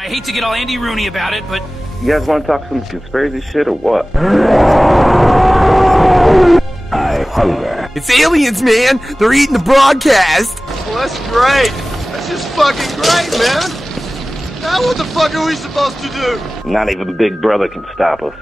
I hate to get all Andy Rooney about it, but... You guys want to talk some conspiracy shit or what? I hunger. It's aliens, man! They're eating the broadcast! Well, that's great. That's just fucking great, man. Now what the fuck are we supposed to do? Not even Big Brother can stop us.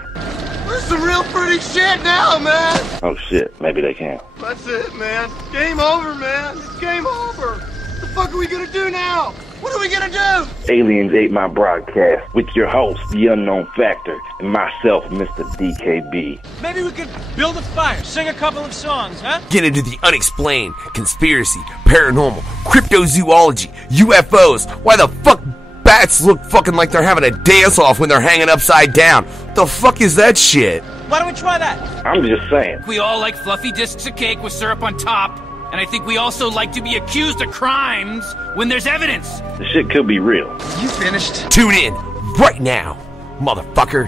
We're some real pretty shit now, man. Oh shit, maybe they can. That's it, man. Game over, man. It's game over. What the fuck are we gonna do now? What are we gonna do? Aliens ate my broadcast with your host, The Unknown Factor, and myself, Mr. DKB. Maybe we could build a fire, sing a couple of songs, huh? Get into the unexplained, conspiracy, paranormal, cryptozoology, UFOs. Why the fuck bats look fucking like they're having a dance-off when they're hanging upside down? What the fuck is that shit? Why don't we try that? I'm just saying. We all like fluffy discs of cake with syrup on top, and I think we also like to be accused of crimes when there's evidence. The shit could be real. You finished? Tune in right now, motherfucker.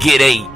Get 8.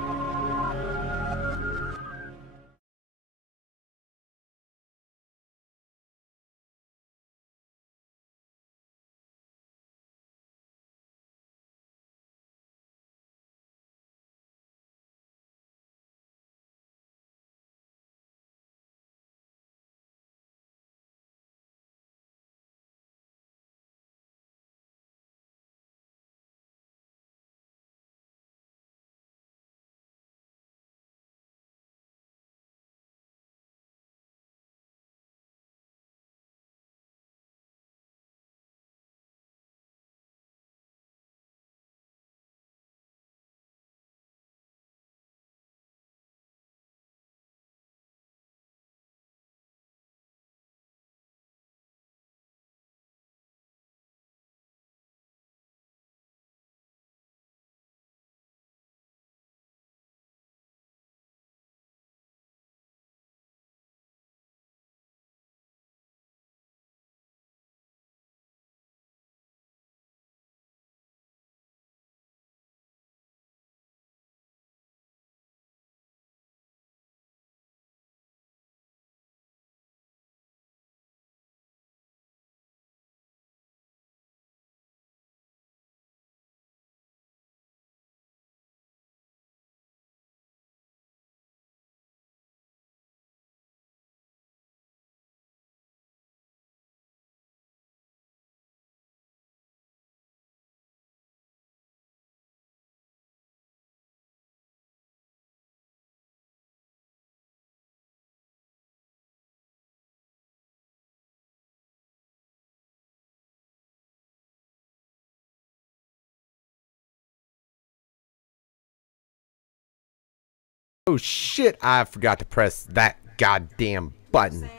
Oh shit, I forgot to press that goddamn button.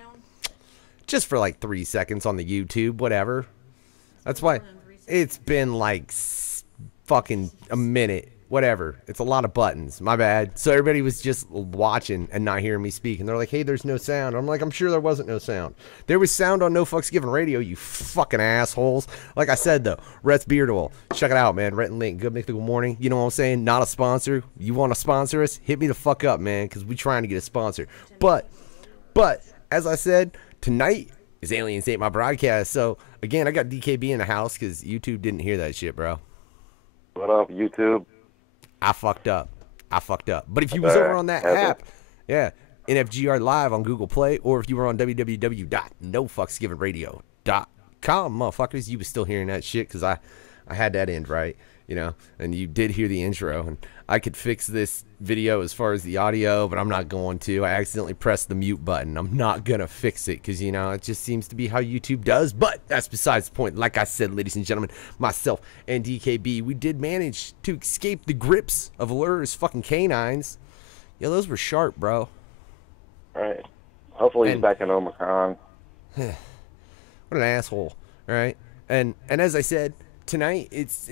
Just for like 3 seconds on the YouTube, whatever. That's why it's been like fucking a minute. Whatever. It's a lot of buttons. My bad. So everybody was just watching and not hearing me speak. And they're like, hey, there's no sound. I'm like, I'm sure there wasn't no sound. There was sound on No Fucks Given Radio, you fucking assholes. Like I said, though, Rhett's Beard Oil. Check it out, man. Rhett and Link. Good mythical morning. You know what I'm saying? Not a sponsor. You want to sponsor us? Hit me the fuck up, man, because we trying to get a sponsor. But, as I said, tonight is Aliens Ate My Broadcast. So, again, I got DKB in the house because YouTube didn't hear that shit, bro. What up, YouTube? I fucked up. But if you was over on that app, yeah, NFGR Live on Google Play, or if you were on www.nofucksgivenradio.com, motherfuckers, you was still hearing that shit because I had that end right, you know, and you did hear the intro. And I could fix this video as far as the audio, but I'm not going to. I accidentally pressed the mute button. I'm not going to fix it because, you know, it just seems to be how YouTube does. But that's besides the point. Like I said, ladies and gentlemen, myself and DKB, we did manage to escape the grips of Allura's fucking canines. Yo, those were sharp, bro. All right. Hopefully he's back in Omicron. What an asshole, all right? And as I said, tonight, it's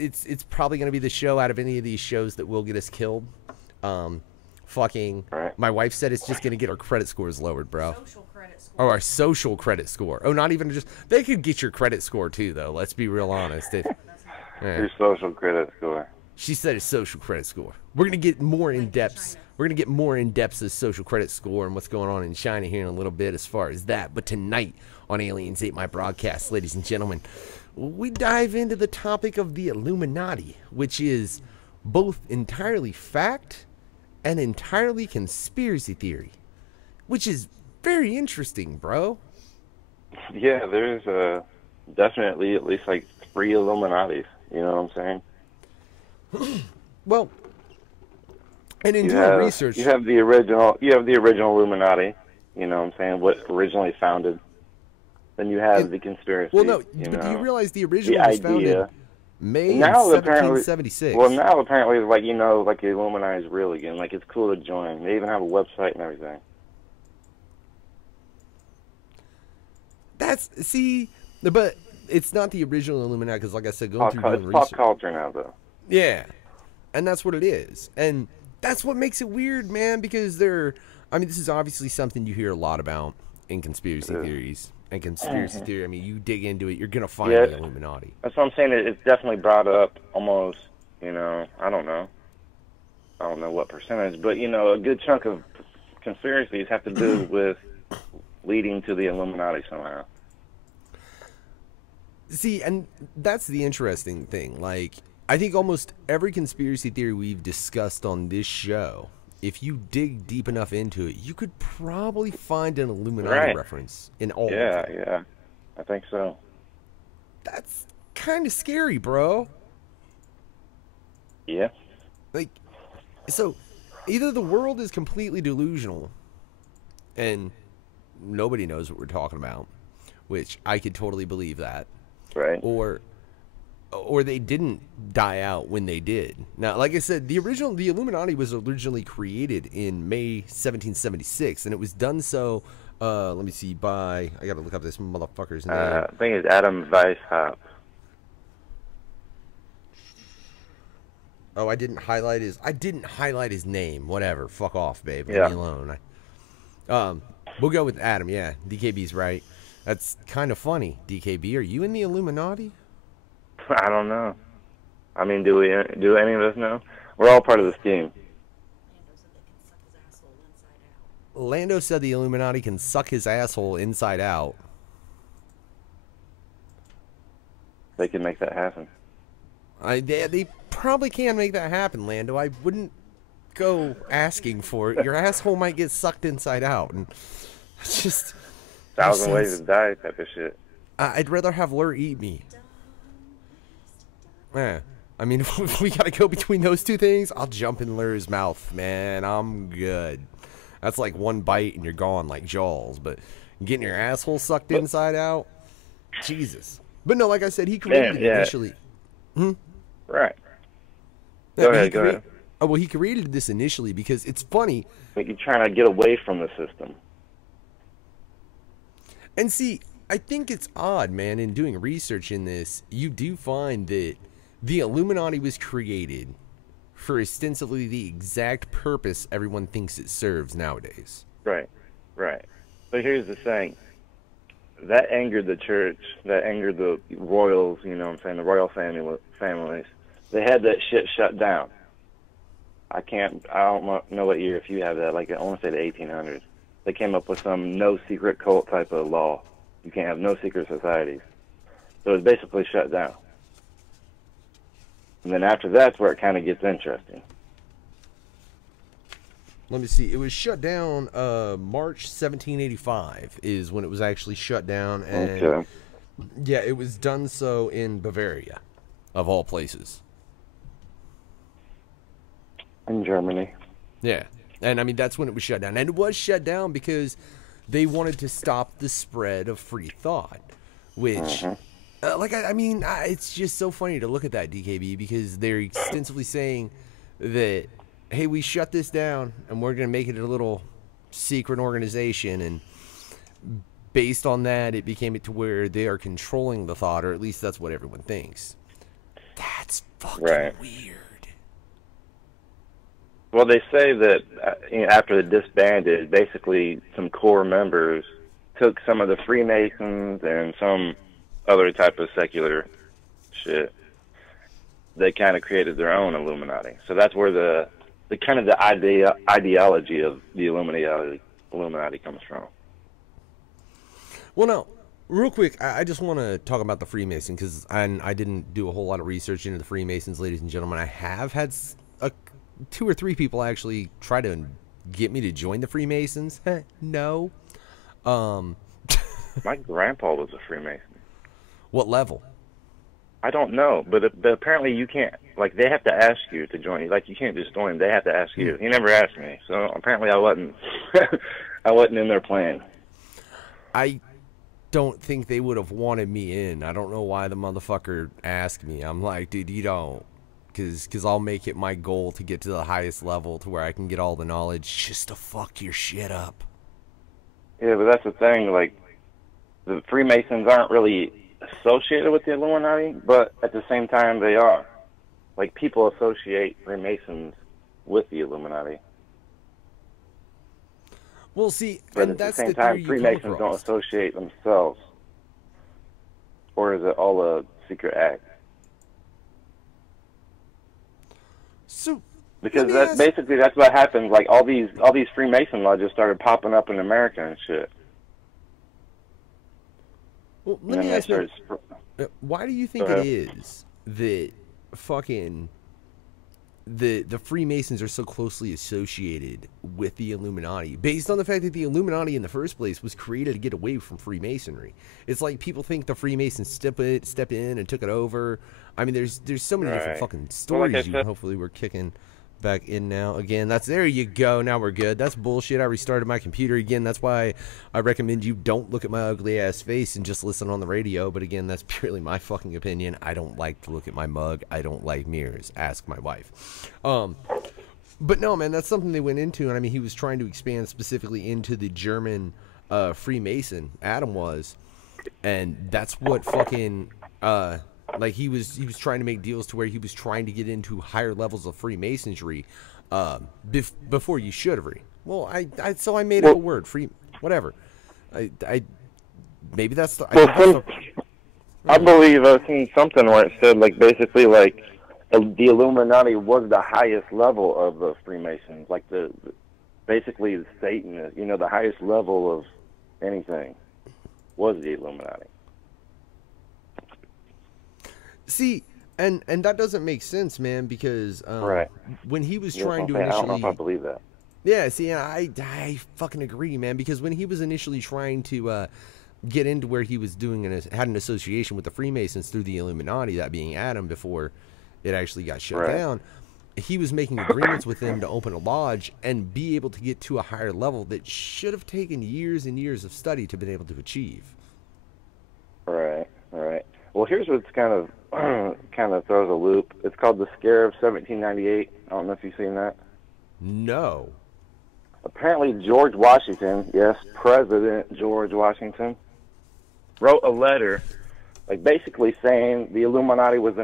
probably going to be the show out of any of these shows that will get us killed. Right. My wife said it's just going to get our credit scores lowered, bro. Social credit score. Oh, our social credit score. Oh, not even just, they could get your credit score too, though. Let's be real honest. Your social credit score. She said it's social credit score. We're going to get more in depth. We're going to get more in depth of social credit score and what's going on in China here in a little bit as far as that. But tonight on Aliens Ate My Broadcast, ladies and gentlemen, we dive into the topic of the Illuminati, which is both entirely fact and entirely conspiracy theory, which is very interesting, bro. Yeah, there's definitely at least like 3 Illuminatis. You know what I'm saying? Well, and in doing research, you have the original Illuminati. You know what I'm saying? What originally founded. Then you have the conspiracy. Well, no, but do you realize the original was founded May 1776? Well, now apparently, like, you know, like the Illuminati is real again. Like, it's cool to join. They even have a website and everything. But it's not the original Illuminati because, like I said, going through doing it's research. pop culture now, though. Yeah, and that's what it is, and that's what makes it weird, man. Because this is obviously something you hear a lot about in conspiracy theories. And conspiracy theory, I mean, you dig into it, you're gonna find the Illuminati. That's what I'm saying. It's definitely brought up almost. You know, I don't know what percentage, but you know, a good chunk of conspiracies have to do with leading to the Illuminati somehow. See, and that's the interesting thing. Like, I think almost every conspiracy theory we've discussed on this show, if you dig deep enough into it, you could probably find an Illuminati reference in all of them. Yeah, I think so. That's kind of scary, bro. Yeah. Like, so either the world is completely delusional and nobody knows what we're talking about, which I could totally believe that. Right. Or they didn't die out when they did. Now, like I said, the Illuminati was originally created in May 1776, and it was done so, let me see, I gotta look up this motherfucker's name. I think it's Adam Weishaupt. Oh, I didn't highlight his name. Whatever. Fuck off, babe. Leave me alone. We'll go with Adam, yeah. DKB's right. That's kind of funny. DKB, are you in the Illuminati? I don't know. I mean, do any of us know? We're all part of the scheme. Lando said the Illuminati can suck his asshole inside out. They can make that happen. They probably can make that happen, Lando. I wouldn't go asking for it. Your asshole might get sucked inside out, and it's just 1,000 ways to die type of shit. I'd rather have Lur eat me. Yeah. I mean, if we gotta go between those two things, I'll jump in Lur's mouth, man. I'm good. That's like one bite and you're gone like Jaws. But getting your asshole sucked inside out, Jesus. But no, like I said, he created it initially. Right. Go ahead. Oh, well, he created this initially because it's funny. Like you're trying to get away from the system. And see, I think it's odd, man, in doing research in this, you do find that the Illuminati was created for ostensibly the exact purpose everyone thinks it serves nowadays. Right. But here's the thing. That angered the church. That angered the royals, you know what I'm saying, the royal families. They had that shit shut down. I don't know what year if you have that, like I want to say the 1800s. They came up with some no-secret cult type of law. You can't have no secret societies. So it's basically shut down. And then after that's where it kind of gets interesting. Let me see. It was shut down March 1785 is when it was actually shut down. And okay. Yeah, it was done so in Bavaria, of all places. In Germany. Yeah. And, I mean, that's when it was shut down. And it was shut down because they wanted to stop the spread of free thought, which... it's just so funny to look at that, DKB, because they're extensively saying that, hey, we shut this down and we're going to make it a little secret organization. And based on that, it became it to where they are controlling the thought, or at least that's what everyone thinks. That's fucking weird. Well, they say that after it disbanded, basically some core members took some of the Freemasons and some other type of secular shit. They kind of created their own Illuminati. So that's where the kind of the ideology of the Illuminati comes from. Well, no, Real quick, I just want to talk about the Freemason because I didn't do a whole lot of research into the Freemasons, ladies and gentlemen. I have had 2 or 3 people actually try to get me to join the Freemasons. No. My grandpa was a Freemason. What level? I don't know, but apparently you can't. Like, they have to ask you to join. Like, you can't just join. They have to ask you. He never asked me, so apparently I wasn't. I wasn't in their plan. I don't think they would have wanted me in. I don't know why the motherfucker asked me. I'm like, dude, you don't. Because I'll make it my goal to get to the highest level to where I can get all the knowledge just to fuck your shit up. Yeah, but that's the thing. Like, the Freemasons aren't really associated with the Illuminati, but at the same time they are. Like, people associate Freemasons with the Illuminati. Well, see, but and at that's the same the time, theory you Freemasons come don't across. associate themselves. Or is it all a secret act? So, because basically that's what happened. Like, all these Freemason lodges started popping up in America and shit. well, let me ask you, why do you think Go it ahead. is that fucking the Freemasons are so closely associated with the Illuminati, based on the fact that the Illuminati in the first place was created to get away from Freemasonry? It's like people think the Freemasons step in and took it over. I mean, there's so many different Right. fucking Well, stories. like I said- Hopefully we're kicking back in now again. There you go. Now we're good. That's bullshit. I restarted my computer again. That's why I recommend you don't look at my ugly ass face and just listen on the radio. But again, that's purely my fucking opinion. I don't like to look at my mug. I don't like mirrors. Ask my wife. But no, man, that's something they went into. And I mean, he was trying to expand specifically into the German Freemason. Adam was, and that's what fucking like he was trying to make deals to where he was trying to get into higher levels of Freemasonry before you should-avery. Well, so I made up a word, free, whatever. Maybe that's the. I believe I've seen something where it said, like, basically, like, the Illuminati was the highest level of the Freemasons, like basically the Satan, you know, the highest level of anything was the Illuminati. See, and that doesn't make sense, man, because Right. when he was You know what trying I'm to saying? I don't know initially, if I believe that. yeah, see, and I fucking agree, man, because when he was initially trying to get into where he was doing had an association with the Freemasons through the Illuminati, that being Adam, before it actually got shut Right. down, he was making agreements with them to open a lodge and be able to get to a higher level that should have taken years and years of study to be able to achieve. Right, right. Well, here's what's kind of throws a loop. It's called the Scare of 1798. I don't know if you've seen that. No. Apparently, George Washington, yes, President George Washington, wrote a letter, like, basically saying the Illuminati was,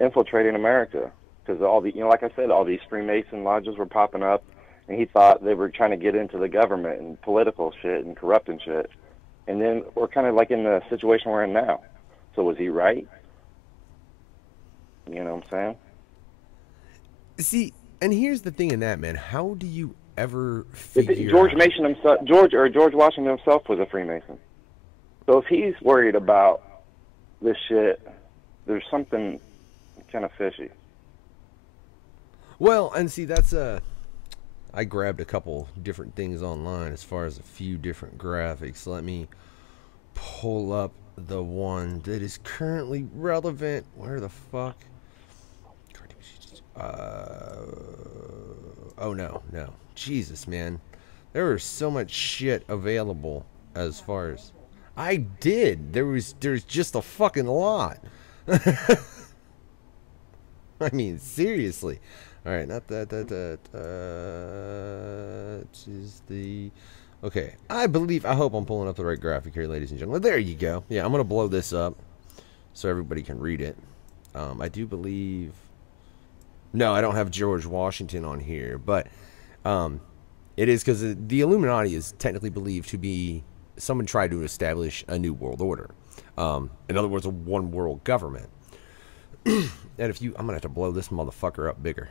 infiltrating America because all the, like I said, all these Freemason lodges were popping up, and he thought they were trying to get into the government and political shit and corrupting shit. And then we're kind of like in the situation we're in now. So was he right? You know what I'm saying? See, and here's the thing in that, man. How do you ever figure George out... Mason himself, George Washington himself was a Freemason. So if he's worried about this shit, there's something kind of fishy. Well, and see, that's I grabbed a couple different things online as far as a few different graphics. Let me pull up the one that is currently relevant. Where the fuck? Oh no. Jesus, man. There was so much shit available as far as I did. There's just a fucking lot. I mean, seriously. All right, not that. Is the okay? I hope I'm pulling up the right graphic here, ladies and gentlemen. There you go. Yeah, I'm gonna blow this up so everybody can read it. I do believe. No, I don't have George Washington on here, but it is because the Illuminati is technically believed to be someone tried to establish a new world order. In other words, a one world government. And I'm gonna have to blow this motherfucker up bigger.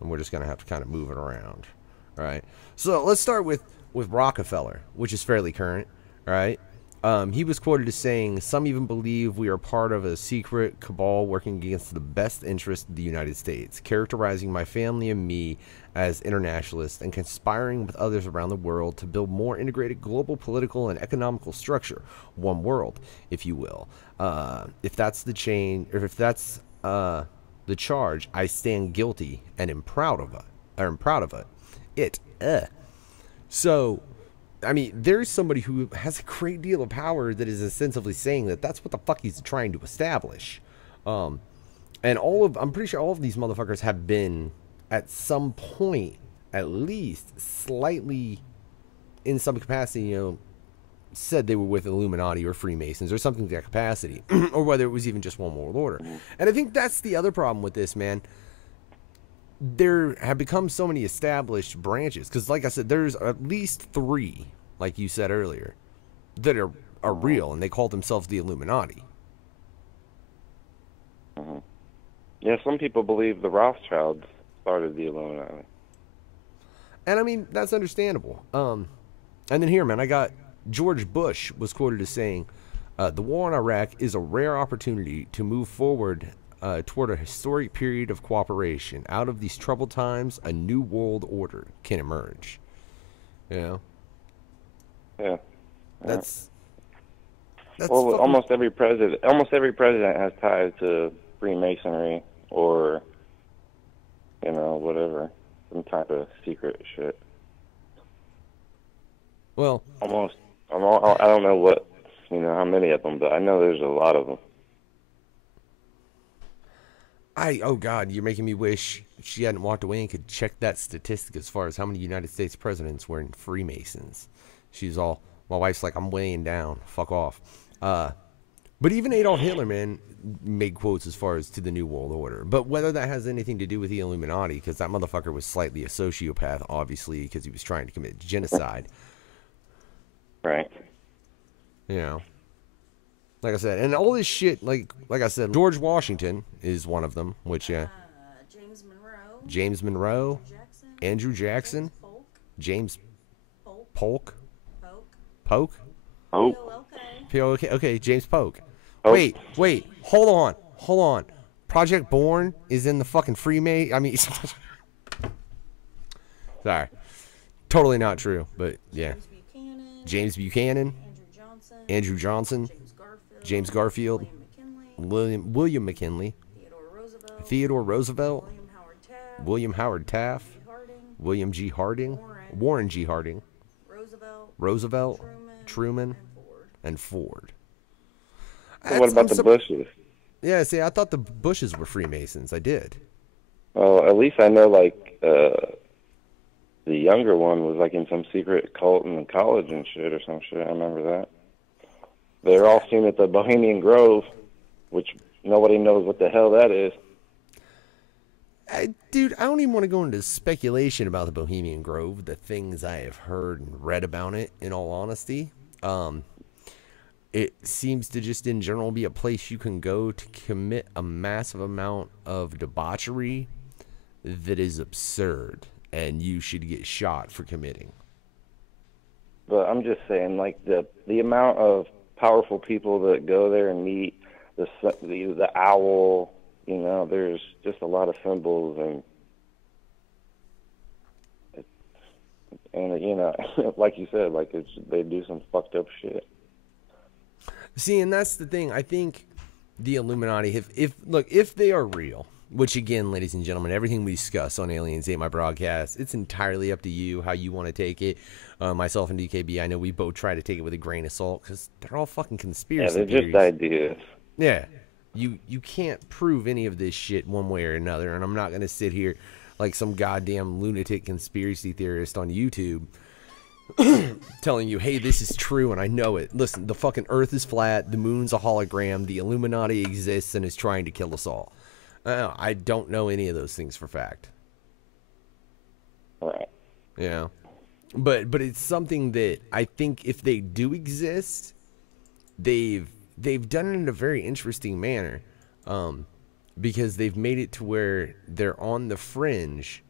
And we're just going to have to kind of move it around. All right. So let's start with Rockefeller, which is fairly current. All right. He was quoted as saying, "Some even believe we are part of a secret cabal working against the best interest of the United States, characterizing my family and me as internationalists and conspiring with others around the world to build more integrated global political and economical structure, one world, if you will. If that's the charge, I stand guilty and am proud of it. So." I mean, there's somebody who has a great deal of power that is ostensibly saying that that's what the fuck he's trying to establish. And I'm pretty sure all of these motherfuckers have been, at some point, at least slightly, in some capacity, you know, said they were with Illuminati or Freemasons or something to that capacity. Or whether it was even just one world order. And I think that's the other problem with this, man. There have become so many established branches, because like I said, there's at least 3, like you said earlier, that are real, and they call themselves the Illuminati. Yeah, some people believe the Rothschilds started the Illuminati. And I mean, that's understandable. And then here, man, I got George Bush was quoted as saying, the war in Iraq is a rare opportunity to move forward toward a historic period of cooperation. Out of these troubled times, a new world order can emerge. You know? Yeah. That's well, almost every president has ties to Freemasonry or, you know, whatever, some type of secret shit. Well, I don't know what, you know, how many of them, but I know there's a lot of them. Oh God, you're making me wish she hadn't walked away and could check that statistic as far as how many United States presidents were in Freemasons. She's all, my wife's like, I'm weighing down, fuck off. But even Adolf Hitler, man, made quotes as far as to the New World Order. But whether that has anything to do with the Illuminati, because that motherfucker was slightly a sociopath, obviously, because he was trying to commit genocide. Right. You know. Like I said, and all this shit, like I said, George Washington is one of them, which, James Monroe, Andrew Jackson, James Polk, okay, James Polk. Wait, hold on. Project Born is in the fucking Freemason. I mean, sorry, totally not true, but yeah. James Buchanan, Andrew Johnson. James Garfield, William McKinley, Theodore Roosevelt, William Howard Taft, William G. Harding, Warren G. Harding, Roosevelt, Truman, and Ford. So what about the Bushes? Yeah, see, I thought the Bushes were Freemasons. I did. Well, at least I know, like, the younger one was, like, in some secret cult in college and shit or some shit. I remember that. They're all seen at the Bohemian Grove, which nobody knows what the hell that is. Dude, I don't even want to go into speculation about the Bohemian Grove, the things I have heard and read about it, in all honesty. It seems to just in general be a place you can go to commit a massive amount of debauchery that is absurd, and you should get shot for committing. But I'm just saying, like, the amount of powerful people that go there and meet the owl, you know, there's just a lot of symbols and you know, like you said, like they do some fucked up shit. See, and that's the thing. I think the Illuminati, if they are real, which again, ladies and gentlemen, everything we discuss on Aliens Ate My Broadcast, it's entirely up to you how you want to take it. Myself and DKB, I know we both try to take it with a grain of salt because they're all fucking conspiracy theories. Yeah, they're just ideas. Yeah. You can't prove any of this shit one way or another, and I'm not going to sit here like some goddamn lunatic conspiracy theorist on YouTube telling you, hey, this is true, and I know it. Listen, the fucking earth is flat, the moon's a hologram, the Illuminati exists and is trying to kill us all. I don't know any of those things for fact. All right. Yeah. But it's something that I think if they do exist, they've done it in a very interesting manner, because they've made it to where they're on the fringe,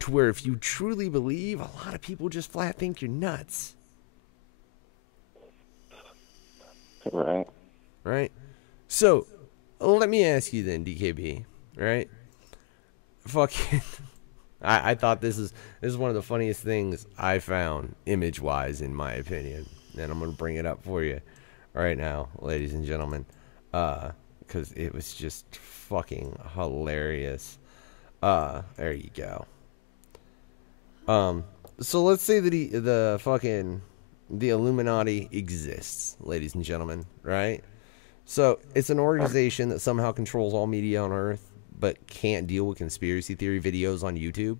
to where if you truly believe, a lot of people just flat think you're nuts. Right. Right? So, let me ask you then, DKB, right? Fucking, I thought this is one of the funniest things I found, image-wise, in my opinion. And I'm going to bring it up for you right now, ladies and gentlemen. Because it was just fucking hilarious. There you go. So let's say that the Illuminati exists, ladies and gentlemen, right? So it's an organization that somehow controls all media on Earth, but can't deal with conspiracy theory videos on YouTube.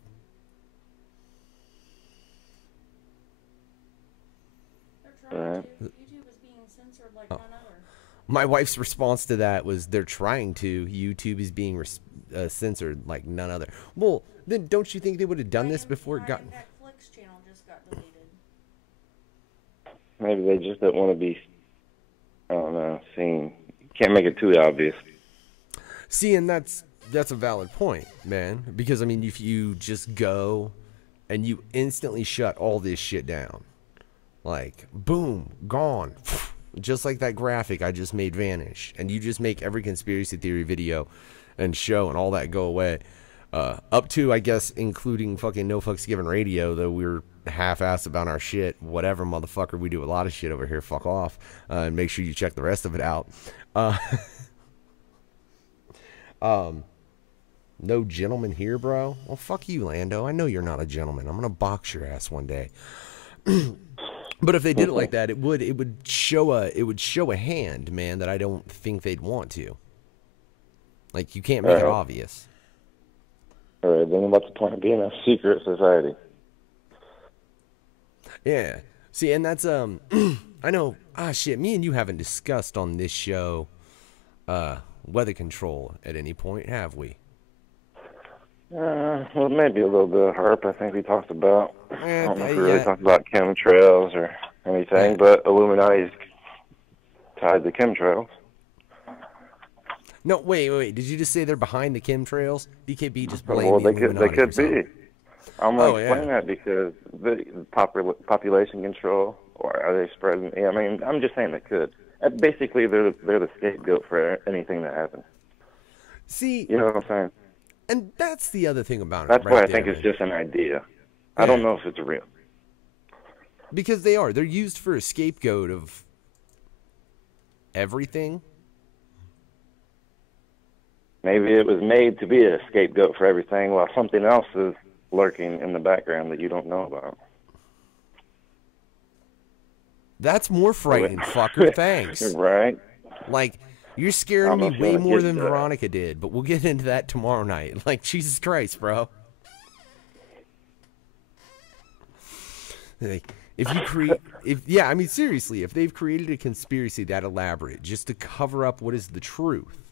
They're trying to. YouTube is being censored like none other. My wife's response to that was, they're trying to. YouTube is being censored like none other. Well, then don't you think they would have done this before it got... Netflix channel just got deleted. Maybe they just don't want to be, I don't know, seen. Can't make it too obvious. See, and that's a valid point, man. Because, I mean, if you just go and you instantly shut all this shit down, like, boom, gone, just like that graphic I just made vanish, and you just make every conspiracy theory video and show and all that go away, up to, I guess, including fucking No Fucks Given Radio, though we're half-assed about our shit. Whatever, motherfucker, we do a lot of shit over here. Fuck off. And make sure you check the rest of it out. No gentleman here, bro? Well, fuck you, Lando. I know you're not a gentleman. I'm gonna box your ass one day. But if they did it like that, it would show a hand, man, that I don't think they'd want to. Like, you can't make it obvious. All right, then what's the point of being a secret society? Yeah. See, and that's I know. Shit. Me and you haven't discussed on this show weather control at any point, have we? Well, maybe a little bit of HARP. I think we talked about. I don't know if we really yeah. talked about chemtrails or anything, but Illuminati's tied to chemtrails. No, wait. Did you just say they're behind the chemtrails? DKB just blamed Well, the they Illuminati could for something. be. I'm going to explain that because the population control, or are they spreading? Yeah, I mean, I'm just saying they could. Basically, they're the scapegoat for anything that happens. See, you know what I'm saying? And that's the other thing about it. That's right why I there, think man. it's just an idea. I don't know if it's real. Because they're used for a scapegoat of everything. Maybe it was made to be a scapegoat for everything while something else is lurking in the background that you don't know about. That's more frightening, fucker. Thanks. Right. Like, you're scaring me I'm way gonna more get than to that. Veronica did, but we'll get into that tomorrow night. Like, Jesus Christ, bro. Like, I mean, seriously, if they've created a conspiracy that elaborate just to cover up what is the truth,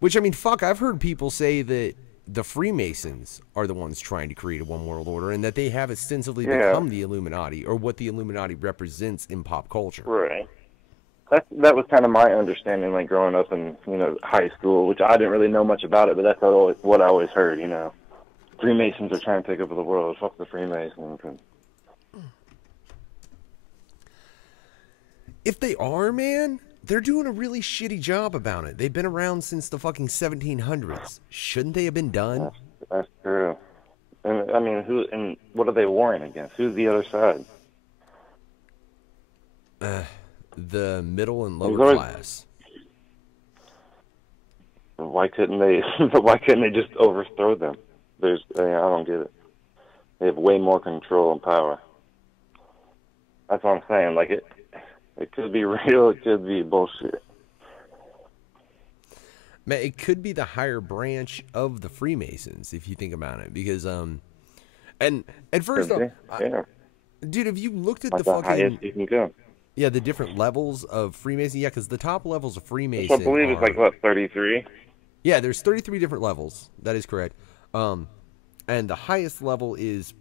which, I mean, fuck, I've heard people say that the Freemasons are the ones trying to create a one world order and that they have ostensibly become the Illuminati, or what the Illuminati represents in pop culture. Right. That was kind of my understanding, like growing up in high school, which I didn't really know much about it, but that's what I always heard. Freemasons are trying to take over the world. Fuck the Freemasons. If they are, man, they're doing a really shitty job about it. They've been around since the fucking 1700s. Shouldn't they have been done? That's true. And I mean, what are they warring against? Who's the other side? The middle and lower class. Why couldn't they? Why couldn't they just overthrow them? I don't get it. They have way more control and power. That's what I'm saying. Like it could be real. It could be bullshit. Man, it could be the higher branch of the Freemasons if you think about it, because and first off, dude, have you looked at like the highest you can go? Yeah, the different levels of Freemason. Yeah, because the top levels of Freemason, I believe it's like, what, 33? Yeah, there's 33 different levels. That is correct. And the highest level is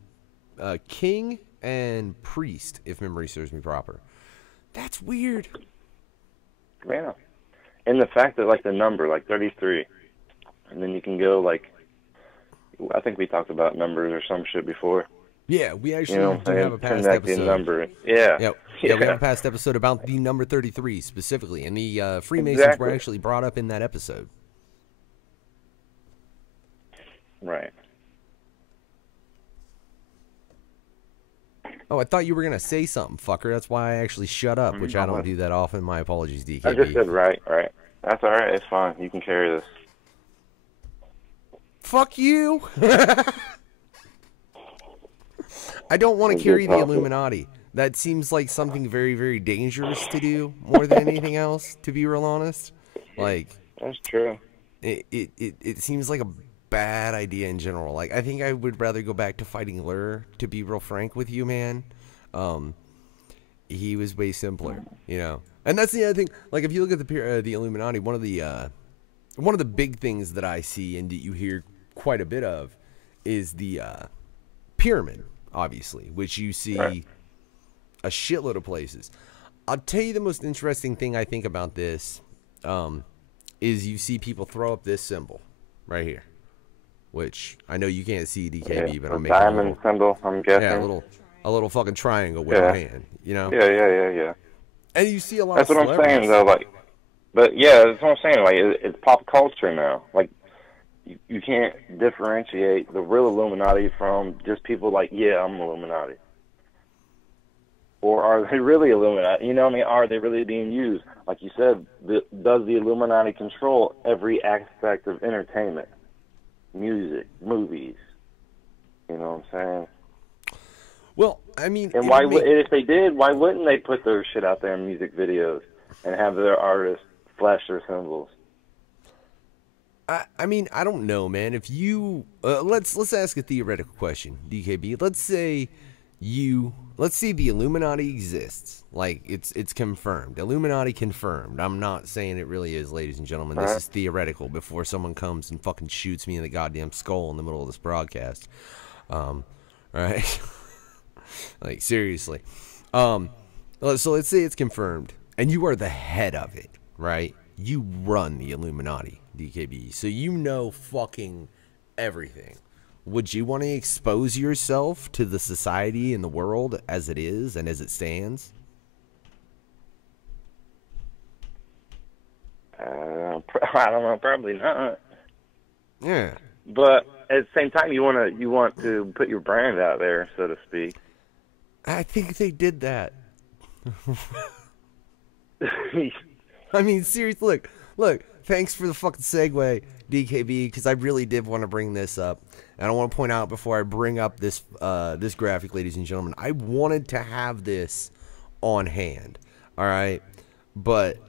king and priest, if memory serves me proper. That's weird. Yeah. And the fact that, like, the number, like 33, and then you can go, like, I think we talked about numbers or some shit before. Yeah, we actually do have a past connecting episode. number. Yeah. Yeah, we have a past episode about the number 33 specifically, and the Freemasons Exactly. were actually brought up in that episode. Right. Oh, I thought you were going to say something, fucker. That's why I actually shut up, which I don't do that often. My apologies, DKB. I just said right. That's all right. It's fine. You can carry this. Fuck you. I don't want to carry the Illuminati. That seems like something very, very dangerous to do, more than anything else, to be real honest. Like, That's true. It seems like a bad idea in general. Like, I think I would rather go back to fighting Lur, to be real frank with you, man. He was way simpler, you know. And that's the other thing. Like, if you look at the Illuminati, one of the big things that I see and that you hear quite a bit of is the pyramid, obviously, which you see a shitload of places. I'll tell you the most interesting thing I think about this is you see people throw up this symbol right here, which I know you can't see, DKB, but I'm making diamond symbol, I'm guessing. Yeah, a little fucking triangle with a hand, you know? Yeah. And you see a lot That's of what I'm saying, though. Like, but yeah, that's what I'm saying. Like, it's pop culture now. Like, you can't differentiate the real Illuminati from just people like, yeah, I'm Illuminati. Or are they really Illuminati? You know what I mean? Are they really being used? Like you said, does the Illuminati control every aspect of entertainment? Music, movies. You know what I'm saying? Well, I mean... And if they did, why wouldn't they put their shit out there in music videos and have their artists flash their symbols? I mean, I don't know, man. If you... let's ask a theoretical question, DKB. Let's say the Illuminati exists. Like, it's confirmed. Illuminati confirmed. I'm not saying it really is, ladies and gentlemen. This is theoretical before someone comes and fucking shoots me in the goddamn skull in the middle of this broadcast. Right? Like, seriously. So let's say it's confirmed, and you are the head of it, right? You run the Illuminati, DKB. So you know fucking everything. Would you want to expose yourself to the society and the world as it is and as it stands? I don't know, probably not. Yeah. But at the same time, you want to put your brand out there, so to speak. I think they did that. I mean, seriously, look. Thanks for the fucking segue, DKB, because I really did want to bring this up. And I want to point out before I bring up this this graphic, ladies and gentlemen, I wanted to have this on hand, all right? But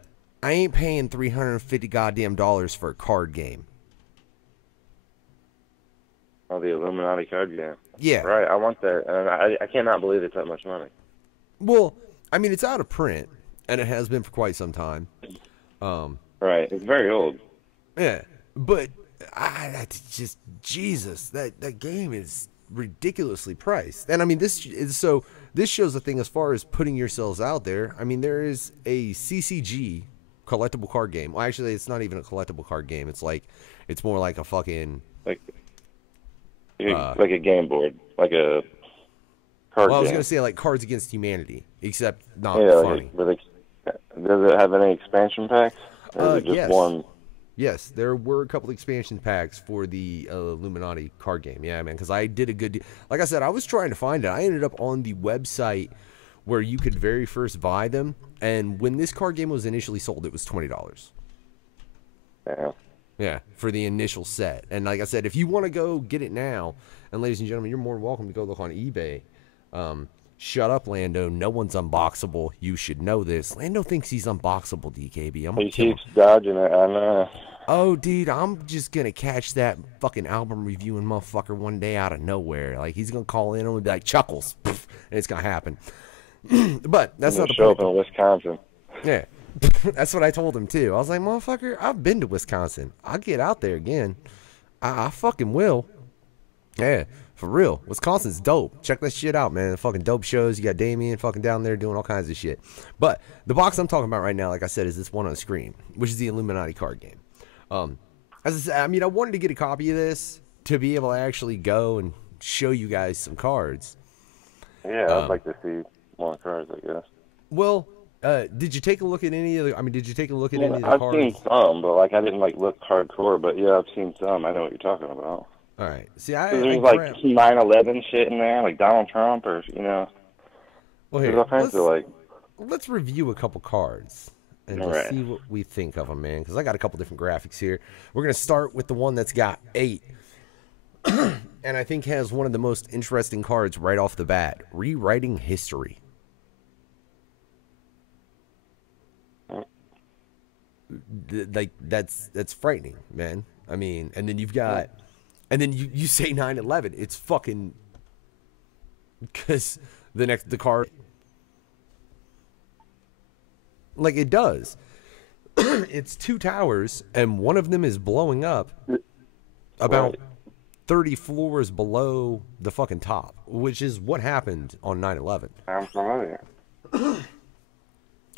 I ain't paying $350 goddamn dollars for a card game. Oh, the Illuminati card game. Yeah. Right, I want that. And I cannot believe it's that much money. Well, I mean, it's out of print, and it has been for quite some time. Right, it's very old. Yeah, but just Jesus, that game is ridiculously priced. And I mean, this shows the thing as far as putting yourselves out there. I mean, there is a CCG collectible card game. Well, actually, it's not even a collectible card game. It's more like a fucking like a game board, like a card game. I was gonna say like Cards Against Humanity, except not funny. Does it have any expansion packs? Or is it just yes. one? Yes, there were a couple expansion packs for the Illuminati card game. Yeah, man, because I did a good... Like I said, I was trying to find it. I ended up on the website where you could very first buy them. And when this card game was initially sold, it was $20. Yeah. Yeah, for the initial set. And like I said, if you want to go get it now, and ladies and gentlemen, you're more than welcome to go look on eBay. Shut up, Lando. No one's unboxable. You should know this. Lando thinks he's unboxable, DKB. He keeps dodging it, I know. Oh, dude, I'm just going to catch that fucking album reviewing motherfucker one day out of nowhere. Like, he's going to call in and be like, Chuckles. And it's going to happen. But that's not the point. Show up in Wisconsin. Yeah. That's what I told him, too. I was like, motherfucker, I've been to Wisconsin. I'll get out there again. I fucking will. Yeah. For real, Wisconsin's dope. Check that shit out, man. Fucking dope shows. You got Damien fucking down there doing all kinds of shit. But the box I'm talking about right now, like I said, is this one on the screen, which is the Illuminati card game. As I said, I mean, I wanted to get a copy of this to be able to actually go and show you guys some cards. Yeah, I'd like to see more cards, I guess. Well, did you take a look at any of the? I mean, did you take a look at any of the I've cards? seen some, but like I didn't like look hardcore. But yeah, I've seen some. I know what you're talking about. All right. See, There's like 9/11 shit in there, like Donald Trump, or Well, there's here, all kinds of like. let's review a couple cards and All just right. see what we think of them, man. Because I got a couple different graphics here. We're gonna start with the one that's got 8, and I think has one of the most interesting cards right off the bat: rewriting history. Like that's frightening, man. I mean, and then you've got, and then you say 9/11. It's fucking because the card, like it does. It's 2 towers, and one of them is blowing up about 30 floors below the fucking top, which is what happened on 9/11. I'm familiar.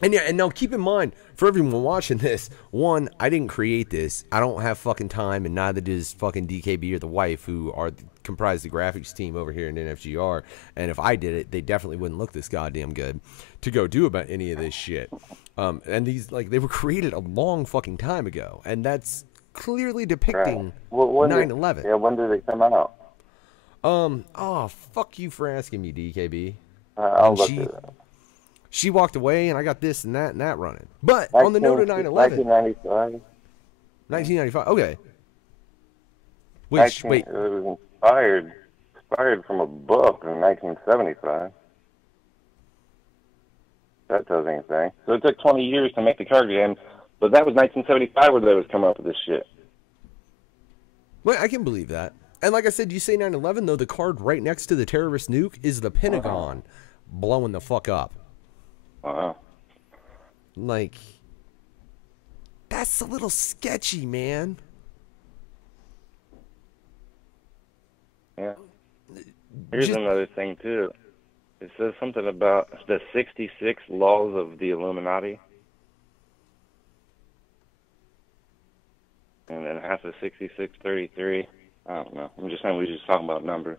And yeah, and now keep in mind, for everyone watching this, one, I didn't create this. I don't have fucking time, and neither does fucking DKB or the wife, who comprise the graphics team over here in NFGR. And if I did it, they definitely wouldn't look this goddamn good to go do about any of this shit. And these, like, they were created a long fucking time ago, and that's clearly depicting 9/11. Yeah, when did it come out? Oh, fuck you for asking me, DKB. I'll look at it. She walked away, and I got this and that running. But on the note of 9/11, 1995. 1995. Okay. Which wait, It was inspired from a book in 1975. That tells anything. So it took 20 years to make the card game, but that was 1975 where they was coming up with this shit. well, I can believe that. And like I said, you say 9/11 though. The card right next to the terrorist nuke is the Pentagon blowing the fuck up. Wow. Like, that's a little sketchy, man. Yeah. Here's another thing, too. It says something about the 66 laws of the Illuminati. And then half of 6633. I don't know. I'm just saying we're just talking about numbers.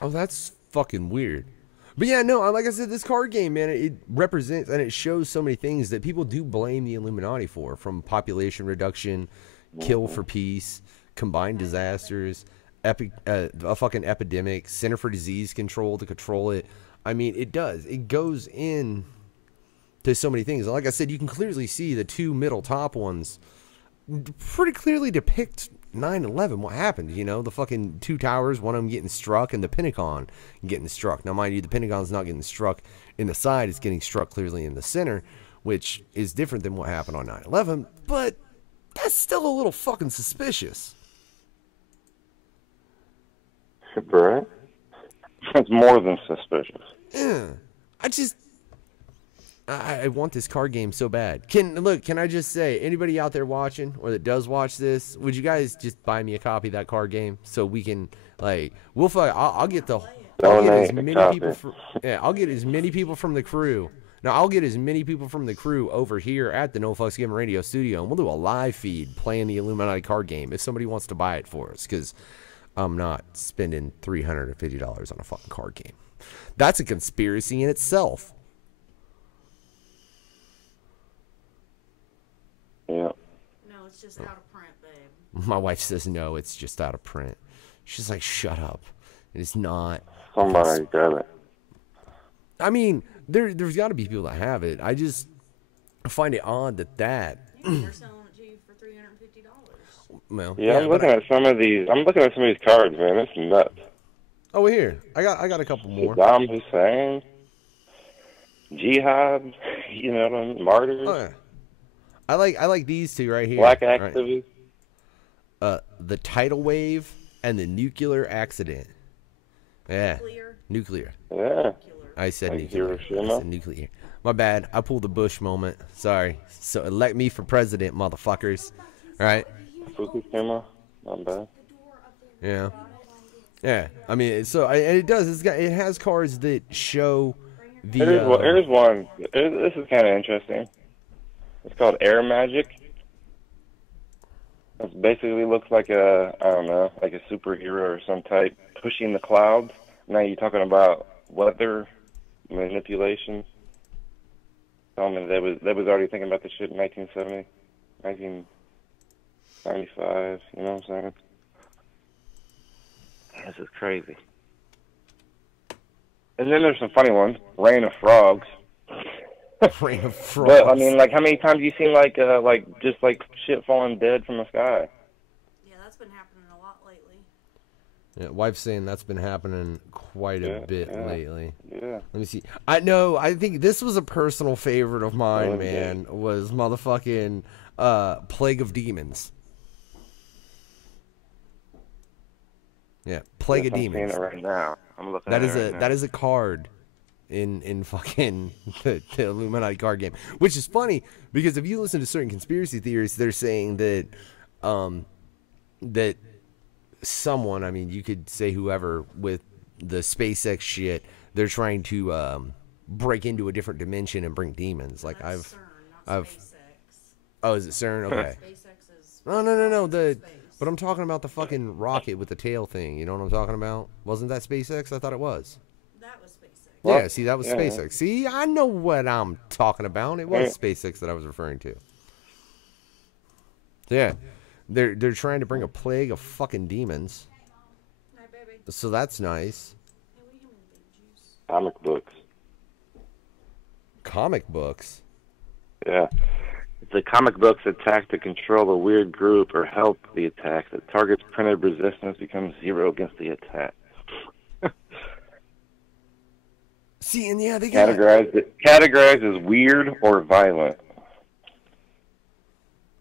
Oh, that's fucking weird. But yeah, no, like I said, this card game, man, it represents and it shows so many things that people do blame the Illuminati for, from population reduction, kill for peace, combined disasters, a fucking epidemic, Center for Disease Control to control it. I mean, it does. It goes in to so many things. Like I said, you can clearly see the 2 middle top ones pretty clearly depict 9/11, what happened, you know, the fucking 2 towers, one of them getting struck, and the Pentagon getting struck. Now, mind you, the Pentagon's not getting struck in the side, it's getting struck clearly in the center, which is different than what happened on 9/11, but that's still a little fucking suspicious. Right? That's more than suspicious. Yeah. I want this card game so bad. Can I just say, anybody out there watching or that does watch this, would you guys just buy me a copy of that card game so we can, like, I'll get as many people I'll get as many people from the crew. Now, I'll get as many people from the crew over here at the No Fucks Given Radio studio, and we'll do a live feed playing the Illuminati card game if somebody wants to buy it for us, because I'm not spending $350 on a fucking card game. That's a conspiracy in itself. Yeah. No, it's just out of print, babe. My wife says no, it's just out of print. She's like, shut up. It's not. Somebody got it. I mean, there's got to be people that have it. I just find it odd that Yeah, they're selling it to you for $350. Well, Yeah, I'm looking at some of these. I'm looking at some of these cards, man. It's nuts. Oh, here, I got a couple more. Saddam Hussein, Jihad, you know what I mean? Martyrs. Oh, yeah. I like these two right here. Black activists. Right. The tidal wave and the nuclear accident. Yeah. Nuclear. Yeah. I said Like nuclear. Hiroshima? I said nuclear. My bad. I pulled the Bush moment. Sorry. So elect me for president, motherfuckers. All right. Fukushima. Not bad. Yeah. Yeah. I mean, and it does. It has cards that show the. Here's one. This is kind of interesting. It's called Air Magic. It basically looks like I don't know, like a superhero or some type pushing the clouds. Now you're talking about weather manipulation. Telling me they was already thinking about this shit in 1970, 1995. You know what I'm saying? This is crazy. And then there's some funny ones. Rain of Frogs. Rain of Frogs. But I mean, like, how many times have you seen like just like shit falling dead from the sky? Yeah, that's been happening a lot lately. Yeah, wife's saying that's been happening quite a bit lately. Yeah. Let me see. I think this was a personal favorite of mine, man. Was motherfucking Plague of Demons. Yeah, Plague of Demons. I'm seeing it right now. I'm looking That at is it right now. that is a card in fucking the Illuminati card game, which is funny because if you listen to certain conspiracy theories, they're saying that that someone, I mean, you could say whoever with the SpaceX shit, they're trying to break into a different dimension and bring demons. Like That's I've CERN, not SpaceX. Oh, is it CERN? Okay. SpaceX is No. space. But I'm talking about the fucking rocket with the tail thing. You know what I'm talking about? Wasn't that SpaceX? I thought it was. That was SpaceX. Yeah, see, that was Yeah. SpaceX. See, I know what I'm talking about. It was SpaceX that I was referring to. Yeah, they're trying to bring a plague of fucking demons. Hi, baby. So that's nice. Hey, what do you mean, baby juice? Comic books. Comic books. Yeah. If the comic books attack to control a weird group or help the attack, the target's printed resistance becomes 0 against the attack. See, and yeah, they got Categorized as weird or violent.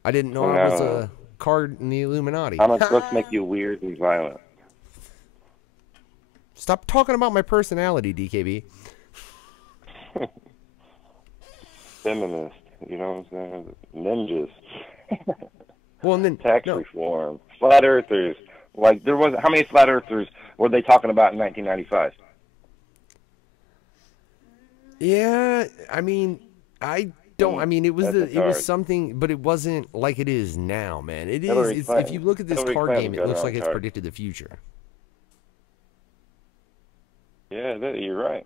I didn't know I was a card in the Illuminati. Comic books make you weird and violent. Stop talking about my personality, DKB. Feminist, you know what I'm saying? Ninjas. Well, and then Tax reform. Flat earthers. Like, there was, how many flat earthers were they talking about in 1995? Yeah, I mean, I don't. I mean, it was That's it was something, but it wasn't like it is now, man. It is. It's, if you look at this Hillary card Clinton game, it got looks her like own it's card. predicted the future. Yeah, you're right.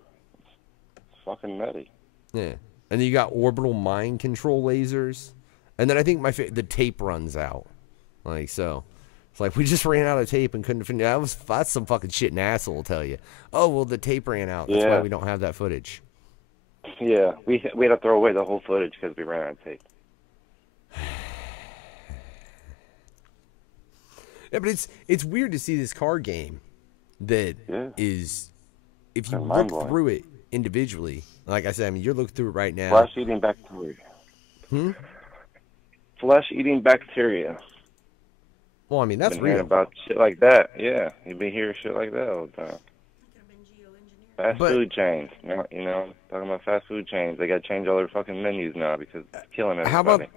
It's fucking nutty. Yeah, and then you got orbital mind control lasers, and then I think the tape runs out, like so. It's like we just ran out of tape and couldn't finish. That's some fucking shit an asshole will tell you. Oh well, the tape ran out. That's why we don't have that footage. Yeah, we had to throw away the whole footage because we ran out of tape. Yeah, but it's weird to see this card game that is, if you look through it individually, like I said, I mean, you're looking through it right now. Flesh-eating bacteria. Flesh-eating bacteria. Well, I mean, that's been real. hearing about shit like that. Yeah, you've been hearing shit like that all the time. Fast food chains. You know, talking about fast food chains. They got to change all their fucking menus now because it's killing everybody.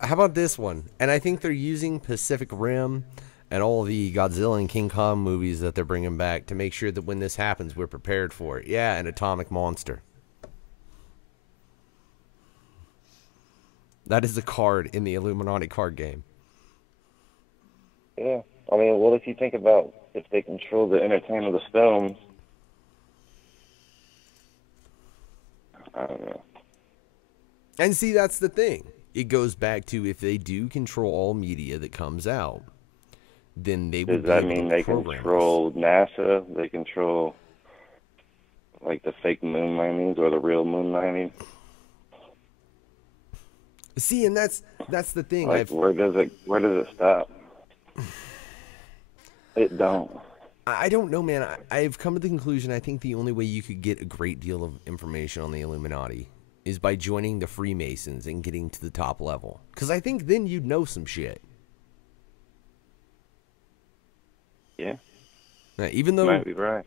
How about this one? And I think they're using Pacific Rim and all the Godzilla and King Kong movies that they're bringing back to make sure that when this happens, we're prepared for it. Yeah, an atomic monster. That is a card in the Illuminati card game. Yeah. I mean, what if you think about if they control the entertainment of the films? I don't know. And see, that's the thing. It goes back to if they do control all media that comes out, then they would. Does that mean they control NASA? They control like the fake moon landings or the real moon landings? See, and that's the thing. Like, where does it stop? It don't. I don't know, man. I've come to the conclusion I think the only way you could get a great deal of information on the Illuminati is by joining the Freemasons and getting to the top level. Because I think then you'd know some shit. Yeah. Even though... You might be right.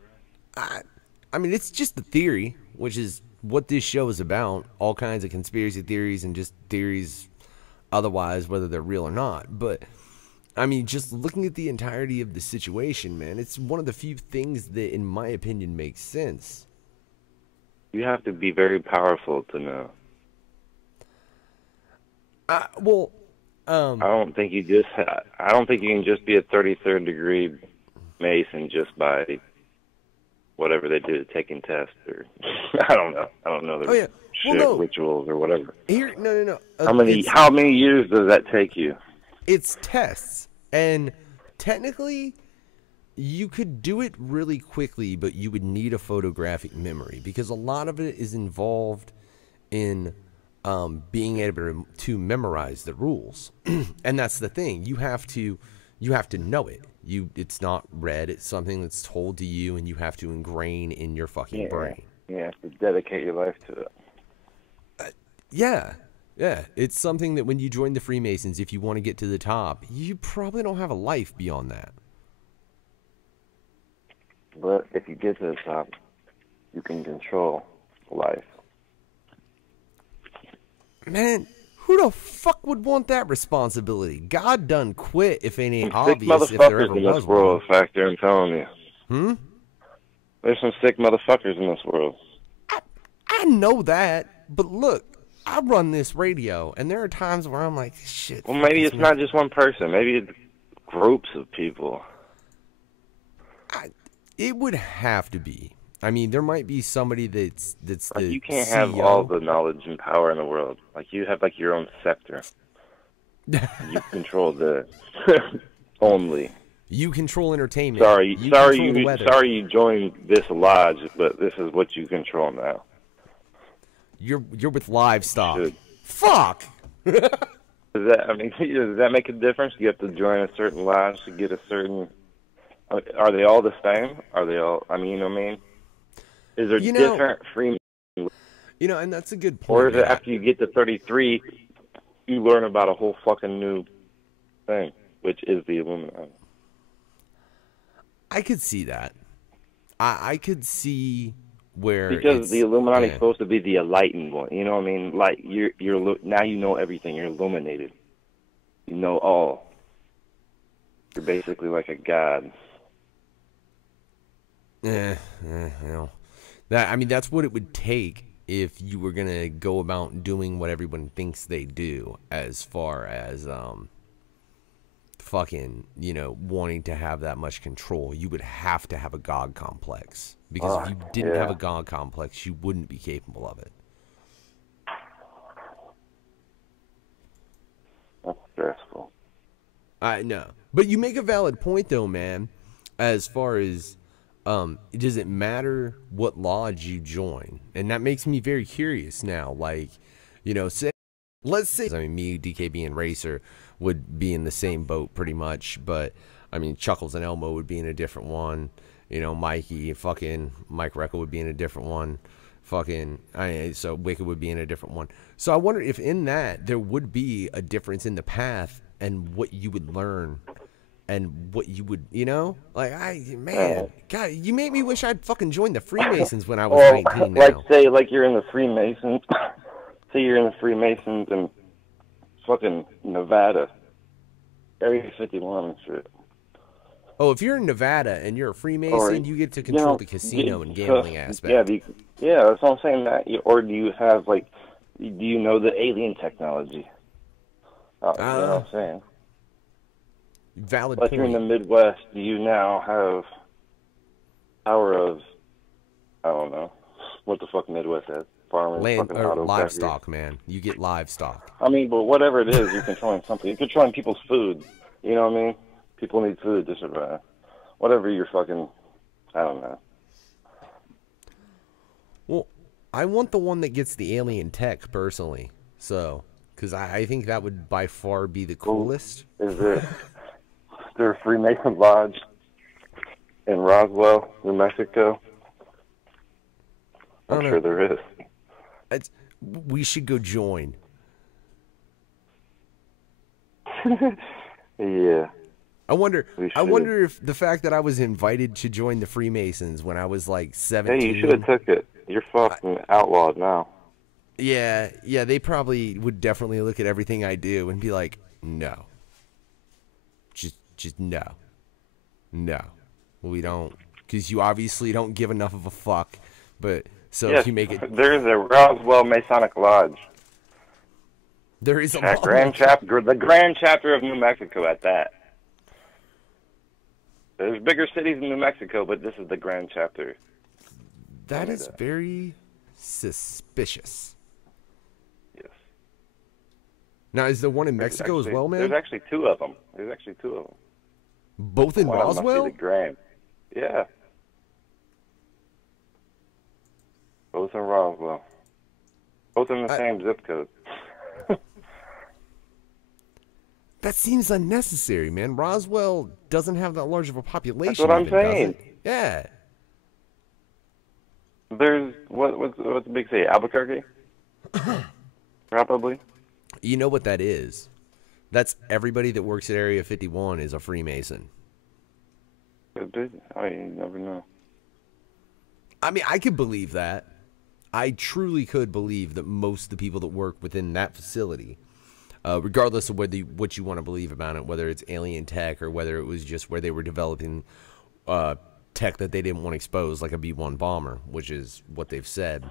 I mean, it's just the theory, which is what this show is about. All kinds of conspiracy theories and just theories otherwise, whether they're real or not. But... I mean, just looking at the entirety of the situation, man, it's one of the few things that, in my opinion, makes sense. You have to be very powerful to know. I don't think you can just be a 33rd degree Mason just by whatever they do, taking tests or I don't know. I don't know the rituals or whatever. Here, no. How many years does that take you? It's tests, and technically, you could do it really quickly, but you would need a photographic memory because a lot of it is involved in being able to memorize the rules, and that's the thing. You have to know it. It's not read. It's something that's told to you, and you have to ingrain in your fucking brain. You have to dedicate your life to it. Yeah. It's something that when you join the Freemasons, if you want to get to the top, you probably don't have a life beyond that. But if you get to the top, you can control life. Man, who the fuck would want that responsibility? God done quit if it ain't Sick obvious if there ever motherfuckers in was this world, one. Factor, I'm telling you. There's some sick motherfuckers in this world. I know that, but look, I run this radio, and there are times where I'm like, shit. Well, maybe it's not just one person. Maybe it's groups of people. It would have to be. I mean, there might be somebody that's like, the you can't CEO. have all the knowledge and power in the world. Like, you have, like, your own sector. You control the only. You control entertainment. Sorry, you you joined this lodge, but this is what you control now. You're with livestock. You should. Fuck. Does that make a difference? You have to join a certain lodge to get a certain. Are they all the same? Are they all? I mean, you know what I mean? Is there different free? And that's a good point. Or is it after you get to 33, you learn about a whole fucking new thing, which is the Illuminati? I could see that. I could see where because the Illuminati is supposed to be the enlightened one. You know what I mean? Like you're now you know everything. You're illuminated. You know all. You're basically like a god. That's what it would take if you were gonna go about doing what everyone thinks they do, as far as fucking, wanting to have that much control. You would have to have a God complex, because if you didn't have a God complex, you wouldn't be capable of it. That's stressful. I know, but you make a valid point though, man. As far as does it matter what lodge you join? And that makes me very curious now. Like, let's say, me, DKB, and Racer would be in the same boat pretty much, but Chuckles and Elmo would be in a different one. Mikey, fucking Mike Recca would be in a different one. So Wicked would be in a different one. So I wonder if in that there would be a difference in the path and what you would learn. And what you would, God, you made me wish I'd fucking joined the Freemasons when I was 19 now. Like you're in the Freemasons. Say you're in the Freemasons in fucking Nevada. Area 51 and shit. Oh, if you're in Nevada and you're a Freemason, you get to control the casino and gambling aspect. Yeah, that's what I'm saying. Or do you have, do you know the alien technology? You know what I'm saying? Valid point. Like you're in the Midwest, do you now have power of, I don't know, what the fuck Midwest has? Farmers, land or livestock, factories. Man. You get livestock. But whatever it is, you're controlling something. You're controlling people's food. You know what I mean? People need food to survive. Whatever you're fucking, I don't know. Well, I want the one that gets the alien tech, personally. So, because I think that would by far be the coolest. Is there a Freemason Lodge in Roswell, New Mexico? I'm sure there is. We should go join. Yeah. I wonder if the fact that I was invited to join the Freemasons when I was like 17. Hey, you should have took it. You're fucking outlawed now. Yeah, they probably would definitely look at everything I do and be like, no. Just no. We don't, because you obviously don't give enough of a fuck. But so yes, if you make it, there's a Roswell Masonic Lodge. There is a the Grand Chapter of New Mexico at that. There's bigger cities in New Mexico, but this is the Grand Chapter. That is very suspicious. Yes. Now, is there one in Mexico as well, man? There's actually two of them. Both in Roswell? The Grand. Yeah. Both in Roswell. Both in the same zip code. That seems unnecessary, man. Roswell doesn't have that large of a population. That's what I'm saying. Yeah. There's what's the big city? Albuquerque? Probably. You know what that is? That's everybody that works at Area 51 is a Freemason. I never know. I mean, I could believe that. I truly could believe that most of the people that work within that facility, regardless of what you want to believe about it, whether it's alien tech or whether it was just where they were developing tech that they didn't want to expose, like a B-1 bomber, which is what they've said.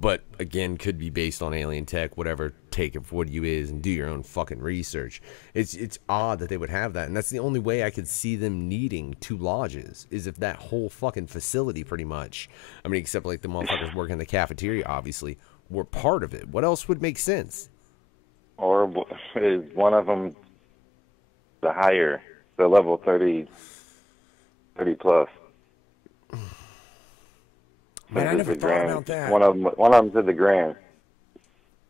But, again, could be based on alien tech, whatever, take it for what you is and do your own fucking research. It's odd that they would have that, and that's the only way I could see them needing two lodges, is if that whole fucking facility pretty much, I mean, except like the motherfuckers working in the cafeteria, obviously, were part of it. What else would make sense? Or is one of them the level 30 plus? Man, I never thought about that. One of them's at the Grand.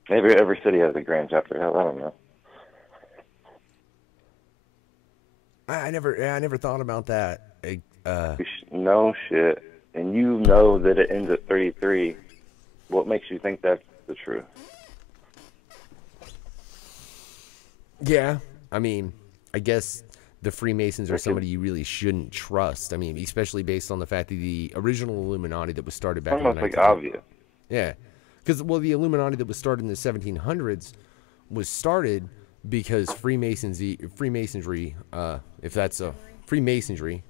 Maybe every city has a Grand chapter. Hell, I don't know. I never thought about that. No shit. And you know that it ends at 33. What makes you think that's the truth? Yeah, I mean, I guess the Freemasons are somebody you really shouldn't trust. I mean, especially based on the fact that the original Illuminati that was started back in the almost like obvious. Yeah, because the Illuminati that was started in the 1700s was started because Freemasonry, if that's a Freemasonry.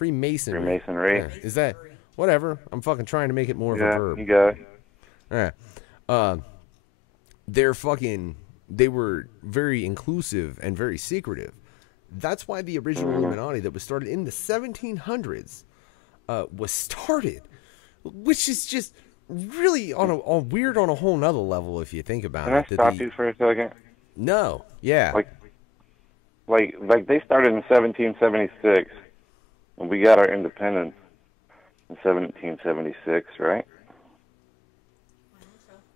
Yeah. Is that whatever? I'm fucking trying to make it more of a verb. You got it. Yeah. They were very inclusive and very secretive. That's why the original Illuminati that was started in the 1700s was started, which is just really weird on a whole nother level if you think about it. Can I stop you for a second? No, yeah. Like they started in 1776, and we got our independence in 1776, right?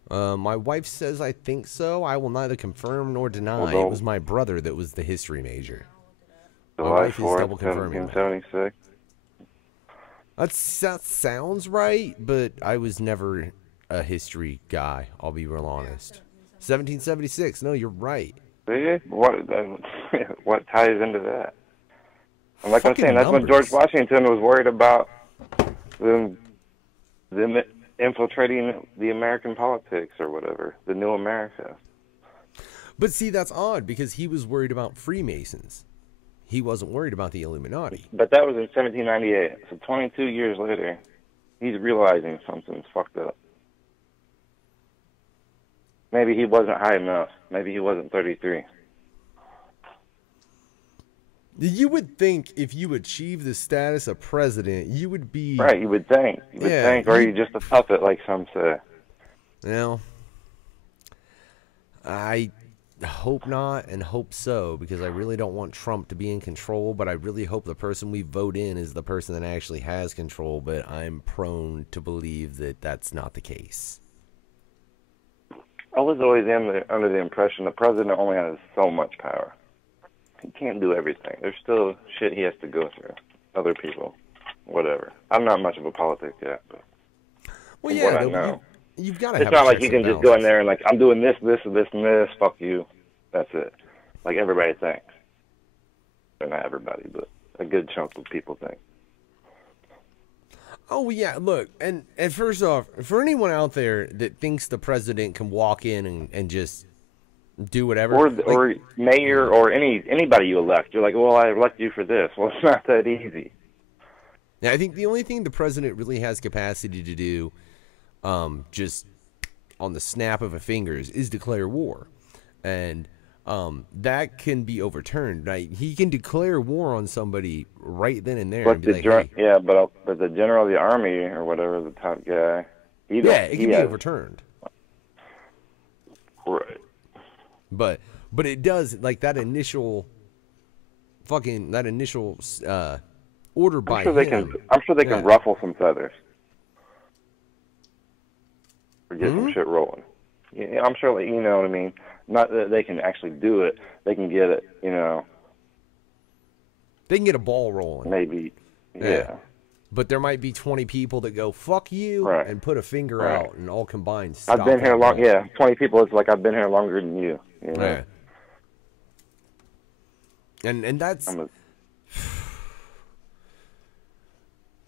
My wife says I think so. I will neither confirm nor deny. It was my brother that was the history major. July 4th, 1776. That sounds right, but I was never a history guy. I'll be real honest. 1776. No, you're right. See? What ties into that? And like Fucking I'm saying, that's when George Washington was worried about them infiltrating the American politics or whatever, the new America. But see, that's odd because he was worried about Freemasons. He wasn't worried about the Illuminati. But that was in 1798. So 22 years later, he's realizing something's fucked up. Maybe he wasn't high enough. Maybe he wasn't 33. You would think if you achieve the status of president, you would be... Right, you would think. Or you're just a puppet, like some say. Well, I hope not and hope so, because I really don't want Trump to be in control, but I really hope the person we vote in is the person that actually has control, but I'm prone to believe that that's not the case. I was always under the impression the president only has so much power. He can't do everything. There's still shit he has to go through. Other people. Whatever. I'm not much of a politics yet, but well, yeah, I know. You've got to It's not like you can just go in there and like, I'm doing this, this, and this, and this, fuck you. That's it. Like everybody thinks. Or not everybody, but a good chunk of people think. Oh, yeah, look, and first off, for anyone out there that thinks the president can walk in and just do whatever. Or mayor or anybody you elect. You're like, well, I elect you for this. Well, it's not that easy. Now, I think the only thing the president really has capacity to do, just on the snap of a fingers, is declare war. And that can be overturned. Right? He can declare war on somebody right then and there. But and be like, hey. yeah, but the general of the army or whatever, the top guy, It can be overturned. Right. But it does, like, that initial order by him. I'm sure they can ruffle some feathers or get some shit rolling. Yeah, I'm sure, you know what I mean. Not that they can actually do it, they can get it. You know, they can get a ball rolling. Maybe, yeah. But there might be 20 people that go fuck you and put a finger out and all combined. I've been here long. Yeah, 20 people. It's like I've been here longer than you. You know? Yeah. And that's.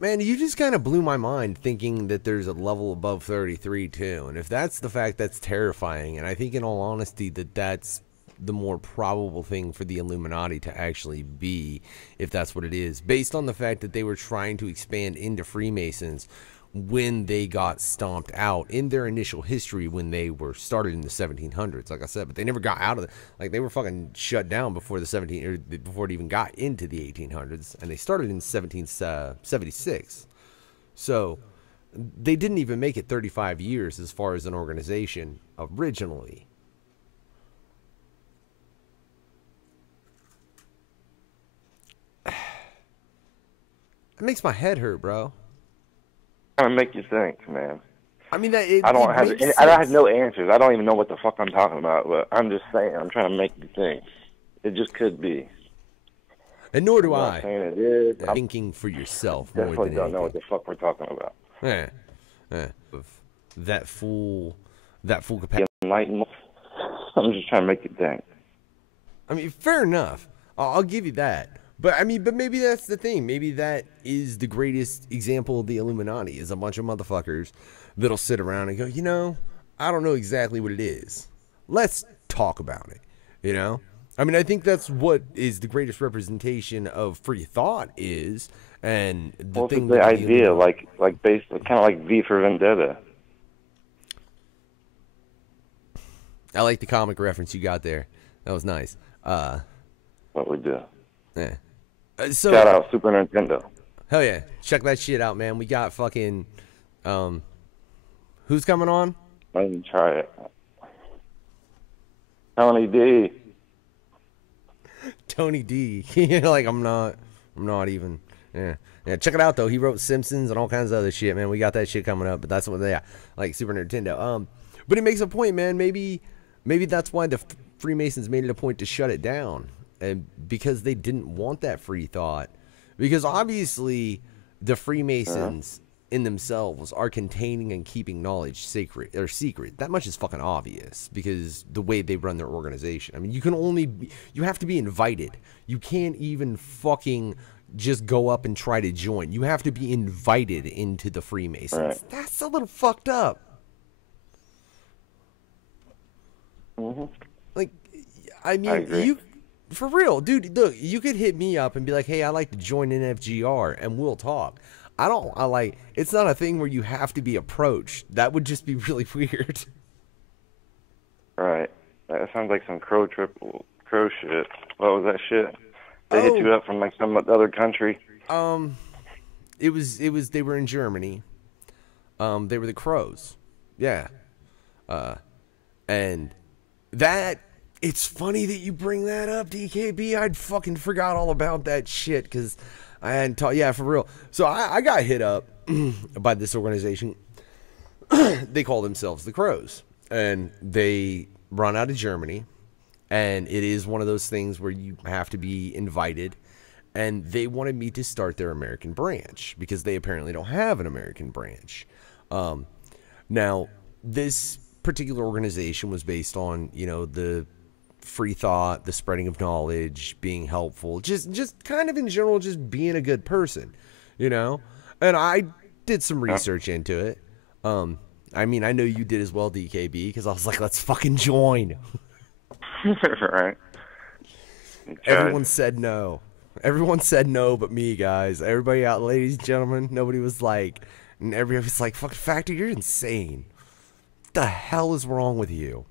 Man, you just kind of blew my mind thinking that there's a level above 33 too. And if that's the fact, that's terrifying. And I think in all honesty that's the more probable thing for the Illuminati to actually be, if that's what it is, based on the fact that they were trying to expand into Freemasons when they got stomped out in their initial history when they were started in the 1700s, like I said. But they never got out of it. Like, they were fucking shut down before before it even got into the 1800s, and they started in 1776. So they didn't even make it 35 years as far as an organization originally. It makes my head hurt, bro. Trying to make you think, man. I mean, I don't have no answers. I don't even know what the fuck I'm talking about. But I'm just saying, I'm trying to make you think. It just could be. And nor do I'm not saying it is. I'm thinking for yourself. Definitely don't know what the fuck we're talking about. Yeah. That full capacity. Enlightenment. I'm just trying to make you think. I mean, fair enough. I'll give you that. But I mean, maybe that's the thing. Maybe that is the greatest example of the Illuminati, is a bunch of motherfuckers that'll sit around and go, you know, I don't know exactly what it is. Let's talk about it. You know? I mean, I think that's what is the greatest representation of free thought is, and the idea, like based, kind of like V for Vendetta. I like the comic reference you got there. That was nice. What we do. Yeah. So, shout out Super Nintendo. Hell yeah. Check that shit out, man. We got fucking who's coming on? Let me try it. Tony D. Tony D. You're like, I'm not even. Yeah. Check it out though. He wrote Simpsons and all kinds of other shit, man. We got that shit coming up, but that's what they are. Like Super Nintendo. But he makes a point, man. Maybe that's why the Freemasons made it a point to shut it down. And because they didn't want that free thought. Because obviously the Freemasons in themselves are containing and keeping knowledge secret. That much is fucking obvious because the way they run their organization. I mean, you have to be invited. You can't even fucking just go up and try to join. You have to be invited into the Freemasons. Right. That's a little fucked up. Like, I mean, for real, dude, look, you could hit me up and be like, hey, I'd like to join NFGR, and we'll talk. It's not a thing where you have to be approached. That would just be really weird. Right. That sounds like some crow shit. What was that shit? They hit you up from like some other country. They were in Germany. They were the Crows. Yeah. And that, it's funny that you bring that up, DKB. I'd fucking forgot all about that shit because I hadn't taught. Yeah, for real. So I got hit up by this organization. They call themselves the Crows, and they run out of Germany. And it is one of those things where you have to be invited. And they wanted me to start their American branch because they apparently don't have an American branch. Now, this particular organization was based on, the free thought, the spreading of knowledge, being helpful, just kind of in general, just being a good person, And I did some research into it. I mean, I know you did as well, DKB, because I was like, let's fucking join. Right. Everyone said no. Everyone said no but me, guys. Everybody out, ladies and gentlemen, nobody was like, and everybody was like, fucking Factor, you're insane. What the hell is wrong with you?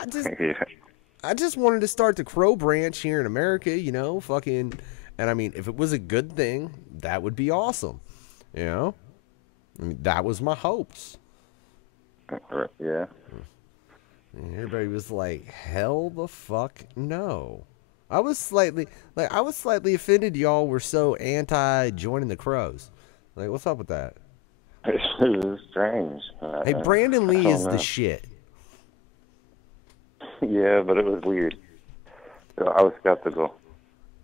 I just Yeah. I just wanted to start the Crow branch here in America, you know, fucking. And I mean, if it was a good thing, that would be awesome, you know. I mean, that was my hopes. Yeah. And everybody was like, "Hell the fuck no." I was slightly offended y'all were so anti joining the Crows. Like, what's up with that? It was strange. Hey, Brandon Lee is know. the shit. Yeah, but it was weird. I was skeptical.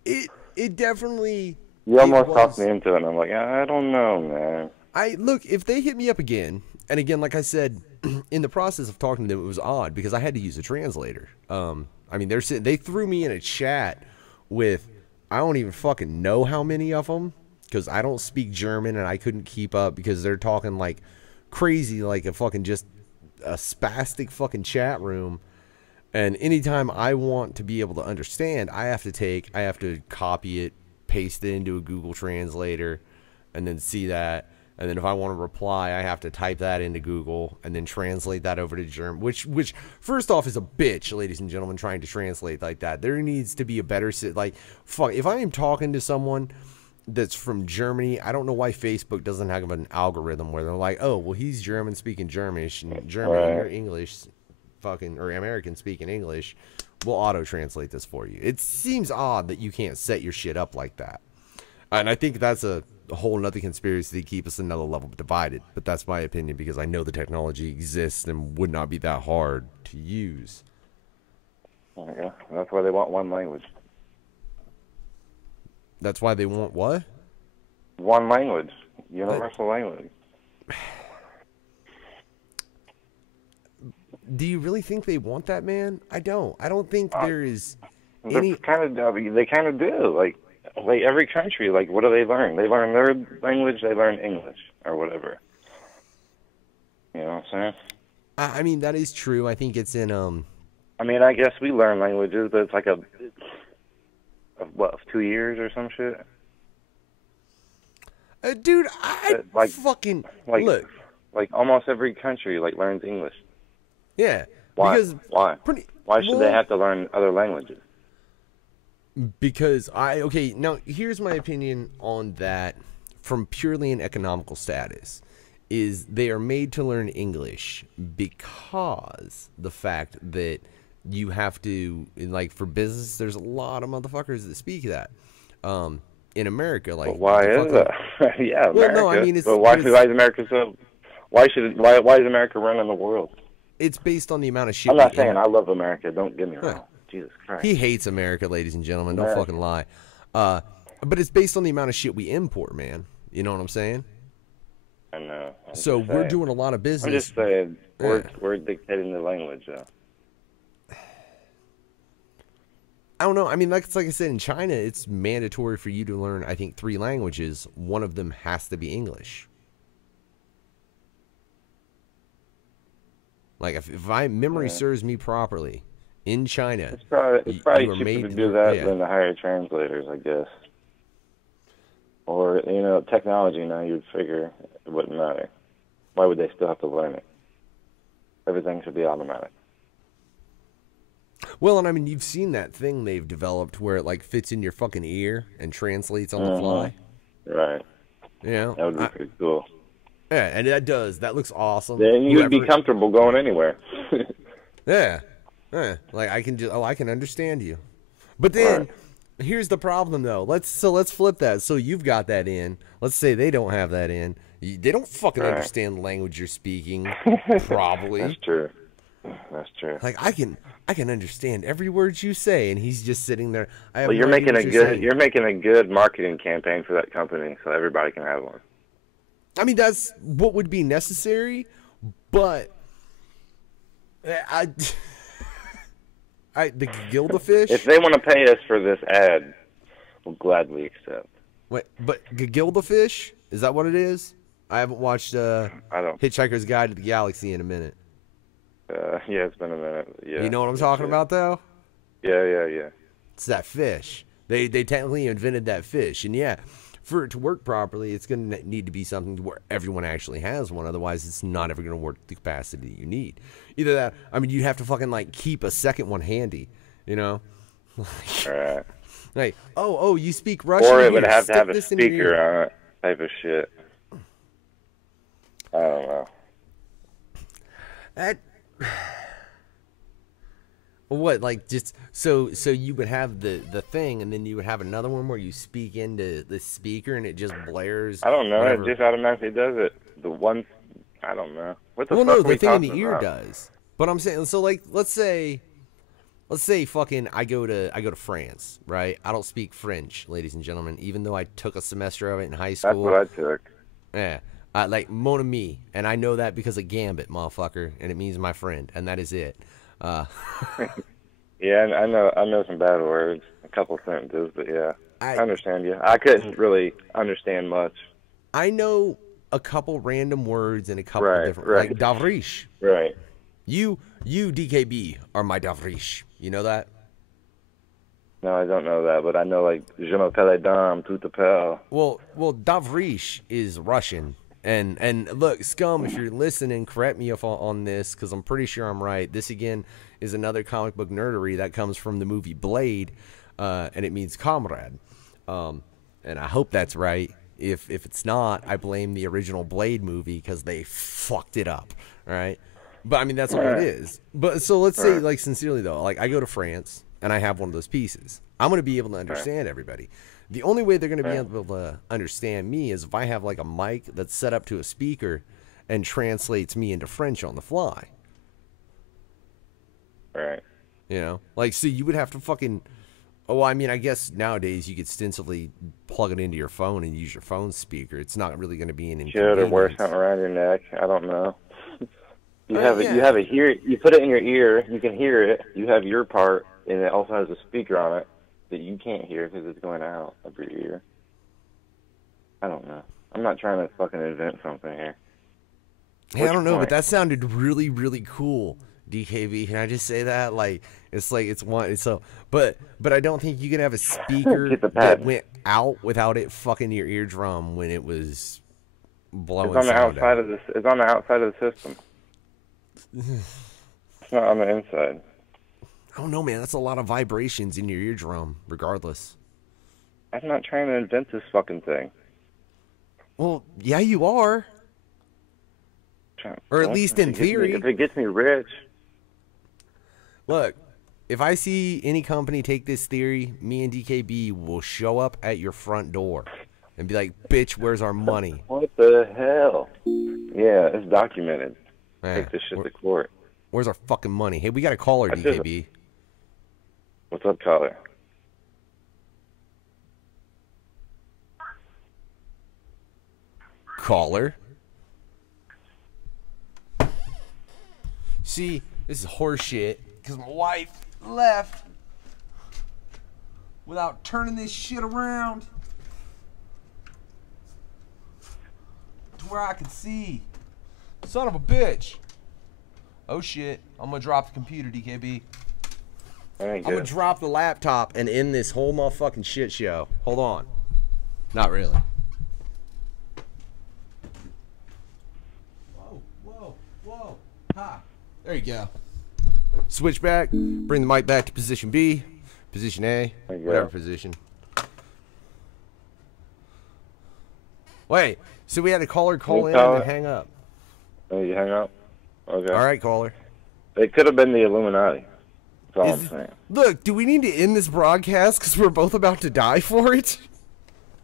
It definitely. You almost was, talked me into it, and I'm like, I don't know, man. Look, if they hit me up again, and again, like I said, in the process of talking to them, it was odd because I had to use a translator. I mean, they threw me in a chat with, I don't even fucking know how many of them, because I don't speak German and I couldn't keep up because they're talking like crazy, like a fucking just a spastic fucking chat room. And anytime I want to be able to understand, I have to copy it, paste it into a Google Translator, and then see that. And then if I want to reply, I have to type that into Google and then translate that over to German, which first off is a bitch, ladies and gentlemen, trying to translate like that. There needs to be a better, like, fuck, if I am talking to someone that's from Germany, I don't know why Facebook doesn't have an algorithm where they're like, oh, well, he's German speaking Germanish, and you're English fucking, or American speaking English, we'll auto-translate this for you. It seems odd that you can't set your shit up like that. And I think that's a whole nother conspiracy to keep us another level divided. But that's my opinion because I know the technology exists and would not be that hard to use. Yeah, that's why they want one language. That's why they want what? One language. Universal language. Do you really think they want that, man? I don't. I don't think there is any... They kind of do. Like every country, like, what do they learn? They learn their language, they learn English, or whatever. You know what I'm saying? I mean, that is true. I think it's in... I mean, I guess we learn languages, but it's like of 2 years or some shit? Dude, I fucking... Look. Like, almost every country, like, learns English. Yeah. Why? Why should they have to learn other languages? Because okay, now here's my opinion on that from purely an economical status, is they are made to learn English because the fact that you have to, like, for business, there's a lot of motherfuckers that speak that. In America, like... But why is that? Yeah, America. Well, no, I mean, why is America so... Why is America running the world? It's based on the amount of shit... I'm not saying I love America, don't get me wrong. Jesus Christ. He hates America, ladies and gentlemen. Don't fucking lie. But it's based on the amount of shit we import, man. You know what I'm saying? I know. So we're doing a lot of business. I'm just saying, we're dictating the language, though. I don't know. I mean, like I said, in China, it's mandatory for you to learn, I think, 3 languages. One of them has to be English. Like, if my memory serves me properly, in China, it's probably cheaper to do that yeah. than to hire translators, I guess. Or, technology now, you'd figure it wouldn't matter. Why would they still have to learn it? Everything should be automatic. Well, and I mean, you've seen that thing they've developed where it, like, fits in your fucking ear and translates on the fly. Right. Yeah. That would be pretty cool. Yeah, and that does. That looks awesome. Then you'd be comfortable going anywhere. Yeah. Like, I can understand you. But then, here's the problem, though. Let's flip that. So you've got that in. Let's say they don't have that in. They don't fucking understand the language you're speaking, probably. That's true. That's true. Like, I can understand every word you say, and he's just sitting there. Well, you're making a good marketing campaign for that company, so everybody can have one. I mean, that's what would be necessary, but the Gildafish. If they want to pay us for this ad, we'll gladly accept. Wait, but Gildafish, is that what it is? I haven't watched Hitchhiker's Guide to the Galaxy in a minute. Yeah, it's been a minute. Yeah. You know what I'm talking about, though? Yeah. It's that fish. They technically invented that fish, and yeah, for it to work properly, it's going to need to be something where everyone actually has one. Otherwise, it's not ever going to work the capacity you need. Either that, I mean, you have to fucking like keep a second one handy, you know? Right. Like, oh, you speak Russian? Or it Here, would have to stick have a this in your speaker ear. on it, type of shit. I don't know. That. What, like, just so you would have the thing, and then you would have another one where you speak into the speaker and it just blares. I don't know. whatever. It just automatically does it. The one, I don't know. What the Well, fuck no, are the we thing in the talking ear about? does. But I'm saying, so like, let's say fucking I go to France, right? I don't speak French, ladies and gentlemen, even though I took a semester of it in high school. That's what I took. Yeah. Like mon ami, and I know that because of Gambit, motherfucker, and it means my friend, and that is it. Yeah, I know some bad words, a couple sentences, but yeah, I understand you. I couldn't really understand much. I know a couple random words and a couple of different, like Davrish. Right. You DKB are my Davrish. You know that? No, I don't know that, but I know like Je m'appelle Dame, tout appelle. Well, Davrish is Russian. And look, Scum, if you're listening, correct me if on this, because I'm pretty sure I'm right. This, again, is another comic book nerdery that comes from the movie Blade, and it means comrade. And I hope that's right. If it's not, I blame the original Blade movie because they fucked it up, all right? But, I mean, that's all it is. But so let's say, like, sincerely, though, like, I go to France, and I have one of those pieces. I'm going to be able to understand everybody. The only way they're going to be able to understand me is if I have like a mic that's set up to a speaker and translates me into French on the fly. Right. You know? Like, so you would have to fucking... Oh, I mean, I guess nowadays you could extensively plug it into your phone and use your phone speaker. It's not really going to be an inconvenience. Should or wear something around your neck. I don't know. You have it here. You put it in your ear. You can hear it. You have your part, and it also has a speaker on it that you can't hear because it's going out of your ear. I don't know. I'm not trying to fucking invent something here. Hey, I don't know, but that sounded really, really cool, DKB. Can I just say that? Like it's one. It's so, but I don't think you can have a speaker that went out without it fucking your eardrum when it was blowing. It's on the sound outside out. of this. It's on the outside of the system. It's not on the inside. I don't know, man. That's a lot of vibrations in your eardrum, regardless. I'm not trying to invent this fucking thing. Well, yeah, you are. Or at least in theory. If it gets me rich. Look, if I see any company take this theory, me and DKB will show up at your front door and be like, bitch, where's our money? What the hell? Yeah, it's documented. Man, Take this shit to court. Where's our fucking money? Hey, we got a caller, DKB. What's up, caller? Caller? See, this is horseshit because my wife left without turning this shit around to where I can see. Son of a bitch. Oh shit, I'm gonna drop the computer, DKB. I'm gonna drop the laptop and end this whole motherfucking shit show. Hold on. Not really. Whoa. Ha. There you go. Switch back. Bring the mic back to position B. Position A. Whatever position. Wait. So we had a caller call in and hang up. Oh, you hang up? Okay. All right, caller. It could have been the Illuminati. That's all I'm saying. Look, do we need to end this broadcast because we're both about to die for it?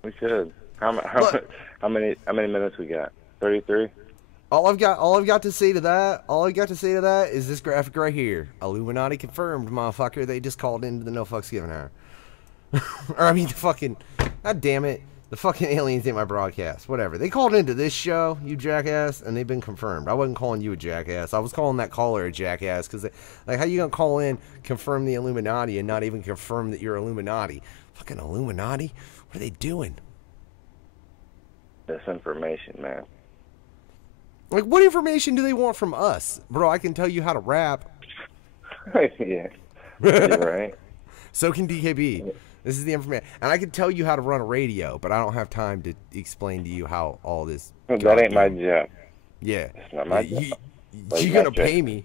We should. How many minutes we got? 33? All I've got to say to that is this graphic right here. Illuminati confirmed, motherfucker. They just called into the no fucks given hour. Or I mean, god damn it. The fucking aliens ain't my broadcast. Whatever. They called into this show, you jackass, and they've been confirmed. I wasn't calling you a jackass. I was calling that caller a jackass because, like, how you gonna call in, confirm the Illuminati, and not even confirm that you're Illuminati? Fucking Illuminati? What are they doing? Disinformation, man. Like, what information do they want from us? Bro, I can tell you how to rap. Yeah. You're right. So can DKB. This is the information. And I can tell you how to run a radio, but I don't have time to explain to you how all this... That ain't my job. Yeah. It's not my job. You're going to pay me.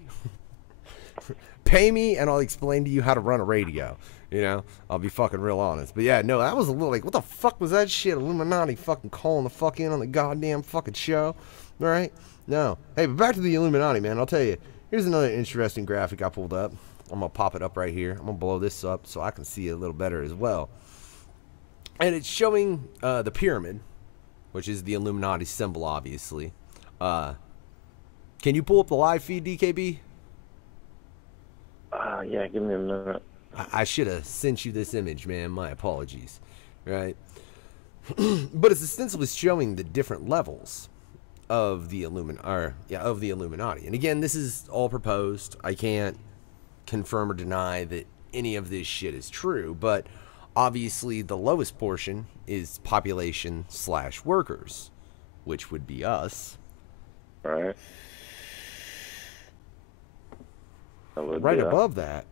Pay me, and I'll explain to you how to run a radio. You know? I'll be fucking real honest. But yeah, no, that was a little like, what the fuck was that shit? Illuminati fucking calling the fuck in on the goddamn fucking show. All right? No. Hey, but back to the Illuminati, man. I'll tell you. Here's another interesting graphic I pulled up. I'm going to pop it up right here. I'm going to blow this up so I can see it a little better as well. And it's showing the pyramid, which is the Illuminati symbol, obviously. Can you pull up the live feed, DKB? Yeah, give me a minute. I should have sent you this image, man. My apologies. Right? But it's ostensibly showing the different levels of the Illuminati. And again, this is all proposed. I can't confirm or deny that any of this shit is true, but obviously the lowest portion is population / workers, which would be us. Right. Right above that.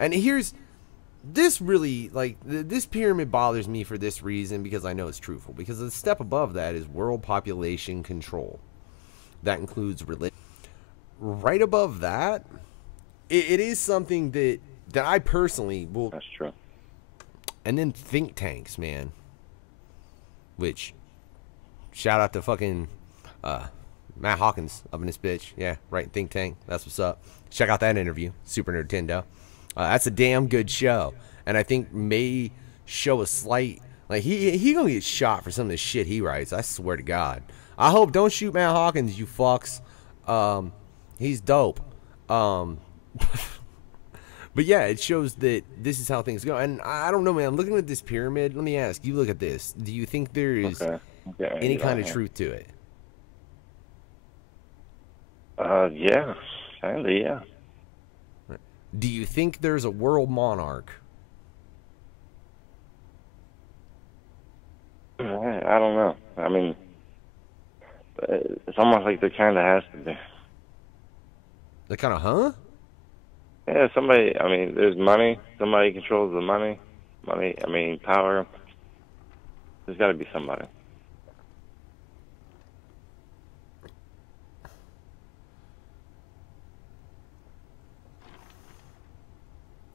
And here's this really, like, this pyramid bothers me for this reason, because I know it's truthful. Because the step above that is world population control. That includes religion. Right above that, it is something that I personally will... That's true. And then think tanks, man. Which, shout out to fucking Matt Hawkins up in this bitch. Yeah, right, think tank. That's what's up. Check out that interview, Super Nintendo. That's a damn good show, and I think may show a slight, like, he gonna get shot for some of the shit he writes. I swear to God. I hope, don't shoot Matt Hawkins, you fucks. He's dope. But yeah, it shows that this is how things go. And I don't know, man. I'm looking at this pyramid. Let me ask you. Look at this. Do you think there is any kind of truth to it? Yeah, kinda, yeah. Do you think there's a world monarch? I don't know. I mean, it's almost like there kind of has to be. The kind of, huh? Yeah, somebody, I mean, there's money. Somebody controls the money. Money, I mean, power. There's got to be somebody.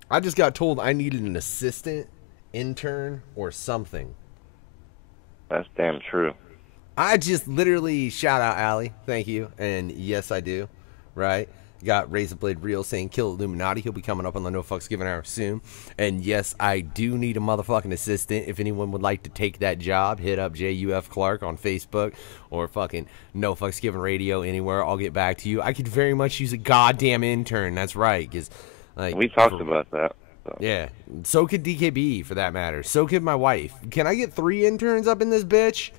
I just got told I needed an assistant, intern, or something. That's damn true. I just literally, shout out Allie, thank you, and yes I do, right? Got Razorblade Real saying kill Illuminati. He'll be coming up on the No Fucks Given hour soon. And yes, I do need a motherfucking assistant. If anyone would like to take that job, hit up JUF Clark on Facebook or fucking No Fucks Given Radio anywhere. I'll get back to you. I could very much use a goddamn intern. That's right, because like, we talked about that. So. Yeah, so could DKB for that matter. So could my wife. Can I get 3 interns up in this bitch?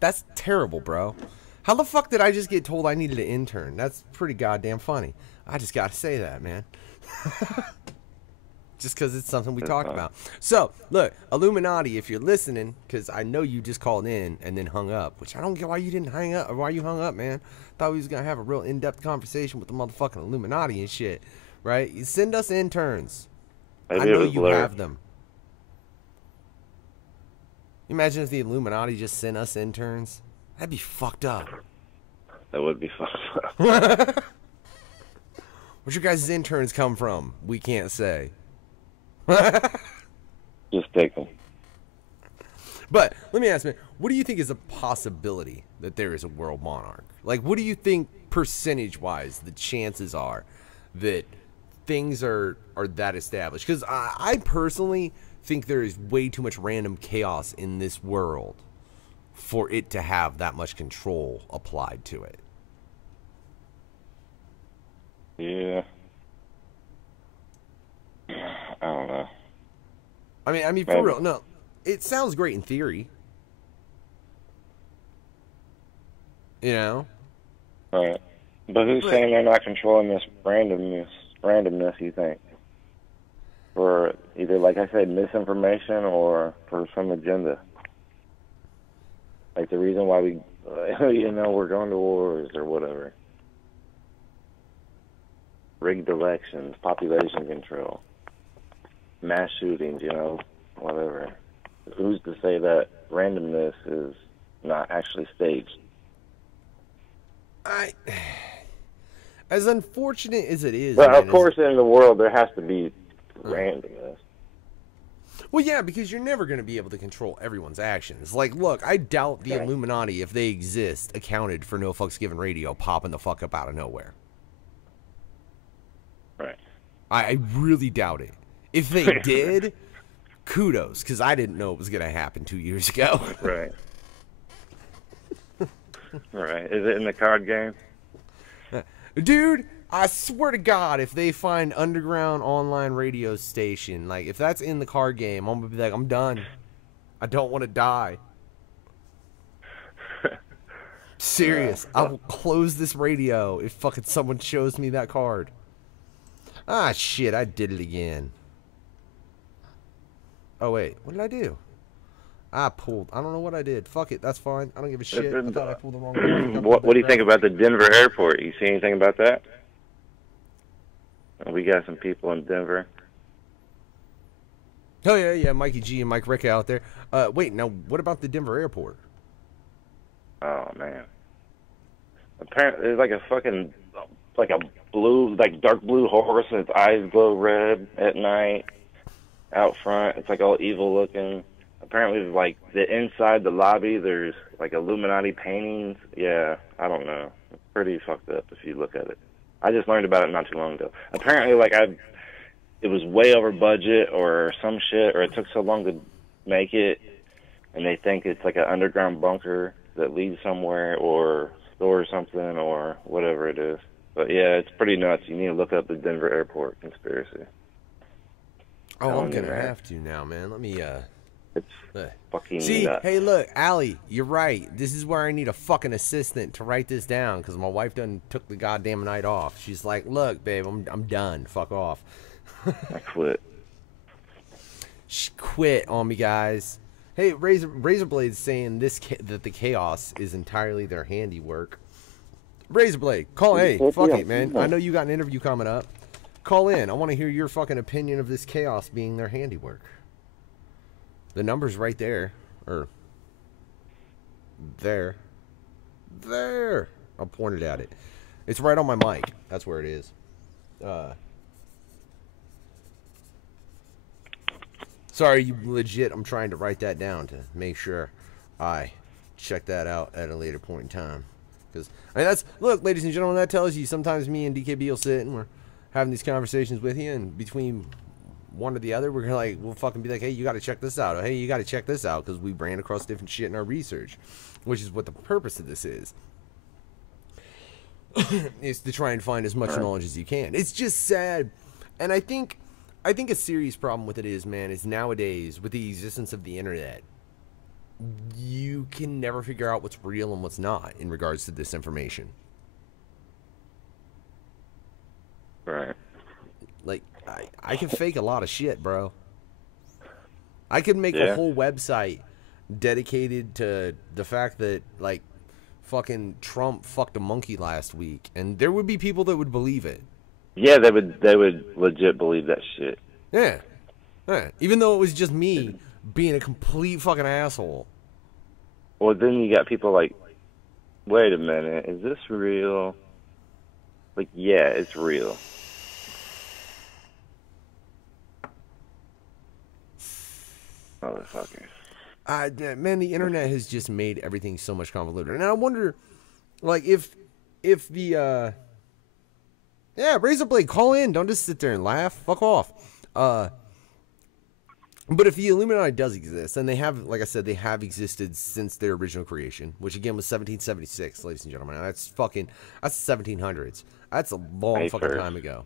That's terrible, bro. How the fuck did I just get told I needed an intern? That's pretty goddamn funny. I just gotta say that, man. Just because it's something we talked about. So, look, Illuminati, if you're listening, because I know you just called in and then hung up, which I don't get why you didn't hang up, or why you hung up, man. Thought we was going to have a real in-depth conversation with the motherfucking Illuminati and shit, right? You send us interns. Maybe I know you have them. Imagine if the Illuminati just sent us interns. That'd be fucked up. That would be fucked up. Where'd your guys' interns come from? We can't say. Just take them. But let me ask, man, what do you think is a possibility that there is a world monarch? Like, what do you think percentage-wise the chances are that things are that established? Because I personally think there is way too much random chaos in this world for it to have that much control applied to it. Yeah. I don't know. I mean, for real, no. It sounds great in theory. You know? Right. But who's saying they're not controlling this randomness, you think? For either, like I said, misinformation or for some agenda? Like the reason why we, we're going to wars or whatever. Rigged elections, population control. mass shootings, you know, whatever. Who's to say that randomness is not actually staged? As unfortunate as it is, But man, of course, in the world, there has to be randomness. Well, yeah, because you're never going to be able to control everyone's actions. Like, look, I doubt the Illuminati, if they exist, accounted for No Fucks Given Radio popping the fuck up out of nowhere. Right. I really doubt it. If they did, kudos, because I didn't know it was going to happen 2 years ago. Right. Right. Is it in the card game? Dude, I swear to God, if they find underground online radio station, like, if that's in the card game, I'm going to be like, I'm done. I don't want to die. Serious. I will close this radio if fucking someone shows me that card. Ah, shit, I did it again. Oh, wait, what did I do? I don't know what I did. Fuck it, that's fine. I don't give a shit. I thought I pulled the wrong one. What do you think about the Denver airport? You see anything about that? We got some people in Denver. Oh, yeah, Mikey G and Mike Rick out there. Wait, now, what about the Denver airport? Oh, man. Apparently, there's like a fucking, like a blue, like dark blue horse, and its eyes glow red at night out front. It's like all evil looking. Apparently, like, the inside the lobby, there's like Illuminati paintings. Yeah, I don't know. It's pretty fucked up if you look at it. I just learned about it not too long ago. Apparently, like, it was way over budget or some shit, or it took so long to make it, and they think it's like an underground bunker that leads somewhere or stores something or whatever it is. But yeah, it's pretty nuts. You need to look up the Denver airport conspiracy. Oh, I'm gonna have to now, man. Let me, It's fucking See, nuts. hey, look, Allie, you're right. This is where I need a fucking assistant to write this down, because my wife done took the goddamn night off. She's like, look, babe, I'm done. Fuck off. I quit. She quit on me, guys. Hey, Razorblade saying that the chaos is entirely their handiwork. Razorblade, call. Hey, fuck it, man. I know you got an interview coming up. Call in. I want to hear your fucking opinion of this chaos being their handiwork. The number's right there. Or there. There. I pointed at it. It's right on my mic. That's where it is. Sorry, you legit. I'm trying to write that down to make sure I check that out at a later point in time. Because, I mean, look, ladies and gentlemen, that tells you sometimes me and DKB will sit and we're having these conversations with you, and between one or the other, we'll fucking be like, hey, you got to check this out. Or, hey, you got to check this out, because we ran across different shit in our research, which is what the purpose of this is. Is to try and find as much knowledge as you can. It's just sad. And I think a serious problem with it is, man, is nowadays, with the existence of the internet, you can never figure out what's real and what's not in regards to this information. Right. Like, I can fake a lot of shit, bro. I could make a whole website dedicated to the fact that, like, fucking Trump fucked a monkey last week, and there would be people that would believe it. Yeah, they would legit believe that shit. Yeah. Even though it was just me being a complete fucking asshole. Well, then you got people like, wait a minute, is this real? Like, yeah, it's real. Motherfuckers. Man, the internet has just made everything so much convoluted. And I wonder, like, if the, yeah, Razorblade, call in. Don't just sit there and laugh. Fuck off. But if the Illuminati does exist, and they have, like I said, they have existed since their original creation, which again was 1776, ladies and gentlemen. That's the 1700s. That's a long fucking time ago.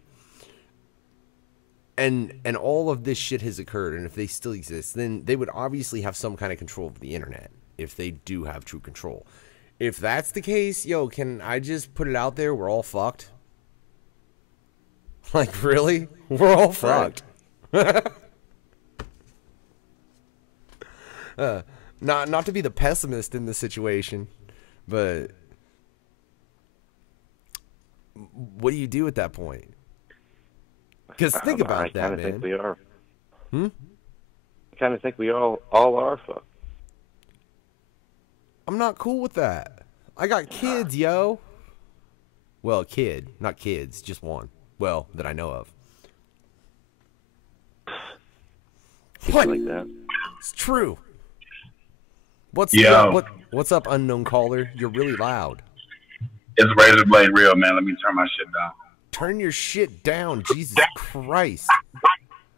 And all of this shit has occurred, and if they still exist, then they would obviously have some kind of control of the internet, if they do have true control. If that's the case, yo, can I just put it out there? We're all fucked. Like, really? We're all fucked. Not to be the pessimist in this situation, but what do you do at that point? Because think about that, man. I think we are. Hmm? I kind of think we all are fucked. I'm not cool with that. I got kids, yo. Well, a kid, not kids, just one. Well, that I know of. What? Like that. It's true. What's up, unknown caller? You're really loud. It's Razor Blade Real, man. Let me turn my shit down. Turn your shit down, Jesus Christ.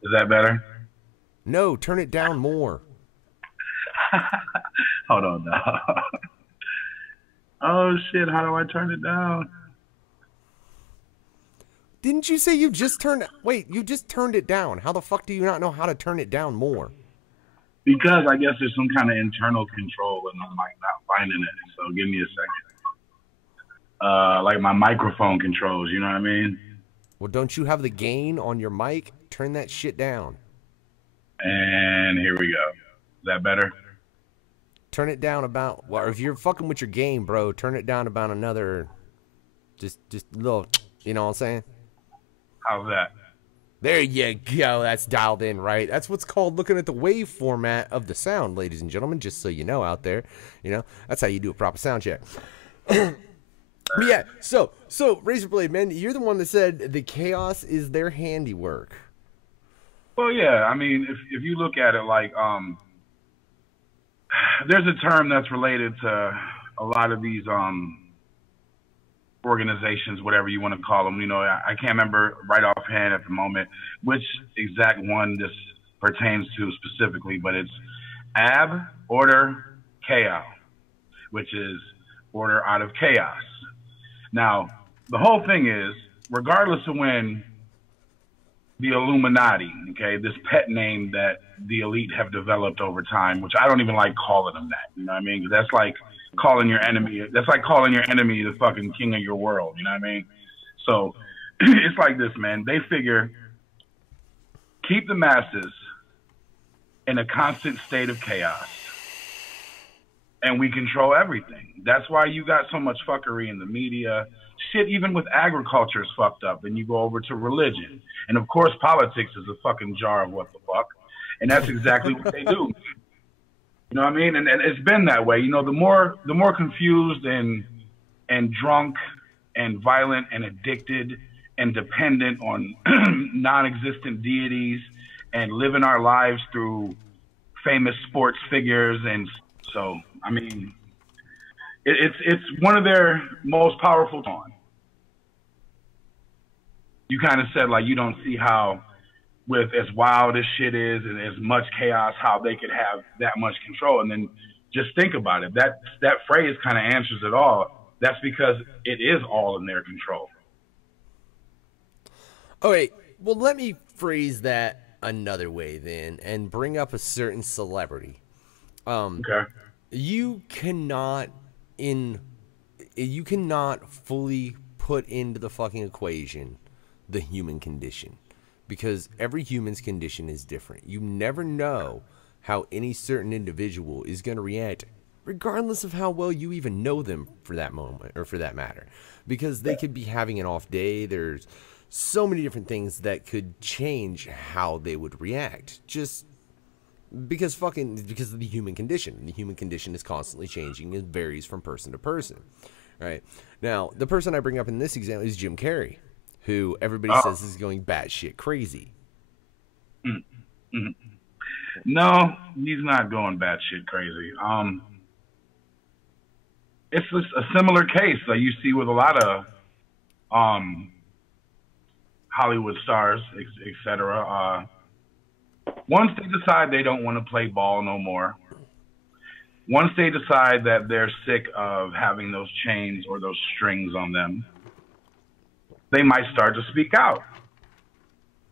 Is that better? No, turn it down more. Hold on, now. Oh, shit. How do I turn it down? Didn't you say you just turned... Wait, you just turned it down. How the fuck do you not know how to turn it down more? Because I guess there's some kind of internal control and I'm like not finding it. So give me a second. Like my microphone controls, you know what I mean? Well, don't you have the gain on your mic? Turn that shit down. And here we go. Is that better? Turn it down about... Well, if you're fucking with your game, bro, turn it down about another... Just a little... You know what I'm saying? How's that? There you go. That's dialed in, right? That's what's called looking at the wave format of the sound, ladies and gentlemen, just so you know out there. You know, that's how you do a proper sound check. But yeah, so Razorblade, man, you're the one that said the chaos is their handiwork. Well, yeah. I mean, if you look at it like, there's a term that's related to a lot of these organizations, whatever you want to call them. You know, I can't remember right offhand at the moment which exact one this pertains to specifically, but it's AB, order, chaos, which is order out of chaos. Now, the whole thing is, regardless of when the Illuminati, okay, this pet name that the elite have developed over time, which I don't even like calling them that, you know what I mean? 'Cause that's like calling your enemy, the fucking king of your world, you know what I mean? So it's like this, man. They figure keep the masses in a constant state of chaos and we control everything. That's why you got so much fuckery in the media. Shit, even with agriculture is fucked up. And you go over to religion. And of course, politics is a fucking jar of what the fuck. And that's exactly what they do. You know what I mean? And it's been that way. You know, the more confused and drunk and violent and addicted and dependent on non-existent deities and living our lives through famous sports figures. And so, I mean, it's one of their most powerful tools. You kind of said, like, you don't see how, with as wild as shit is and as much chaos, how they could have that much control. And then just think about it. That phrase kind of answers it all. That's because it is all in their control. All right. Well, let me phrase that another way then and bring up a certain celebrity. Okay. You cannot fully put into the fucking equation the human condition, because every human's condition is different. You never know how any certain individual is going to react, regardless of how well you even know them for that moment or for that matter, because they could be having an off day. There's so many different things that could change how they would react, just because of the human condition. The human condition is constantly changing. It varies from person to person. Right? Now, the person I bring up in this example is Jim Carrey, who everybody says is going batshit crazy. No, he's not going batshit crazy. It's just a similar case that you see with a lot of Hollywood stars, etc. Once they decide they don't want to play ball no more, once they decide that they're sick of having those chains or those strings on them, they might start to speak out.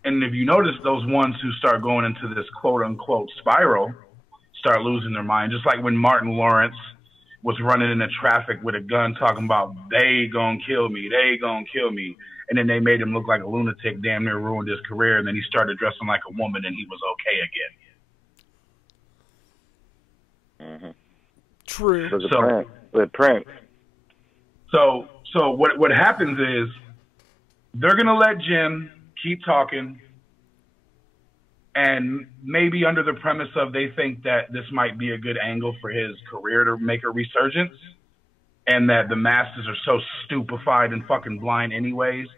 And if you notice, those ones who start going into this quote-unquote spiral start losing their mind, just like when Martin Lawrence was running into traffic with a gun talking about, they gonna kill me, they gonna kill me. And then they made him look like a lunatic, damn near ruined his career, and then he started dressing like a woman and he was okay again. Mm-hmm. True. The Prince. So what happens is they're gonna let Jim keep talking And maybe under the premise of they think that this might be a good angle for his career to make a resurgence, and that the masses are so stupefied and fucking blind anyways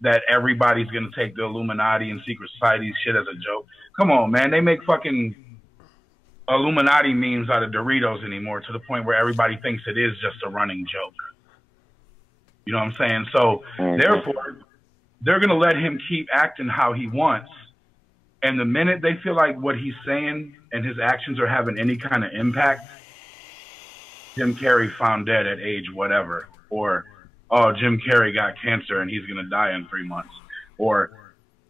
that everybody's going to take the Illuminati and secret society shit as a joke. Come on, man. They make fucking Illuminati memes out of Doritos anymore, to the point where everybody thinks it is just a running joke. You know what I'm saying? So therefore, they're going to let him keep acting how he wants. And the minute they feel like what he's saying and his actions are having any kind of impact, Jim Carrey found dead at age whatever, or, oh, Jim Carrey got cancer and he's going to die in 3 months, or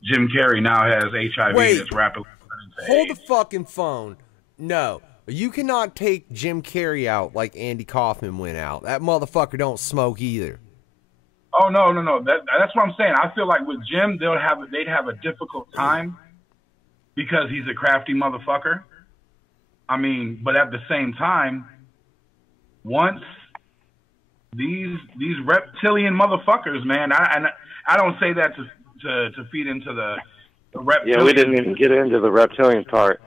Jim Carrey now has HIV that's rapidly turning to Hold AIDS. the fucking phone. No, you cannot take Jim Carrey out like Andy Kaufman went out. That motherfucker don't smoke either. Oh, no. That's what I'm saying. I feel like with Jim, they'd have a difficult time because he's a crafty motherfucker. I mean, but at the same time, once these reptilian motherfuckers, man, I don't say that to feed into the reptilian. Yeah, we didn't even get into the reptilian part.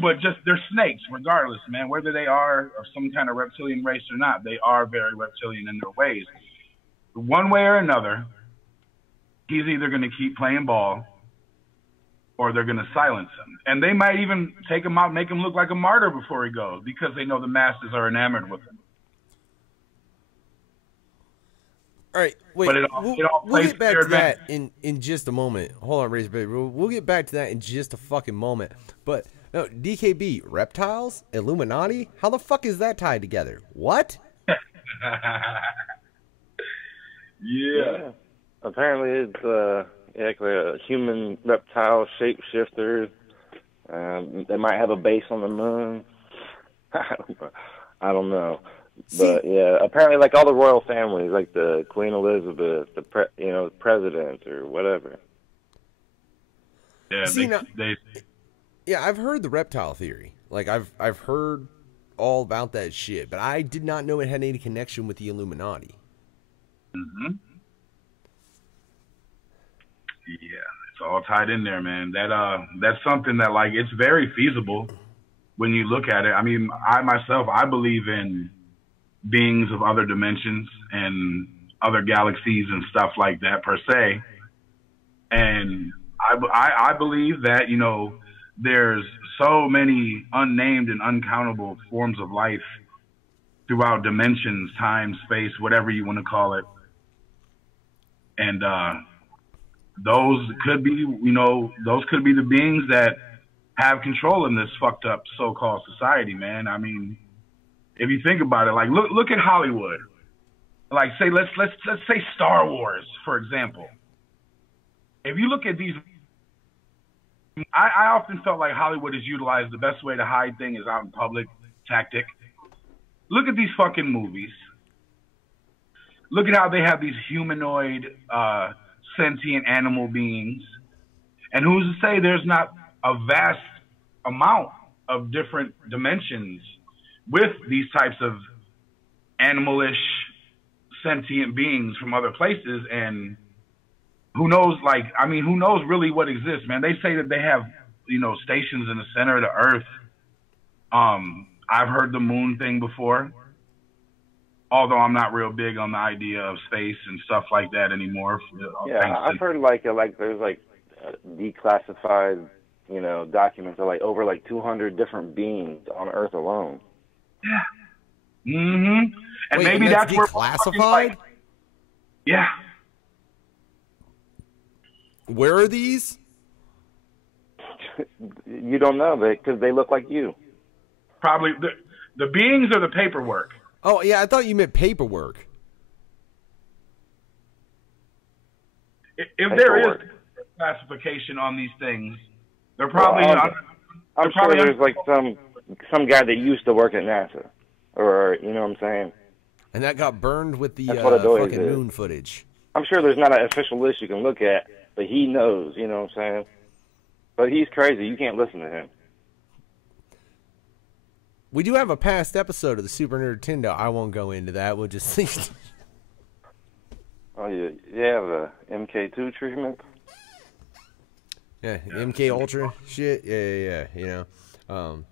But just they're snakes, regardless, man. Whether they are of some kind of reptilian race or not, they are very reptilian in their ways. One way or another, he's either going to keep playing ball or they're going to silence him. And they might even take him out, make him look like a martyr before he goes, because they know the masses are enamored with him. All right, wait. But it all we'll plays get back to to their that in just a moment. Hold on, Razorback. We'll get back to that in just a fucking moment. But no, DKB, reptiles, Illuminati. How the fuck is that tied together? What? Yeah. Apparently it's actually a human reptile shapeshifter. They might have a base on the moon. I don't know. But yeah, apparently like all the royal families, like the Queen Elizabeth, the president or whatever. Yeah, yeah, I've heard the reptile theory. Like I've heard all about that shit, but I did not know it had any connection with the Illuminati. Mm-hmm. Yeah, it's all tied in there, man. That's something that, like, it's very feasible when you look at it. I mean, I believe in beings of other dimensions and other galaxies and stuff like that per se. And I believe that, you know, there's so many unnamed and uncountable forms of life throughout dimensions, time, space, whatever you want to call it. And those could be, you know, those could be the beings that have control in this fucked up so-called society, man. I mean, if you think about it, like look at Hollywood. Like say let's say Star Wars, for example. If you look at these, I often felt like Hollywood has utilized the best way to hide things is out in public tactic. Look at these fucking movies. Look at how they have these humanoid, sentient animal beings. And who's to say there's not a vast amount of different dimensions with these types of animalish, sentient beings from other places? And who knows, like, I mean, who knows really what exists, man? They say that they have, you know, stations in the center of the earth. I've heard the moon thing before, although I'm not real big on the idea of space and stuff like that anymore. Yeah, I've heard like there's like declassified, you know, documents of like over like 200 different beings on Earth alone. Yeah. Mm-hmm. And wait, maybe and that's where declassified. Like, yeah. Where are these? You don't know because they look like you. Probably the beings or the paperwork. Oh yeah, I thought you meant paperwork. If there is classification on these things, they're probably. Well, I'm sure there's like some guy that used to work at NASA, or you know what I'm saying. And that got burned with the fucking moon footage. I'm sure there's not an official list you can look at, but he knows, you know what I'm saying? But he's crazy. You can't listen to him. We do have a past episode of the Super Nintendo. I won't go into that. We'll just see. Oh, yeah, the MK2 treatment? Yeah, MK Ultra shit. Yeah. You know,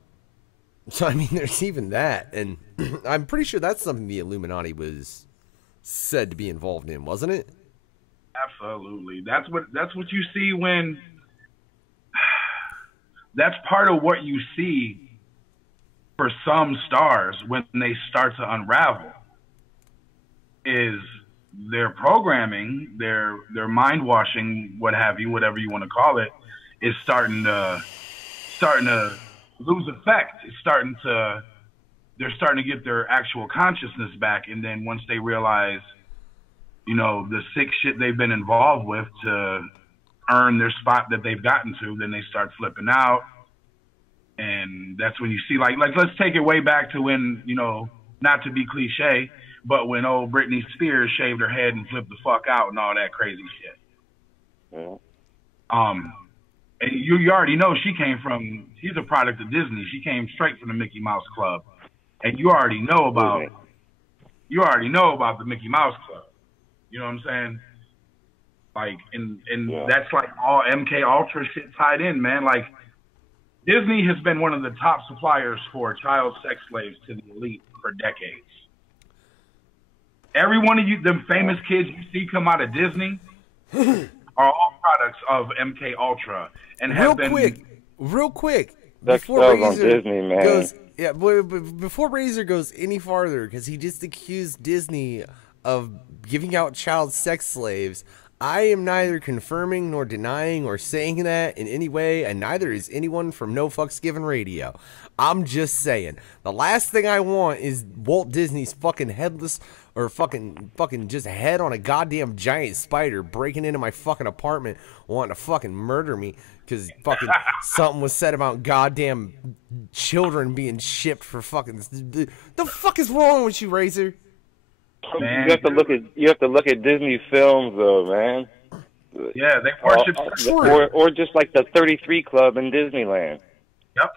so I mean, there's even that, and I'm pretty sure that's something the Illuminati was said to be involved in, wasn't it? Absolutely. That's what you see when. That's part of what you see for some stars when they start to unravel. Is their programming, their mind washing, what have you, whatever you want to call it, is starting to lose effect. They're starting to get their actual consciousness back, and then once they realize, you know, the sick shit they've been involved with to earn their spot that they've gotten to, then they start flipping out. And that's when you see, like let's take it way back to when, you know, not to be cliche, but when old Britney Spears shaved her head and flipped the fuck out and all that crazy shit. Yeah. And you already know she's a product of Disney. She came straight from the Mickey Mouse Club. And you already know about the Mickey Mouse Club. You know what I'm saying? Like, and Yeah. that's like all MK Ultra shit tied in, man. Like, Disney has been one of the top suppliers for child sex slaves to the elite for decades. Every one of you, them famous kids you see come out of Disney are all products of MK Ultra and have real quick, That's before on Razor Disney, man. goes, yeah, before Razor goes any farther, because he just accused Disney of giving out child sex slaves. I am neither confirming nor denying or saying that in any way, and neither is anyone from No Fucks Given Radio. I'm just saying, the last thing I want is Walt Disney's fucking headless or fucking just head on a goddamn giant spider breaking into my fucking apartment wanting to fucking murder me because fucking something was said about goddamn children being shipped for fucking... The fuck is wrong with you, Razor? Man, You have to look at Disney films, though, man. yeah, they worship. Or just like the 33 Club in Disneyland. Yep.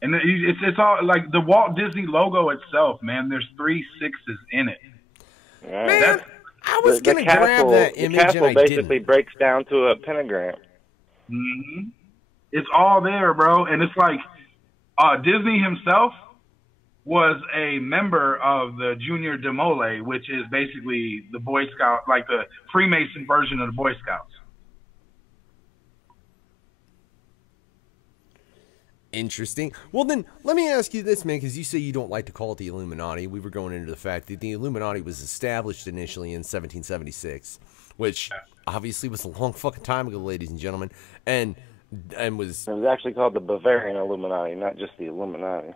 And it's all like the Walt Disney logo itself, man. There's 3 6s in it. Man, I was gonna grab that image the castle and I basically didn't. breaks down to a pentagram. Mm-hmm. It's all there, bro. And it's like Disney himself was a member of the Junior de Mole, which is basically the Boy Scout, like the Freemason version of the Boy Scouts. Interesting. Well, then, let me ask you this, man, because you say you don't like to call it the Illuminati. We were going into the fact that the Illuminati was established initially in 1776, which obviously was a long fucking time ago, ladies and gentlemen, and was... It was actually called the Bavarian Illuminati, not just the Illuminati.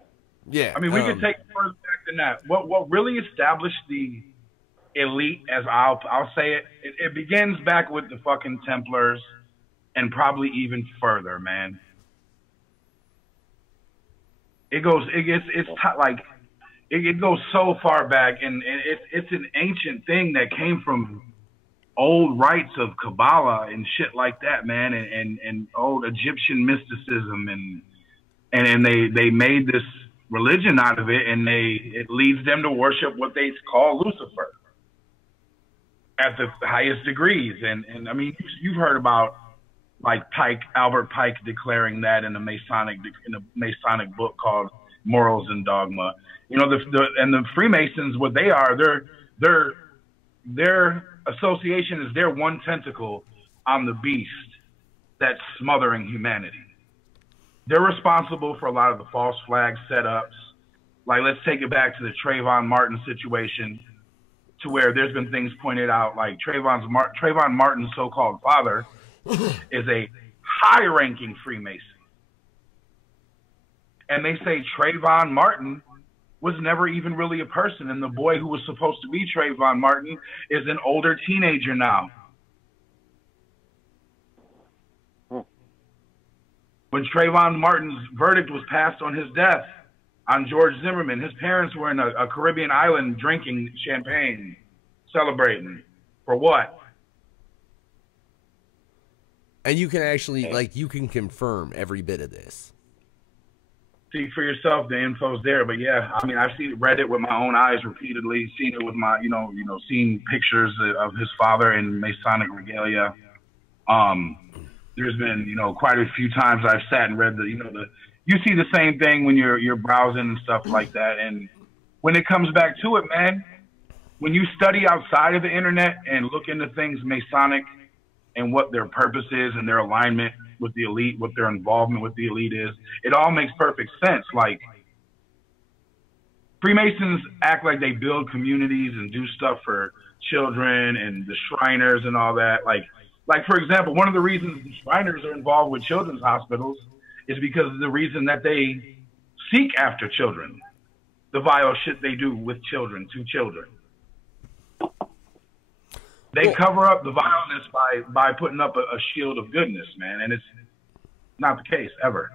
Yeah. I mean, we could take it further back than that. What really established the elite, as I'll say it, it begins back with the fucking Templars, and probably even further, man. It goes so far back, and it's an ancient thing that came from old rites of Kabbalah and shit like that, man, and old Egyptian mysticism, and they made this religion out of it, and it leads them to worship what they call Lucifer at the highest degrees, and I mean, you've heard about like Albert Pike declaring that in a Masonic book called Morals and Dogma. You know, the Freemasons, what they are, their association is their one tentacle on the beast that's smothering humanity. They're responsible for a lot of the false flag setups. Like, let's take it back to the Trayvon Martin situation, to where there's been things pointed out, like Trayvon Martin's so-called father is a high-ranking Freemason. And they say Trayvon Martin was never even really a person, and the boy who was supposed to be Trayvon Martin is an older teenager now. When Trayvon Martin's verdict was passed on his death on George Zimmerman, his parents were in a Caribbean island drinking champagne, celebrating. For what? And you can actually, like, you can confirm every bit of this. See for yourself, the info's there. But yeah, I mean, I've read it with my own eyes repeatedly, seen it with my, seen pictures of his father in Masonic regalia. there's been, quite a few times I've sat and read you see the same thing when you're browsing and stuff like that. And when it comes back to it, man, when you study outside of the internet and look into things Masonic and what their purpose is and their alignment with the elite, what their involvement with the elite is, it all makes perfect sense. Like, Freemasons act like they build communities and do stuff for children and the Shriners and all that. Like for example, one of the reasons the Shriners are involved with children's hospitals is because of the reason that they seek after children, the vile shit they do with children, to children. They cover up the violence by putting up a shield of goodness, man, and it's not the case ever.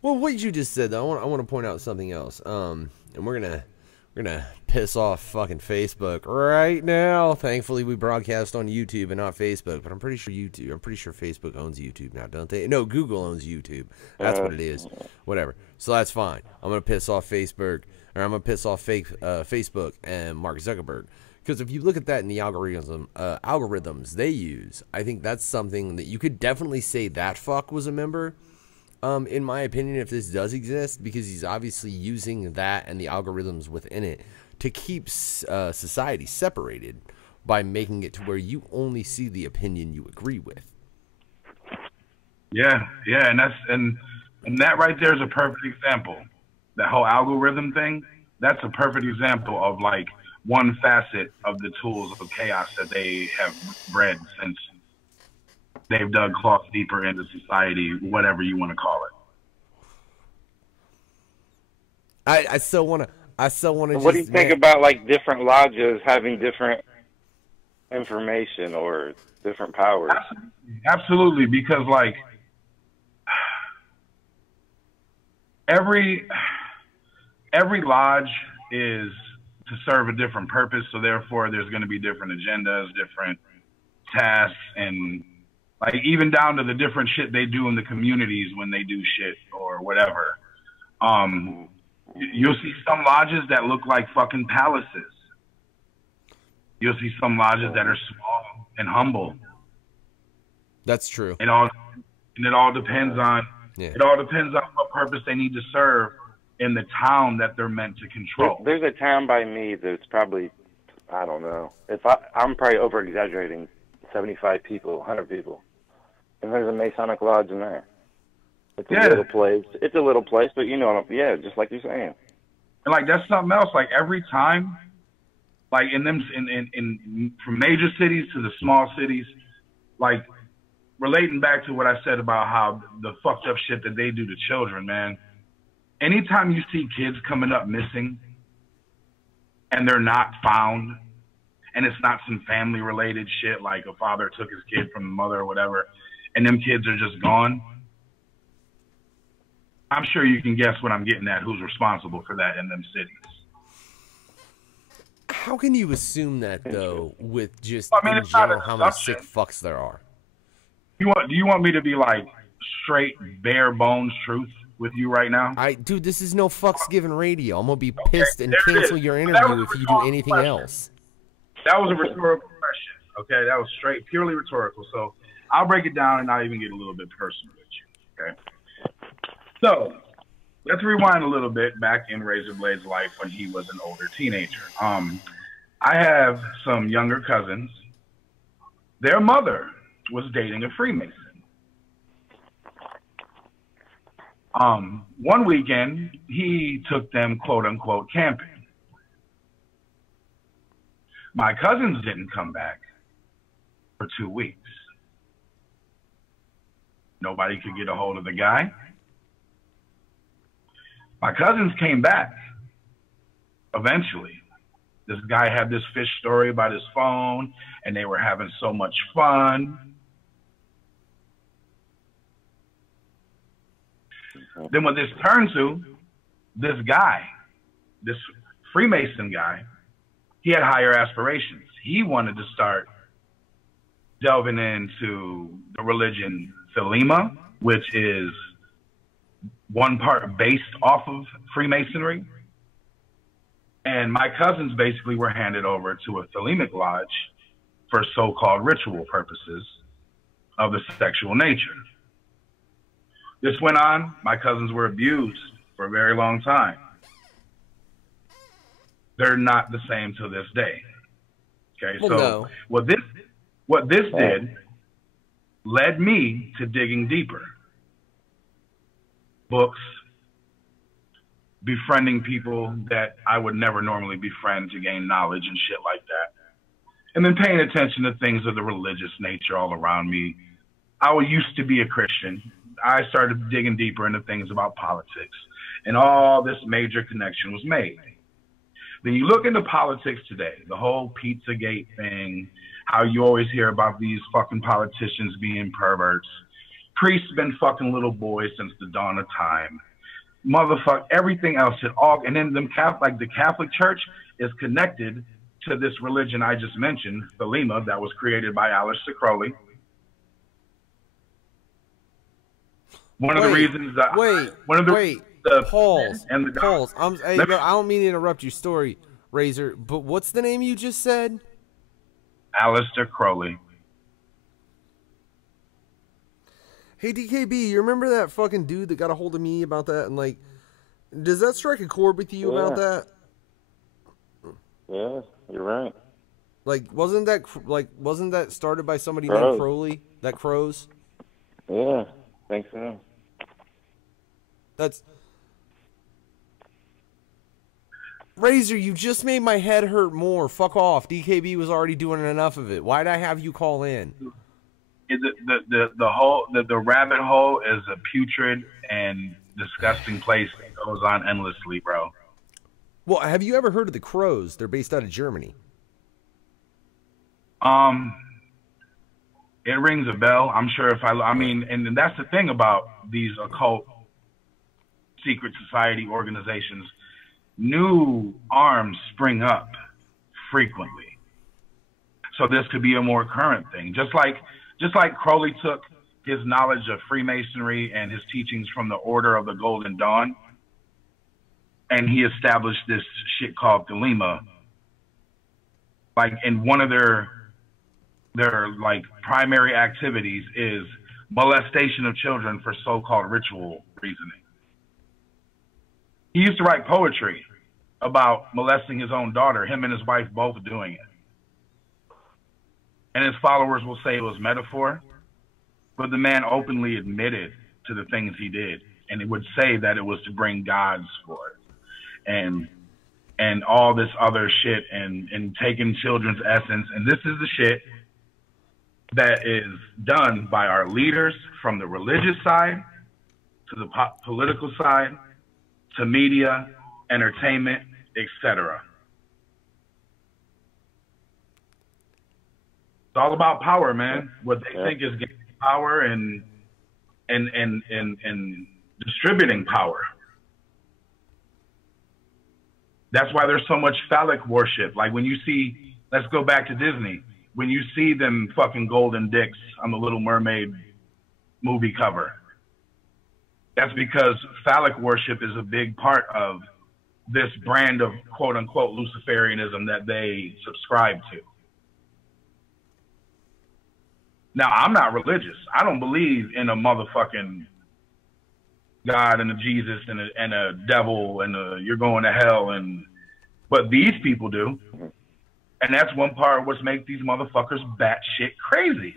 Well, what you just said, though, I want to point out something else. And we're gonna piss off fucking Facebook right now. Thankfully, we broadcast on YouTube and not Facebook, but I'm pretty sure Facebook owns YouTube now, don't they? No, Google owns YouTube. That's what it is. Whatever. So that's fine. I'm gonna piss off Facebook and Mark Zuckerberg. Because if you look at that in the algorithms they use, I think that's something that you could definitely say that fuck was a member. In my opinion, if this does exist, because he's obviously using that and the algorithms within it to keep society separated by making it to where you only see the opinion you agree with. Yeah, and that right there is a perfect example. That whole algorithm thing, that's a perfect example of like one facet of the tools of chaos that they have bred since they've dug claws deeper into society, whatever you want to call it. I still want to. What do you think about like different lodges having different information or different powers? Absolutely, because like every lodge is to serve a different purpose, so therefore there's going to be different agendas, different tasks, and like even down to the different shit they do in the communities when they do shit or whatever. You'll see some lodges that look like fucking palaces. You'll see some lodges that are small and humble. That's true. It all depends on what purpose they need to serve in the town that they're meant to control. There's a town by me that's probably, I don't know, I'm probably over exaggerating, 75 people, 100 people, and there's a Masonic lodge in there. It's a little place. It's a little place, but just like you're saying. And like that's something else. Like every time, like from major cities to the small cities, like relating back to what I said about how the fucked up shit that they do to children, man. Anytime you see kids coming up missing and they're not found, and it's not some family related shit like a father took his kid from the mother or whatever, and them kids are just gone. I'm sure you can guess what I'm getting at, who's responsible for that in them cities. How can you assume that, though, with just in general how many sick fucks there are? Do you want me to be like straight, bare bones truth with you right now? Dude, this is no fucks given radio. I'm going to be pissed and cancel your interview if you do anything else. That was a rhetorical question, okay? That was straight, purely rhetorical. So I'll break it down and I'll even get a little bit personal with you, okay? So, let's rewind a little bit back in Razorblade's life when he was an older teenager. I have some younger cousins. Their mother was dating a Freemason. One weekend, he took them, quote unquote, camping. My cousins didn't come back for 2 weeks. Nobody could get a hold of the guy. My cousins came back eventually. This guy had this fish story about his phone, and they were having so much fun. Then what this turned to, this guy, this Freemason guy, he had higher aspirations. He wanted to start delving into the religion Thelema, which is one part based off of Freemasonry. And my cousins basically were handed over to a Thelemic lodge for so-called ritual purposes. of the sexual nature. This went on. My cousins were abused for a very long time. They're not the same to this day. Okay, Well, so no. what this did led me to digging deeper. Books, befriending people that I would never normally befriend to gain knowledge and shit like that. And then paying attention to things of the religious nature all around me. I used to be a Christian. I started digging deeper into things about politics. And all this major connection was made. Then you look into politics today, the whole Pizzagate thing, how you always hear about these fucking politicians being perverts. Priests been fucking little boys since the dawn of time. Motherfuck everything else. And then the Catholic Church is connected to this religion I just mentioned, Thelema, that was created by Aleister Crowley. Pause. Hey, I don't mean to interrupt your story, Razor, but what's the name you just said? Aleister Crowley. Hey, DKB, you remember that fucking dude that got a hold of me about that? And, like, does that strike a chord with you about that? Yeah, you're right. Like, wasn't that started by somebody named Crowley? That Crows? Yeah, I think so. That's... Razor, you just made my head hurt more. Fuck off. DKB was already doing enough of it. Why'd I have you call in? The rabbit hole is a putrid and disgusting place that goes on endlessly, bro. Well, have you ever heard of the Crows? They're based out of Germany. It rings a bell. I'm sure and that's the thing about these occult secret society organizations. New arms spring up frequently. So this could be a more current thing. Just like Crowley took his knowledge of Freemasonry and his teachings from the Order of the Golden Dawn, and he established this shit called Thelema. Like, in one of their like primary activities is molestation of children for so-called ritual reasoning. He used to write poetry about molesting his own daughter, him and his wife both doing it. And his followers will say it was metaphor, but the man openly admitted to the things he did, and it would say that it was to bring gods forth, and all this other shit, and taking children's essence. And this is the shit that is done by our leaders, from the religious side to the political side to media, entertainment, etc. It's all about power, man. What they think is gaining power and distributing power. That's why there's so much phallic worship. Like when you see, let's go back to Disney. When you see them fucking golden dicks on the Little Mermaid movie cover, that's because phallic worship is a big part of this brand of quote unquote Luciferianism that they subscribe to. Now, I'm not religious. I don't believe in a motherfucking God and a Jesus and a devil and you're going to hell, but these people do. And that's one part of what's make these motherfuckers batshit crazy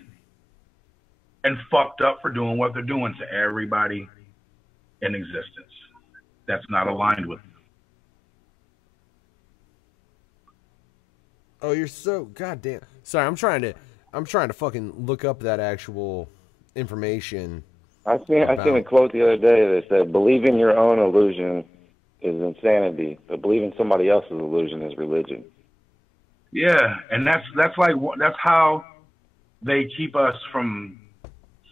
and fucked up for doing what they're doing to everybody in existence that's not aligned with them. Oh, you're so goddamn sorry. I'm trying to fucking look up that actual information. I seen a quote the other day that said, "Believing your own illusion is insanity, but believing somebody else's illusion is religion." Yeah, and that's how they keep us from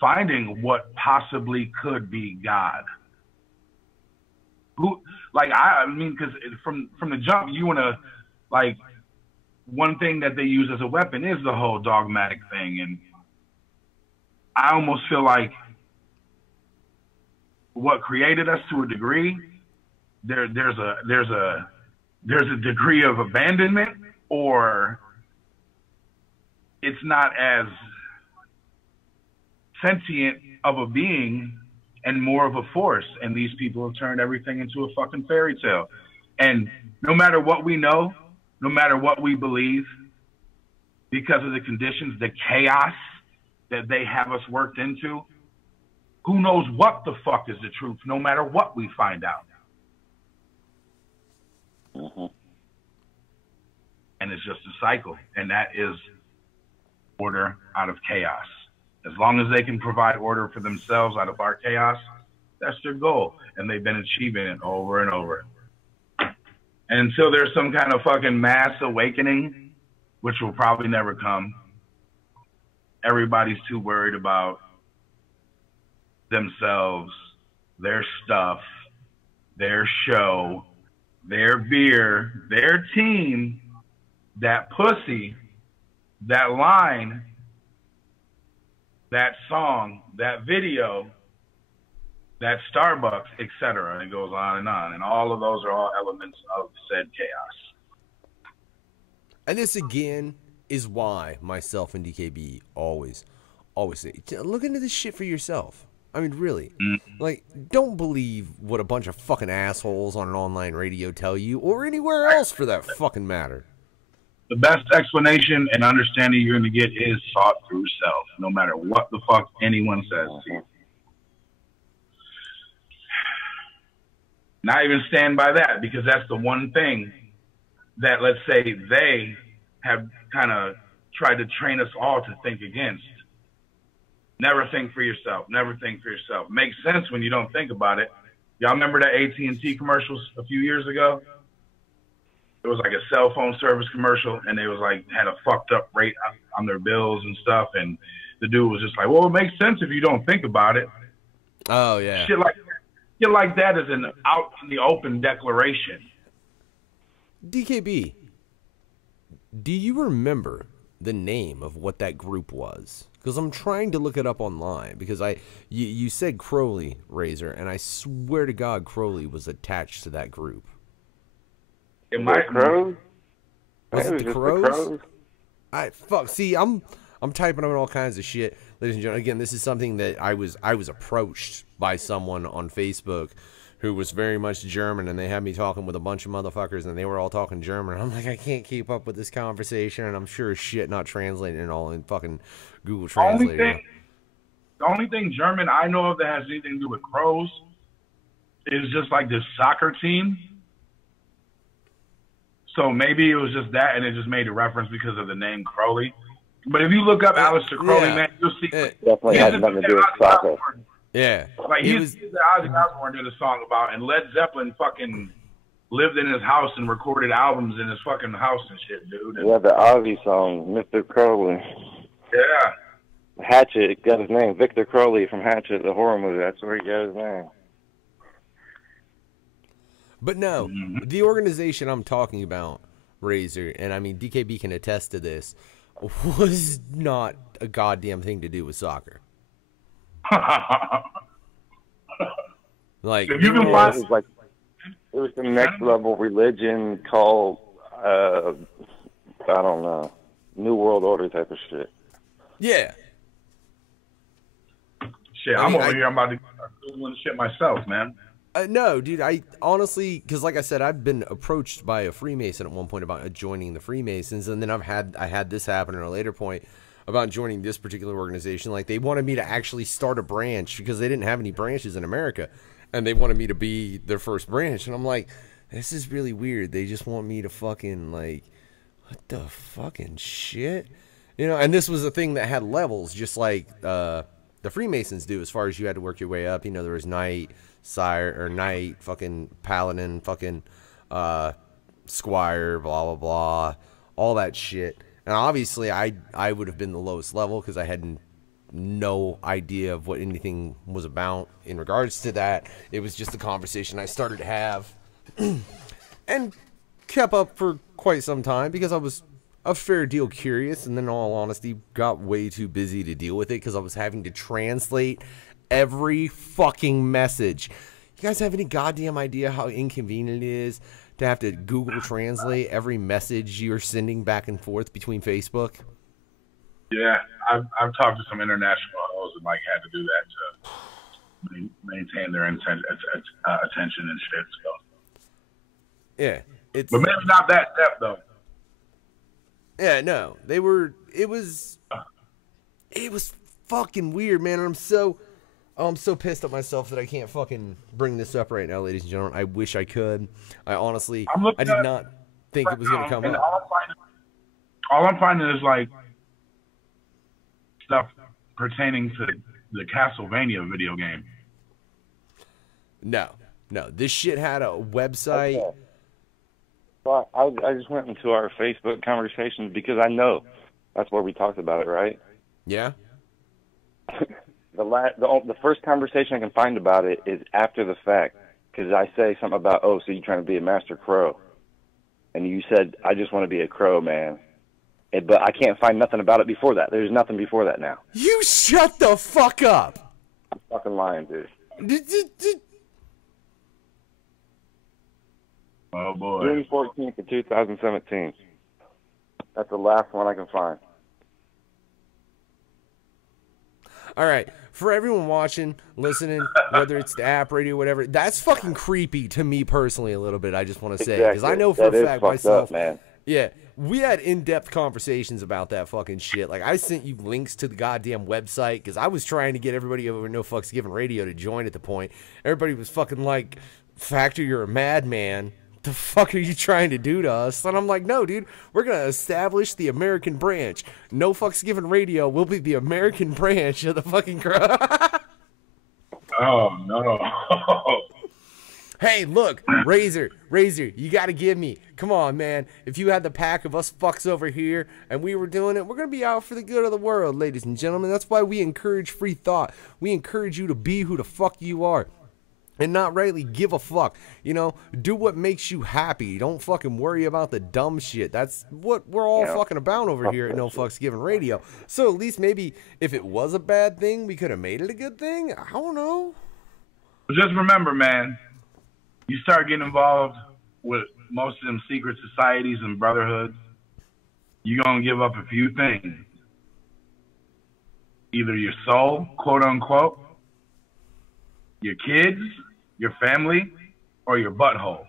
finding what possibly could be God. Because from the jump, you want to, like, one thing that they use as a weapon is the whole dogmatic thing, and I almost feel like what created us to a degree, there's a degree of abandonment, or it's not as sentient of a being and more of a force. And these people have turned everything into a fucking fairy tale. And no matter what we know, no matter what we believe, because of the conditions, the chaos that they have us worked into, who knows what the fuck is the truth, no matter what we find out. Mm-hmm. And it's just a cycle. And that is order out of chaos. As long as they can provide order for themselves out of our chaos, that's their goal. And they've been achieving it over and over. And until there's some kind of fucking mass awakening, which will probably never come, everybody's too worried about themselves, their stuff, their show, their beer, their team, that pussy, that line, that song, that video, that Starbucks, etc. And it goes on. And all of those are all elements of said chaos. And this again is why myself and DKB always say, look into this shit for yourself. I mean, really. Like, don't believe what a bunch of fucking assholes on an online radio tell you, or anywhere else for that fucking matter. The best explanation and understanding you're going to get is sought through self, no matter what the fuck anyone says to you. Not even stand by that, because that's the one thing that, let's say, they have kind of tried to train us all to think against. Never think for yourself. Never think for yourself. Makes sense when you don't think about it. Y'all remember the AT&T commercials a few years ago? It was like a cell phone service commercial, and they was like, had a fucked up rate on their bills and stuff. And the dude was just like, well, it makes sense if you don't think about it. Oh, yeah. Shit like that is an out in the open declaration. DKB, do you remember the name of what that group was? Because I'm trying to look it up online, because you said Crowley, Razor, and I swear to God Crowley was attached to that group. It might Crows? Was it the Crows? See, I'm typing on all kinds of shit, ladies and gentlemen. Again, this is something that I was approached by someone on Facebook who was very much German, and they had me talking with a bunch of motherfuckers, and they were all talking German. I'm like, I can't keep up with this conversation, and I'm sure as shit not translating it all in fucking Google Translator. The only thing German I know of that has anything to do with crows is just like this soccer team. So maybe it was just that, and it just made a reference because of the name Crowley. But if you look up Aleister Crowley, man, you'll see. Definitely has nothing to do with soccer. Yeah. Like, he's the Ozzy Osbourne did a song about, and Led Zeppelin fucking lived in his house and recorded albums in his fucking house and shit, dude. Yeah, the Ozzy song, Mr. Crowley. Yeah. Hatchet got his name. Victor Crowley from Hatchet, the horror movie. That's where he got his name. But no, the organization I'm talking about, Razor, and I mean DKB can attest to this, was not a goddamn thing to do with soccer. Like, if you can find it was the next level religion called I don't know, New World Order type of shit. Yeah. Shit, I'm over here. I'm about to start doing shit myself, man. No, dude, I honestly, because like I said, I've been approached by a Freemason at one point about joining the Freemasons, and then I had this happen at a later point about joining this particular organization. Like, they wanted me to actually start a branch because they didn't have any branches in America, and they wanted me to be their first branch. And I'm like, this is really weird. They just want me to fucking, like, what the fucking shit? You know, and this was a thing that had levels, just like the Freemasons do, as far as you had to work your way up. You know, there was knight, sire, or knight, fucking paladin, fucking squire, blah, blah, blah, all that shit. And obviously, I would have been the lowest level because I had no idea of what anything was about in regards to that. It was just a conversation I started to have and kept up for quite some time because I was a fair deal curious, and then in all honesty, got way too busy to deal with it because I was having to translate every fucking message. You guys have any goddamn idea how inconvenient it is to have to Google Translate every message you're sending back and forth between Facebook? Yeah, I've talked to some international hoes that like had to do that to maintain their attention and shit. So Yeah, but maybe not that depth though. Yeah, no, they were. It was fucking weird, man. I'm so pissed at myself that I can't fucking bring this up right now, ladies and gentlemen. I wish I could. I honestly, I did not think it was gonna come up. All I'm finding is like stuff pertaining to the Castlevania video game. No, this shit had a website. Okay. Well, I just went into our Facebook conversations because I know that's where we talked about it, right? Yeah. The first conversation I can find about it is after the fact, because I say something about, oh, so you're trying to be a master crow, and you said I just want to be a crow, man. But I can't find nothing about it before that. There's nothing before that now. You shut the fuck up. I'm fucking lying, dude. Oh boy. June 14th of 2017. That's the last one I can find. All right, for everyone watching, listening, whether it's the app, radio, whatever, that's fucking creepy to me personally a little bit. I just want to say, because I know for a fact myself, man. Yeah, we had in-depth conversations about that fucking shit. Like, I sent you links to the goddamn website because I was trying to get everybody over No Fucks Given Radio to join at the point. Everybody was fucking like, Factor, you're a madman. The fuck are you trying to do to us? And I'm like, no, dude, we're going to establish the American branch. No Fucks Given Radio will be the American branch of the fucking crow. Oh, no. Hey, look, Razor, you got to give me. Come on, man. If you had the pack of us fucks over here and we were doing it, we're going to be out for the good of the world, ladies and gentlemen. That's why we encourage free thought. We encourage you to be who the fuck you are. And not rightly give a fuck. You know, do what makes you happy. Don't fucking worry about the dumb shit. That's what we're all fucking about over here at No Fucks Given Radio. So at least maybe if it was a bad thing, we could have made it a good thing. I don't know. Just remember, man, you start getting involved with most of them secret societies and brotherhoods, you're going to give up a few things. Either your soul, quote unquote, your kids, your family, or your butthole.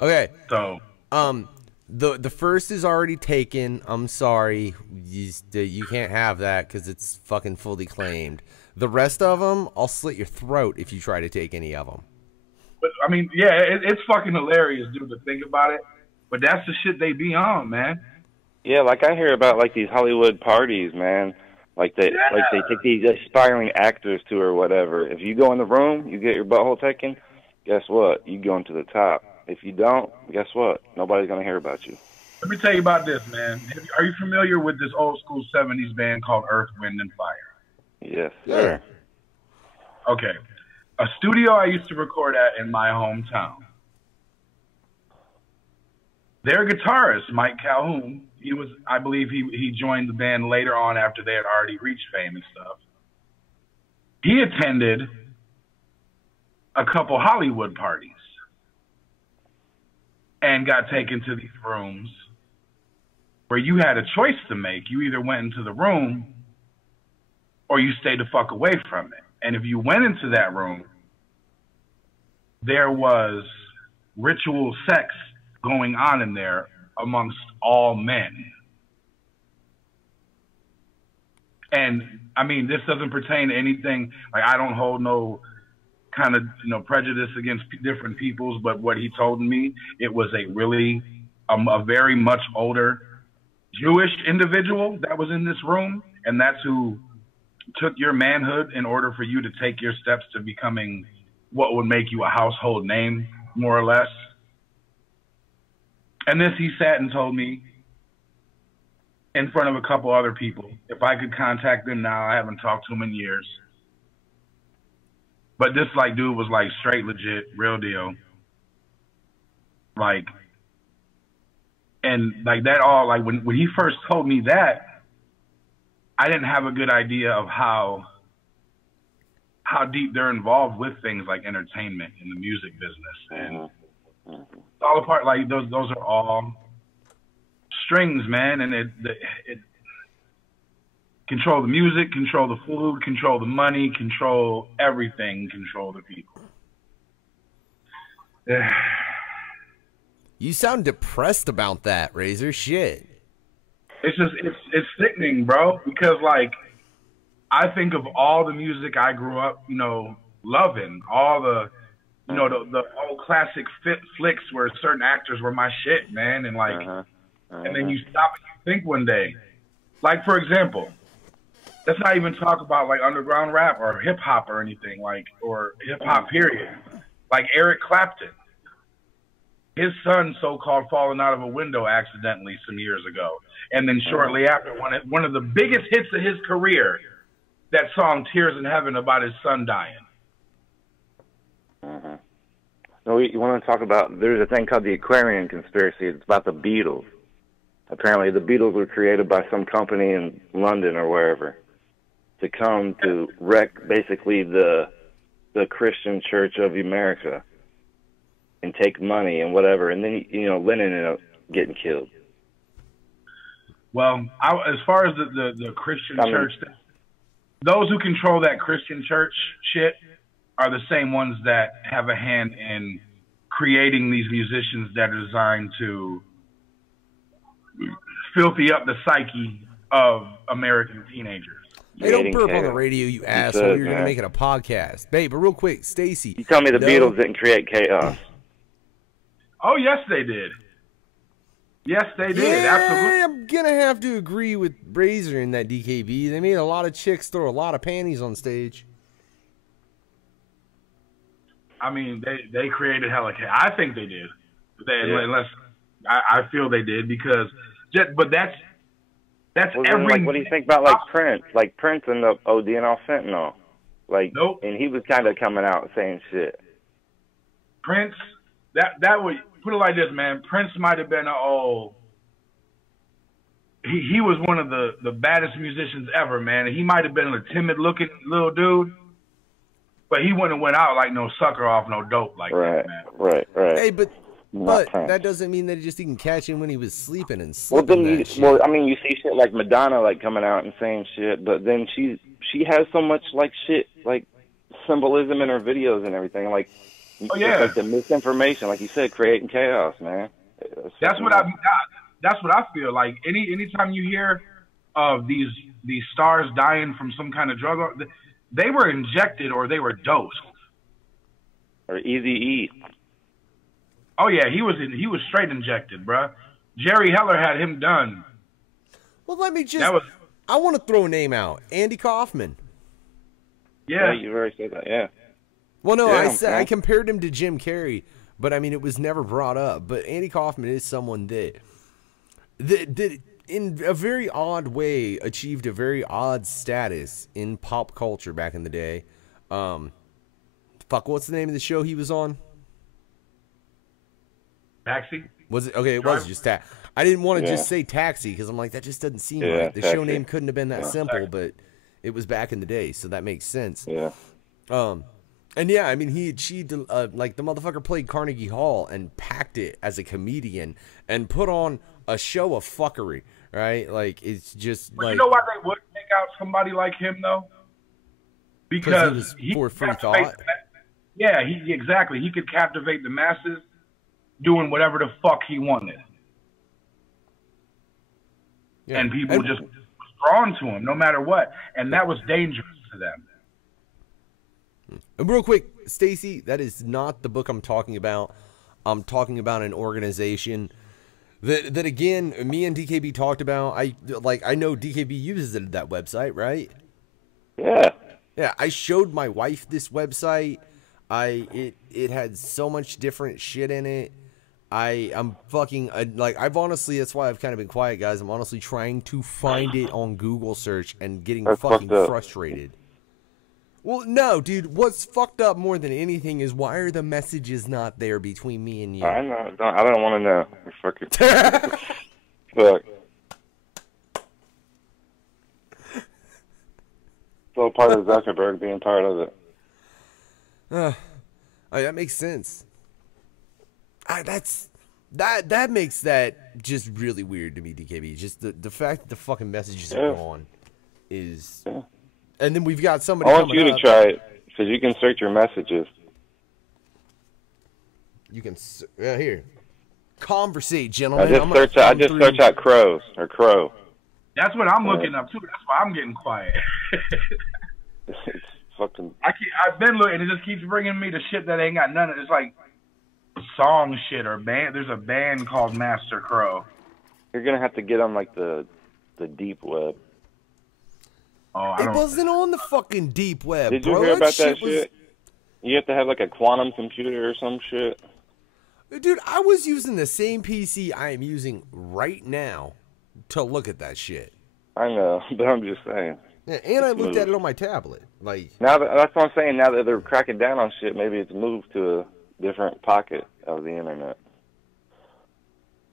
Okay. So, the first is already taken. I'm sorry. You can't have that because it's fucking fully claimed. The rest of them, I'll slit your throat if you try to take any of them. But, I mean, yeah, it's fucking hilarious, dude, to think about it. But that's the shit they be on, man. Yeah, like I hear about like these Hollywood parties, man. Like they take these aspiring actors to or whatever. If you go in the room, you get your butthole taken. Guess what? You going to the top. If you don't, guess what? Nobody's gonna hear about you. Let me tell you about this, man. Are you familiar with this old school '70s band called Earth, Wind, and Fire? Yes, sir. Okay, a studio I used to record at in my hometown. Their guitarist, Mike Calhoun. I believe he joined the band later on after they had already reached fame and stuff. He attended a couple Hollywood parties and got taken to these rooms where you had a choice to make. You either went into the room or you stayed the fuck away from it. And if you went into that room, there was ritual sex going on in there amongst all men. And I mean, this doesn't pertain to anything. Like, I don't hold no kind of, prejudice against different peoples, but what he told me, it was a really, a very much older Jewish individual that was in this room. And that's who took your manhood in order for you to take your steps to becoming what would make you a household name, more or less. And this, he sat and told me in front of a couple other people, if I could contact them now. I haven't talked to him in years. But this dude was straight legit, real deal. And that all, when he first told me that, I didn't have a good idea of how deep they're involved with things like entertainment in the music business. And it's all a part, those are all strings, man. And Control the music, control the food, control the money, control everything, control the people. You sound depressed about that, Razor. Shit. It's just, it's sickening, bro, because, like, I think of all the music I grew up, you know, loving, all the, you know, the old classic flicks where certain actors were my shit, man, and, like, and then you stop and you think one day. Like, for example, let's not even talk about, like, underground rap or hip-hop or anything, like, or hip-hop, period. Like Eric Clapton. His son so-called falling out of a window accidentally some years ago. And then shortly after, one of the biggest hits of his career, that song Tears in Heaven about his son dying. So you want to talk about, there's a thing called the Aquarian Conspiracy. It's about the Beatles. Apparently the Beatles were created by some company in London or wherever to come to wreck basically the Christian Church of America and take money and whatever. And then, you know, Lennon ended up getting killed. Well, as far as the Christian church, those who control that Christian church shit are the same ones that have a hand in creating these musicians that are designed to filthy up the psyche of American teenagers. Hey, don't burp on the radio, you asshole. You're going to make it a podcast. Babe, but real quick, Stacy. You tell me the Beatles didn't create chaos. Oh, yes, they did. Yes, they did. Yeah, Absolutely. I'm going to have to agree with Razor in that DKB. They made a lot of chicks throw a lot of panties on stage. I mean, they created hella chaos. I think they did. Unless I feel they did because, but that's well, every. Like, what do you think about like Prince? Like Prince ended up ODing off fentanyl. Like, nope. And he was kind of coming out saying shit. Prince, that would put it like this, man. Prince might have been he was one of the baddest musicians ever, man. And he might have been a timid looking little dude, but he wouldn't have went out like no sucker off no dope like that, man. Right. Hey, but that doesn't mean that he just didn't catch him when he was sleeping and Well, slipping then shit. I mean, you see shit like Madonna like coming out and saying shit, but then she has so much like shit, like symbolism in her videos and everything, like like the misinformation, like you said, creating chaos, man. That's what I feel like. Anytime you hear of these stars dying from some kind of drug, they were injected or they were dosed. Or Eazy-E. Oh yeah, he was straight injected, bruh. Jerry Heller had him done. Well, let me just. I want to throw a name out. Andy Kaufman. Yeah, you've already said that. Yeah. Well, no, I compared him to Jim Carrey, but I mean it was never brought up. But Andy Kaufman is someone that in a very odd way achieved a very odd status in pop culture back in the day. What's the name of the show he was on? Taxi? Was it? Okay, it was just that. I didn't want to just say Taxi because I'm like, that just doesn't seem right. The show name couldn't have been that simple, but it was back in the day, so that makes sense. Yeah. And yeah, I mean, he achieved, like, the motherfucker played Carnegie Hall and packed it as a comedian and put on a show of fuckery, right? Like, it's just but like. You know why they would take out somebody like him, though? Because he was for free thought? Yeah, exactly. He could captivate the masses doing whatever the fuck he wanted. Yeah. And people just was drawn to him no matter what. And that was dangerous to them. And real quick, Stacy, that is not the book I'm talking about. I'm talking about an organization that again, me and DKB talked about. I know DKB uses that website, right? Yeah. Yeah, I showed my wife this website. It had so much different shit in it. I'm fucking I've honestly, that's why I've kind of been quiet, guys. I'm honestly trying to find it on Google search and getting fucking frustrated. Well, no, dude, what's fucked up more than anything is why are the messages not there between me and you? I know. I don't want to know. Fucking. Look. Still part of Zuckerberg being part of it. That makes sense. That makes that just really weird to me, DKB. Just the fact that the fucking messages are gone. is, Yeah. and then we've got somebody. I want you to try it because you can search your messages. You can here. Conversate, I gentlemen. just search out crows or crow. That's what I'm looking up too. That's why I'm getting quiet. It's fucking. I've been looking. It just keeps bringing me to shit that ain't got none of it. It's like song shit or band. There's a band called Master Crow. You're gonna have to get on like the deep web. Oh, It wasn't on the fucking deep web. Did bro. you hear about that was... shit? You have to have like a quantum computer or some shit. Dude, I was using the same PC I am using right now to look at that shit. I know, but I'm just saying. Yeah, and I looked at it on my tablet. Like now that's what I'm saying. Now that they're cracking down on shit, maybe it's moved to a different pocket of the internet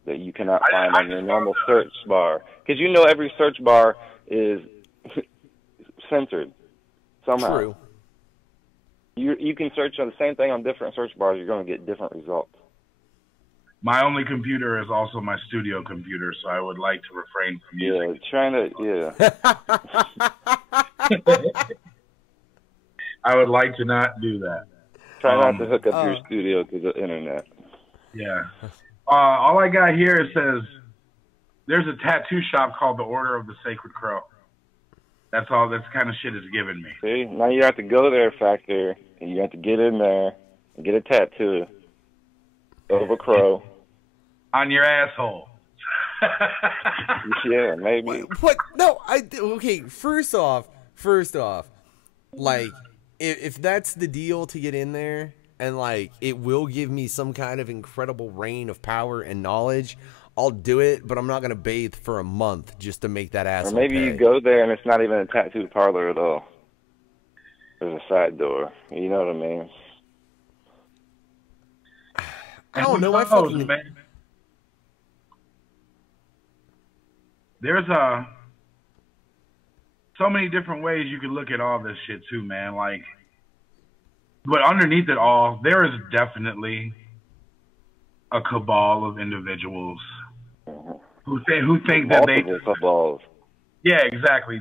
that you cannot find on your normal search bar. Because you know every search bar is censored somehow. True. You can search on the same thing on different search bars. You're going to get different results. My only computer is also my studio computer, so I would like to refrain from using it. I would like to not do that. Try not to hook up your studio to the internet. Yeah. All I got here, it says, there's a tattoo shop called the Order of the Sacred Crow. That's all. That's the kind of shit it's giving me. See? Now you have to go there, Factor, and you have to get in there and get a tattoo of a crow. On your asshole. Yeah, maybe. What? No, okay, first off, like, if that's the deal to get in there, and, like, it will give me some kind of incredible reign of power and knowledge, I'll do it, but I'm not going to bathe for a month just to make that asshole Or maybe pay. you go there and it's not even a tattoo parlor at all. There's a side door. You know what I mean? I don't know. I fucking... Man. There's so many different ways you can look at all this shit too, man. Like, but underneath it all, there is definitely a cabal of individuals who think that cabals. Yeah, exactly.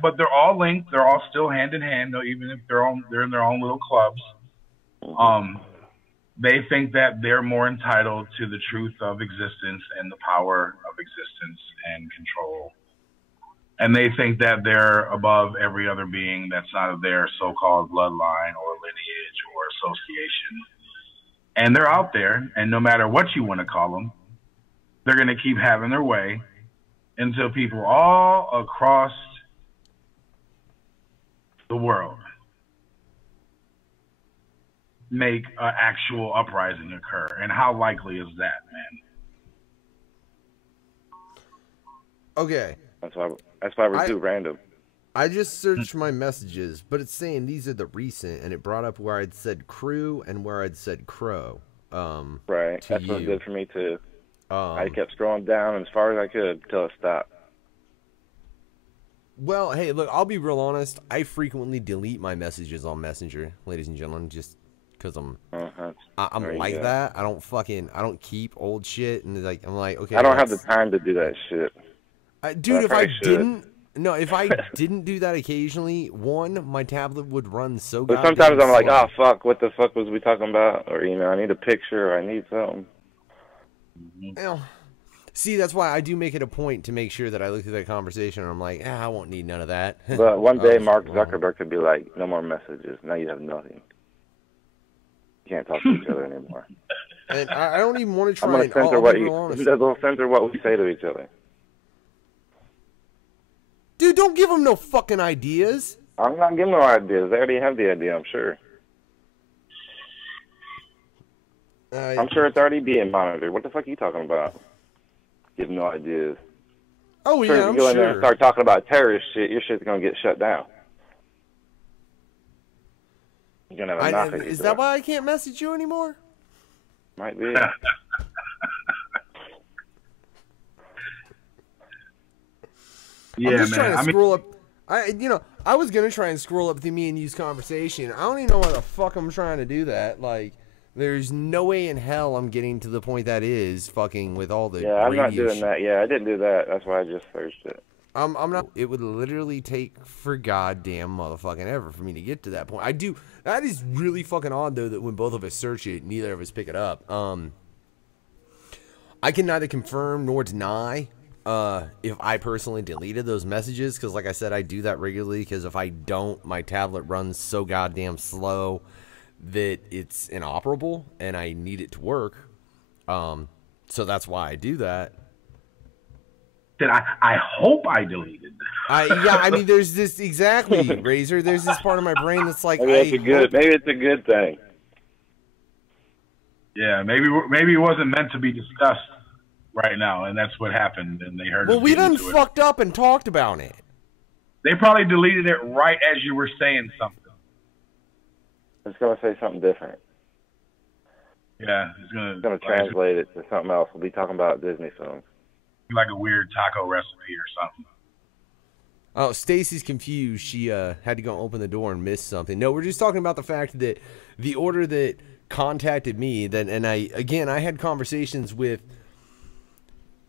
But they're all linked. They're all still hand in hand, though, even if they're in their own little clubs. They think that they're more entitled to the truth of existence and the power of existence and control. And they think that they're above every other being that's not of their so-called bloodline or lineage or association. And they're out there, and no matter what you want to call them, they're going to keep having their way until people all across the world make an actual uprising occur. And how likely is that, man? Okay. That's why we do random. I just searched my messages, but it's saying these are the recent, and it brought up where I'd said crew and where I'd said crow. Right. That's what did for me too. I kept scrolling down as far as I could until it stopped. Well, hey, look, I'll be real honest. I frequently delete my messages on Messenger, ladies and gentlemen, just because I'm like that. I don't keep old shit, and like I'm like, okay. I don't have the time to do that shit. Dude, if I didn't do that occasionally, one, my tablet would run so But sometimes I'm like, oh, fuck, what the fuck was we talking about? Or, I need a picture, or I need something. Well, see, that's why I do make it a point to make sure that I look through that conversation, and I'm like, I won't need none of that. But one day, Mark Zuckerberg could be like, no more messages. Now you have nothing. You can't talk to each other anymore. And I don't even want to try. I'm going to censor what we say to each other. Dude, don't give them no fucking ideas. I'm not giving no ideas. They already have the idea, I'm sure. I'm sure it's already being monitored. What the fuck are you talking about? Give no ideas. Oh, yeah, I'm sure. Go in there and sure. start talking about terrorist shit, your shit's going to get shut down. You're going to have a knock at your Is door. that why I can't message you anymore? Might be. Yeah, I'm just trying to scroll up. I was gonna try and scroll up through me and use conversation. I don't even know why the fuck I'm trying to do that. Like, there's no way in hell I'm getting to the point that is fucking with all the. Yeah, I'm not radio doing that. Yeah, I didn't do that. That's why I just searched it. I'm not. It would literally take for goddamn motherfucking ever for me to get to that point. I do. That is really fucking odd though. That when both of us search it, neither of us pick it up. I can neither confirm nor deny if I personally deleted those messages, because like I said, I do that regularly. Because if I don't, my tablet runs so goddamn slow that it's inoperable, and I need it to work. So that's why I do that. Then I hope I deleted. Yeah, I mean, there's this exactly, Razor. There's this part of my brain that's like, maybe it's a good thing. Yeah, maybe it wasn't meant to be discussed right now, and that's what happened. And they heard. Well, we done fucked up and talked about it. They probably deleted it right as you were saying something. It's gonna say something different. Yeah, it's gonna translate it to something else. We'll be talking about Disney films. Like a weird taco recipe or something. Oh, Stacy's confused. She had to go open the door and miss something. No, we're just talking about the fact that the order that contacted me, and I had conversations with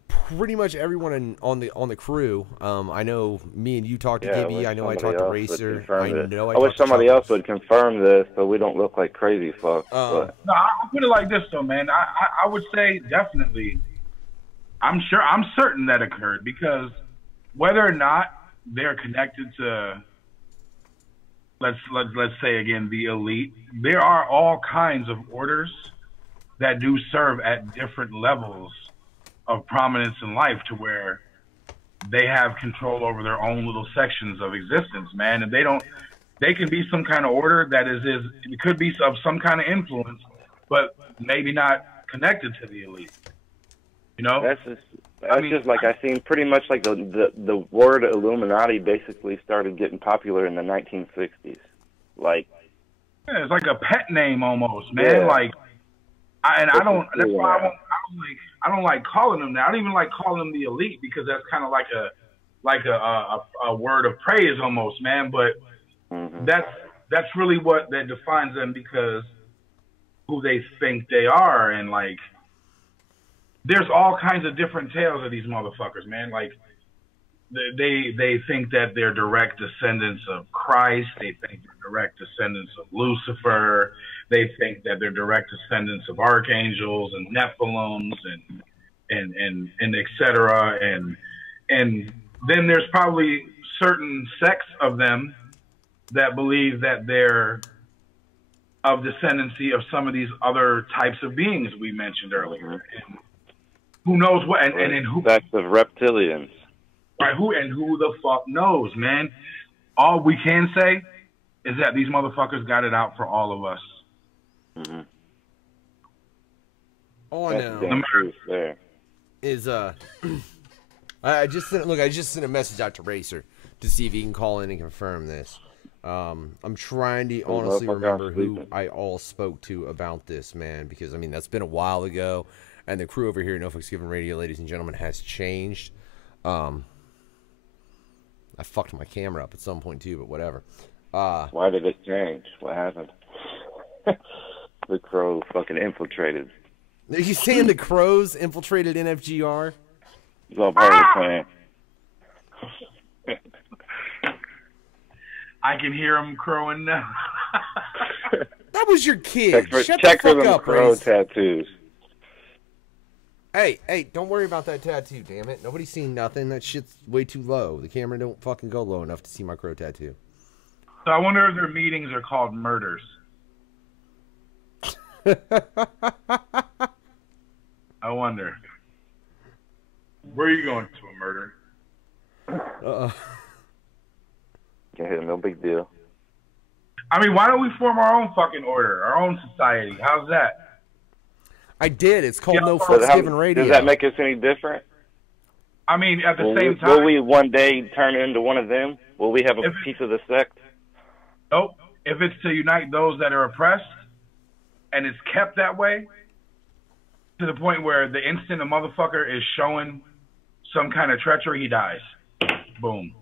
pretty much everyone on the crew. I know me and you talked to Gibby. I know I talked to Racer. I wish somebody else would confirm this so we don't look like crazy fucks. No, I'll put it like this though, man. I would say definitely. I'm certain that occurred, because whether or not they're connected to, let's say again, the elite, there are all kinds of orders that do serve at different levels of prominence in life, to where they have control over their own little sections of existence, man. And they can be some kind of order that it could be of some kind of influence, but maybe not connected to the elite. You know, that's just like I seen pretty much like the word Illuminati basically started getting popular in the 1960s. Like, yeah, it's like a pet name almost, man. Yeah. Like, I don't like calling them that. I don't even like calling them the elite, because that's kind of like a word of praise almost, man. But that's really what that defines them, because who they think they are, and like. There's all kinds of different tales of these motherfuckers, man. Like, they think that they're direct descendants of Christ. They think they're direct descendants of Lucifer. They think that they're direct descendants of archangels and Nephilims and et cetera. And then there's probably certain sects of them that believe that they're of descendancy of some of these other types of beings we mentioned earlier. And who knows what? And who? Sects of reptilians. Right? Who the fuck knows, man? All we can say is that these motherfuckers got it out for all of us. Mm-hmm. All I know is I just sent a message out to Racer to see if he can call in and confirm this. I'm trying to honestly remember who I all spoke to about this, man, because I mean that's been a while ago, and the crew over here at No Fucks Given Radio, ladies and gentlemen, has changed. I fucked my camera up at some point too, but whatever. Why did it change? What happened? The Crow fucking infiltrated. Are you saying the Crows infiltrated NFGR? It's all part of the plan. I can hear them crowing now. That was your kid. Shut check the for fuck them up, crow Race. tattoos. Hey, don't worry about that tattoo, damn it. Nobody's seen nothing. That shit's way too low. The camera don't fucking go low enough to see my crow tattoo. So I wonder if their meetings are called murders. I wonder. Where are you going to, a murder? Yeah, no big deal. I mean, why don't we form our own fucking order, our own society? How's that? I did. It's called No Fucks Given Radio. Does that make us any different? I mean, at the same time... Will we one day turn into one of them? Will we have a piece of the sect? Nope. If it's to unite those that are oppressed, and it's kept that way, to the point where the instant a motherfucker is showing some kind of treachery, he dies. Boom.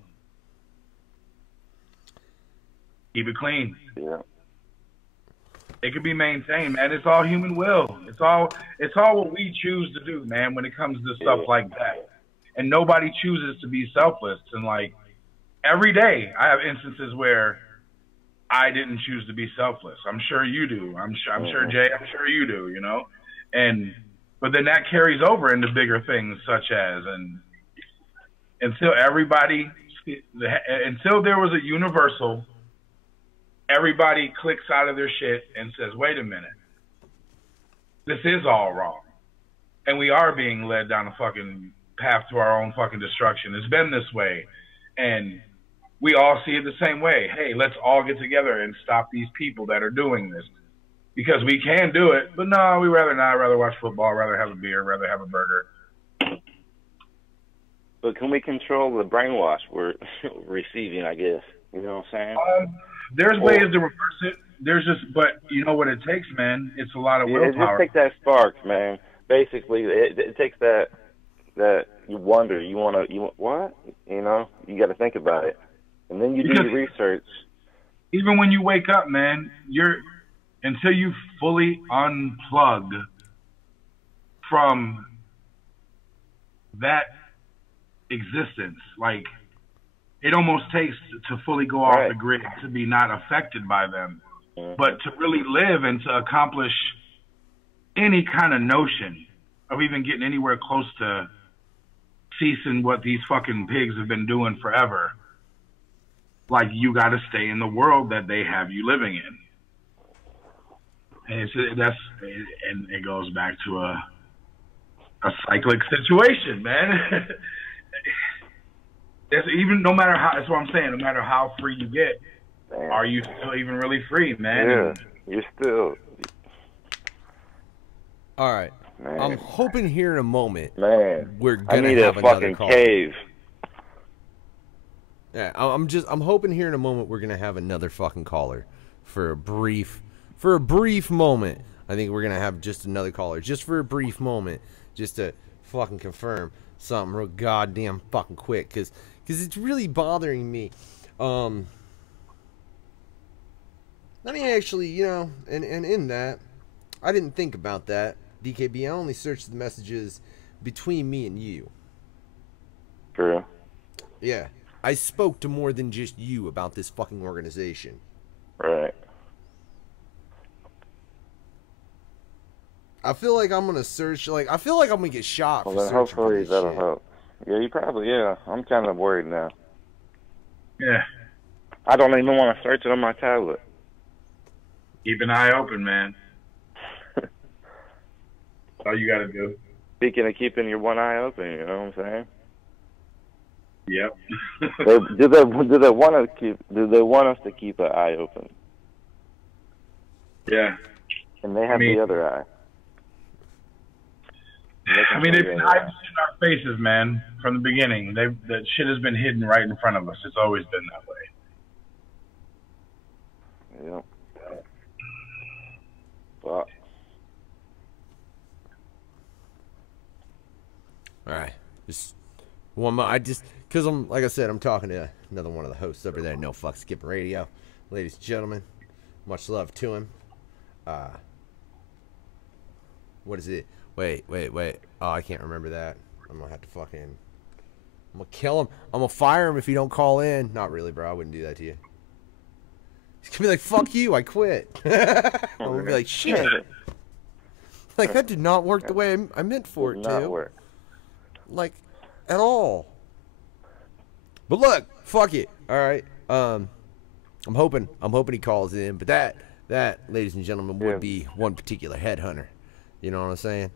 Keep it clean. Yeah. It can be maintained, man. It's all human will. It's all what we choose to do, man, when it comes to stuff like that. and nobody chooses to be selfless. And like every day, I have instances where I didn't choose to be selfless. I'm sure you do. I'm sure Jay. I'm sure you do. You know, but then that carries over into bigger things such as until there was a universal, everybody clicks out of their shit and says, wait a minute, this is all wrong. And we are being led down a fucking path to our own fucking destruction. It's been this way. And we all see it the same way. Hey, let's all get together and stop these people that are doing this. Because we can do it, but no, we rather not. Rather watch football, rather have a beer, rather have a burger. But can we control the brainwash we're receiving, I guess? You know what I'm saying? There's ways to reverse it. But you know what it takes, man? It's a lot of willpower. It just takes that spark, man. Basically, it takes that you wonder, you want what? You know, you got to think about it. And then you do your research. Even when you wake up, man, until you fully unplug from that existence, like it almost takes to fully go off the grid to be not affected by them. But to really live and to accomplish any kind of notion of even getting anywhere close to ceasing what these fucking pigs have been doing forever, like you got to stay in the world that they have you living in. And and it goes back to a cyclic situation, man. That's no matter how. That's what I'm saying. No matter how free you get, are you still even really free, man? Yeah, you're still. All right. Man. I'm hoping here in a moment, man, we're gonna have a fucking cave. Yeah, I'm hoping here in a moment we're gonna have another fucking caller for a brief moment. I think we're gonna have just another caller, just for a brief moment, just to fucking confirm something real goddamn fucking quick, cause it's really bothering me. Let me actually, you know, and in that, I didn't think about that. DKB, I only searched the messages between me and you. True. Yeah. I spoke to more than just you about this fucking organization. Right. I feel like I'm gonna search, I feel like I'm gonna get shot for searching hopefully for that'll shit. help. Yeah, you probably, I'm kind of worried now. Yeah. I don't even want to search it on my tablet. Keep an eye open, man. That's all you got to do. Speaking of keeping your one eye open, you know what I'm saying? Yep. do they want us to keep an eye open? Yeah. And they have the other eye. I mean, they've been hiding shit in our faces, man, from the beginning. That shit has been hidden right in front of us. It's always been that way. Yep. Fuck. All right, just one more. Because I'm, like I said, I'm talking to another one of the hosts over there, No Fuck Skipping Radio. Ladies and gentlemen, much love to him. What is it? Wait. Oh, I can't remember that. I'm gonna have to I'm gonna kill him. I'm gonna fire him if you don't call in. Not really, bro. I wouldn't do that to you. He's gonna be like, fuck you, I quit. I'm gonna be like, shit. Like, that did not work the way I meant for it to. Not work. Like, at all. But look, fuck it. All right. I'm hoping he calls in. But that, ladies and gentlemen, would be one particular headhunter. You know what I'm saying?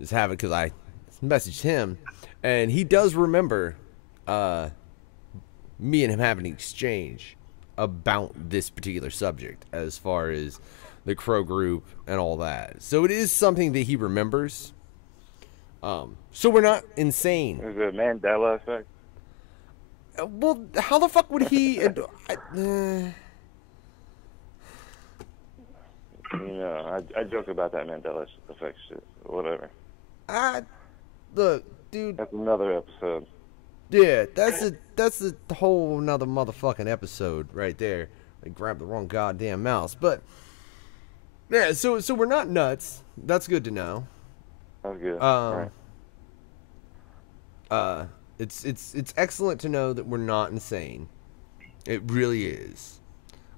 Just have it because I messaged him, and he does remember me and him having an exchange about this particular subject as far as the Crow group and all that. So it is something that he remembers. So we're not insane. Is it Mandela effect? Well, how the fuck would he? You know, I joke about that Mandela effect shit, or whatever. Look, dude. That's another episode. Yeah, that's a whole another motherfucking episode right there. I grabbed the wrong goddamn mouse, but yeah. So we're not nuts. That's good to know. That's good. Right. It's excellent to know that we're not insane. It really is.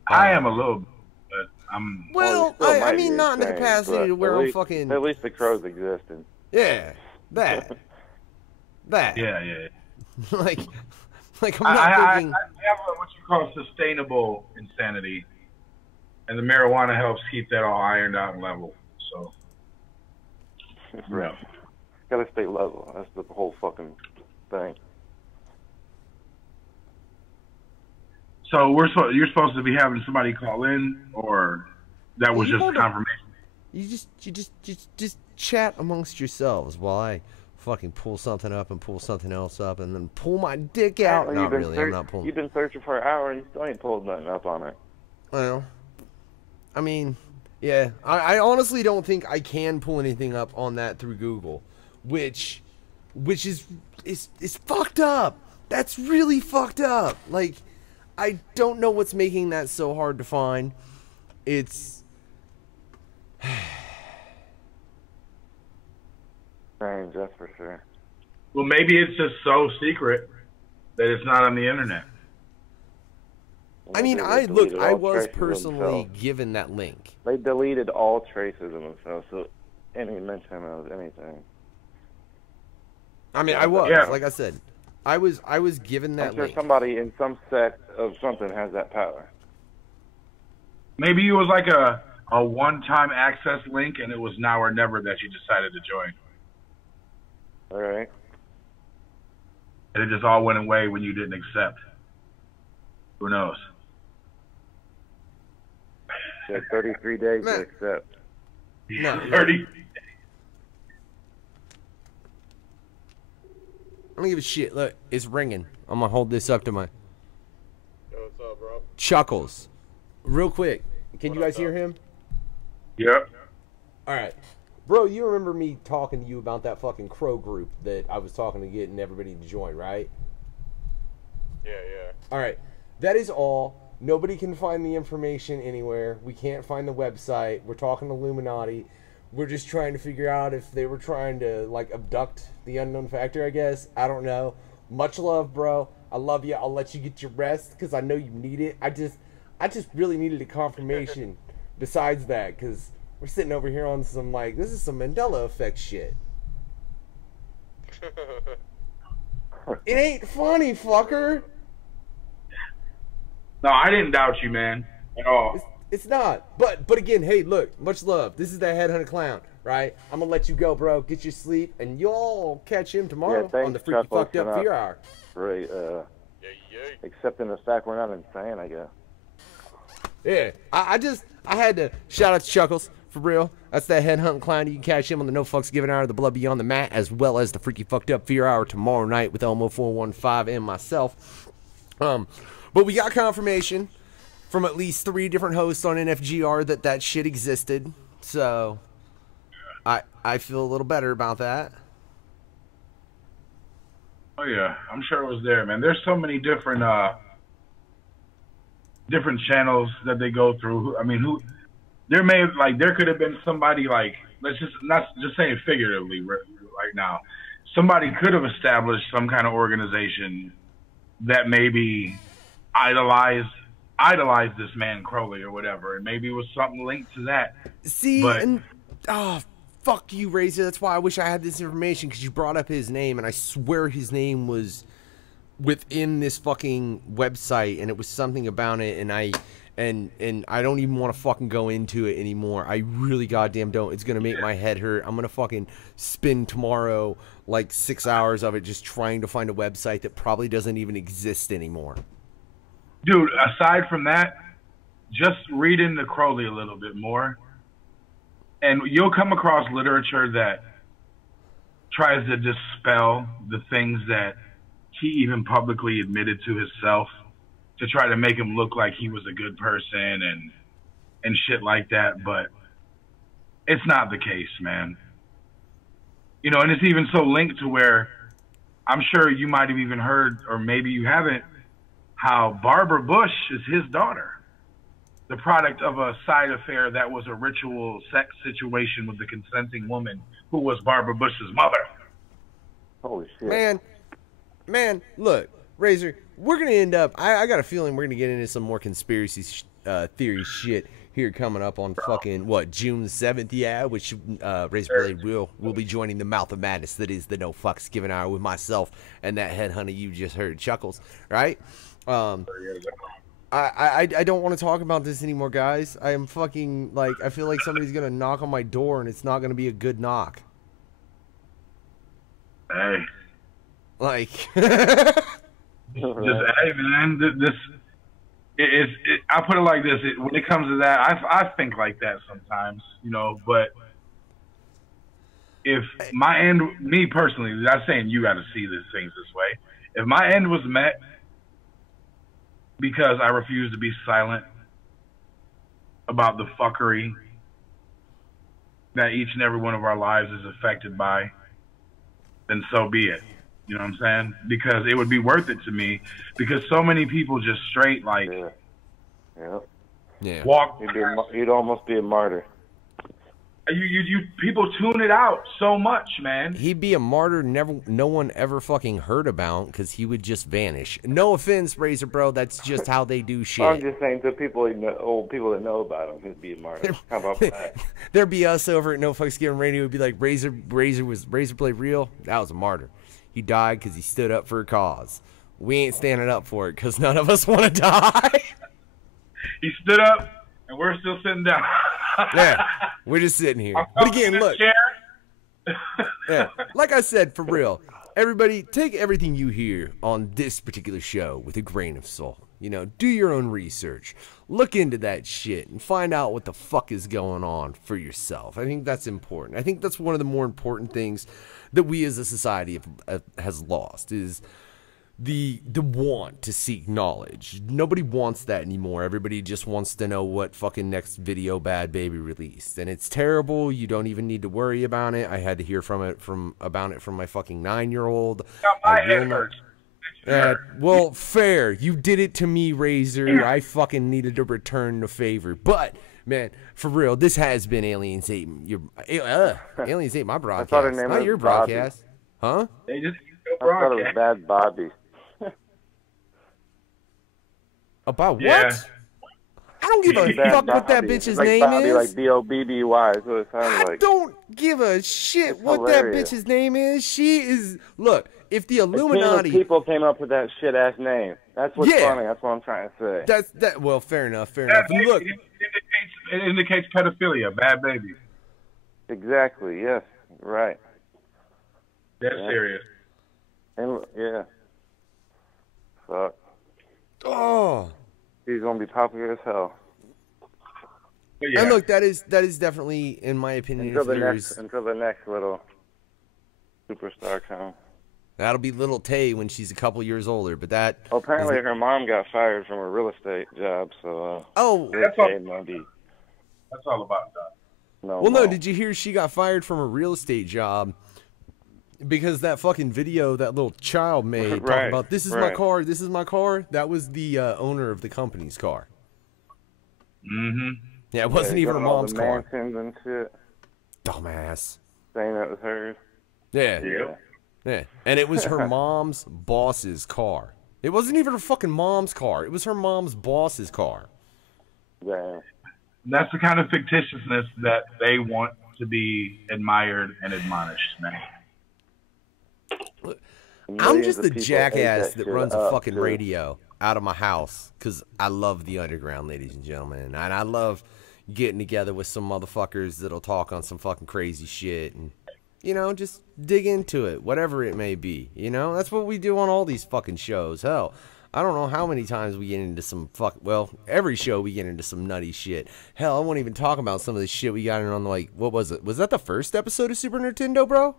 I am a little, but I'm. Well, still I might mean, be not in the insane, capacity but to where at I'm least- fucking. At least the crows existed. Yeah, that. Yeah. like I'm not thinking. I have what you call sustainable insanity, and the marijuana helps keep that all ironed out and level. So, Right. Gotta stay level. That's the whole fucking thing. So you're supposed to be having somebody call in, or that was just confirmation. You just chat amongst yourselves while I fucking pull something up and pull something else up and then pull my dick out. Well, Not really. I'm not pulling. You've been searching for an hour and you still ain't pulled nothing up on it. Well, I mean, yeah. I honestly don't think I can pull anything up on that through Google, which is fucked up. That's really fucked up. Like, I don't know what's making that so hard to find. It's Strange, that's for sure. Well, maybe it's just so secret that it's not on the internet. I mean, They I deleted all was traces of personally themselves. given that link. They deleted all traces of themselves, so any mention of anything. I mean, I was, Yeah. like I said, I was given that I'm sure link. somebody in some sect of something has that power. Maybe it was like a one-time access link, and it was now or never that you decided to join. All right. And it just all went away when you didn't accept. Who knows? You had 33 days Man. to accept. No. 30. I don't give a shit. Look, it's ringing. I'm gonna hold this up to my Yo, what's up, bro? Chuckles. Real quick, can you guys hear him? Yep. All right, bro. You remember me talking to you about that fucking crow group that I was talking to getting everybody to join, right? Yeah. All right, that is all. Nobody can find the information anywhere. We can't find the website. We're talking to Illuminati. We're just trying to figure out if they were trying to, like, abduct the unknown factor, I guess. I don't know. Much love, bro. I love you. I'll let you get your rest because I know you need it. I just really needed a confirmation besides that because we're sitting over here on some, like, this is some Mandela effect shit. It ain't funny, fucker. No, I didn't doubt you, man, at all. It's not. But again, hey, look, much love. This is that headhunter clown, right? I'm gonna let you go, bro. Get your sleep, and y'all catch him tomorrow Yeah, thanks, on the Freaky Chuckles, Fucked Up for Fear not- Hour. Right, accepting the fact we're not insane, I guess. Yeah, I had to shout out to Chuckles, for real. That's that headhunting clown. You can catch him on the No Fucks Given Hour, the Blood Beyond the Mat, as well as the Freaky Fucked Up Fear Hour tomorrow night with Elmo 415 and myself. But we got confirmation from at least 3 different hosts on NFGR that shit existed. So I feel a little better about that. Oh yeah, I'm sure it was there, man. There's so many different different channels that they go through. I mean, there could have been somebody, like, let's just not just saying figuratively right now. Somebody could have established some kind of organization that maybe idolized this man Crowley or whatever, and maybe it was something linked to that. See, but, and fuck you, Razor. That's why I wish I had this information, because you brought up his name, and I swear his name was within this fucking website, and it was something about it, and I don't even want to fucking go into it anymore. I really goddamn don't. It's gonna make my head hurt. I'm gonna fucking spend tomorrow like 6 hours of it just trying to find a website that probably doesn't even exist anymore. dude, aside from that, just read into Crowley a little bit more, and you'll come across literature that tries to dispel the things that he even publicly admitted to himself, to try to make him look like he was a good person and shit like that. But it's not the case, man. You know, and it's even so linked to where I'm sure you might have even heard, or maybe you haven't, how Barbara Bush is his daughter, the product of a side affair that was a ritual sex situation with the consenting woman who was Barbara Bush's mother. Holy shit. Man, Man, look, Razor, we're going to end up, I got a feeling we're going to get into some more conspiracy theory shit here coming up on fucking, June 7th, yeah, which Razor Blade will be joining the Mouth of Madness that is the No Fucks Given Hour with myself and that headhunter you just heard, Chuckles, right? I don't want to talk about this anymore, guys. I am fucking, like, I feel like somebody's going to knock on my door and it's not going to be a good knock. Hey. Like, just, hey, man, I put it like this. When it comes to that, I think like that sometimes, you know, but if my end, me personally, not saying you got to see these things this way. If my end was met because I refuse to be silent about the fuckery that each and every one of our lives is affected by, then so be it. You know what I'm saying? Because it would be worth it to me, because so many people just straight like walk. You'd almost be a martyr. You people tune it out so much, man. He'd be a martyr no one ever fucking heard about because he would just vanish. No offense, Razor Bro, that's just how they do shit. I'm just saying to people, old people that know about him, he'd be a martyr. How about that? There'd be us over at No Fucks Given Radio would be like, Razor Blade real? That was a martyr. He died because he stood up for a cause. We ain't standing up for it because none of us want to die. He stood up, and we're still sitting down. Yeah, we're just sitting here. But again, look. Yeah, like I said, for real, everybody, take everything you hear on this particular show with a grain of salt. You know, do your own research. Look into that shit and find out what the fuck is going on for yourself. I think that's important. I think that's one of the more important things that we as a society has lost is the want to seek knowledge. Nobody wants that anymore. Everybody just wants to know what fucking next video Bad Baby released, and it's terrible. You don't even need to worry about it. I had to hear about it from my fucking 9-year-old. My head hurts. Well, fair. You did it to me, Razor. I fucking needed to return the favor. But man, for real, this has been Aliens 8. Aliens 8, my broadcast. Not your broadcast. Huh? They just I thought it was Bad Bobby. About yeah. what? I don't give a fuck what that bitch's like name Bobby, is. Like B-O-B-B-Y is what it sounds like. I don't give a shit It's what hilarious. that bitch's name is. She is, look, if the Illuminati... people came up with that shit-ass name. That's what's funny. That's what I'm trying to say. Well, fair enough, fair Bad enough. Baby, Look, it indicates pedophilia. Bad Baby. Exactly, yes. Right. That's serious. And, yeah. Fuck. oh... He's gonna be popular as hell. Yeah. And look, that is definitely, in my opinion, Until if the next little superstar comes. that'll be little Tay when she's a couple years older. But that Well, apparently her mom got fired from a real estate job, so that's all, maybe. that's all about that. No, did you hear she got fired from a real estate job because that fucking video that little child made talking about this is my car, this is my car? That was the owner of the company's car. Mm-hmm. Yeah, it wasn't even her mom's car. Mansions and shit. Dumbass. Saying that was hers. Yeah. And it was her mom's boss's car. It wasn't even her fucking mom's car. It was her mom's boss's car. Yeah. That's the kind of fictitiousness that they want to be admired and admonished, man. I'm just the jackass that runs a fucking radio out of my house because I love the underground, ladies and gentlemen. And I love getting together with some motherfuckers that'll talk on some fucking crazy shit and, you know, just dig into it, whatever it may be. You know, that's what we do on all these fucking shows. Hell, I don't know how many times we get into some every show we get into some nutty shit. Hell, I won't even talk about some of the shit we got in on, like, what was it? Was that the first episode of Super Nintendo, bro?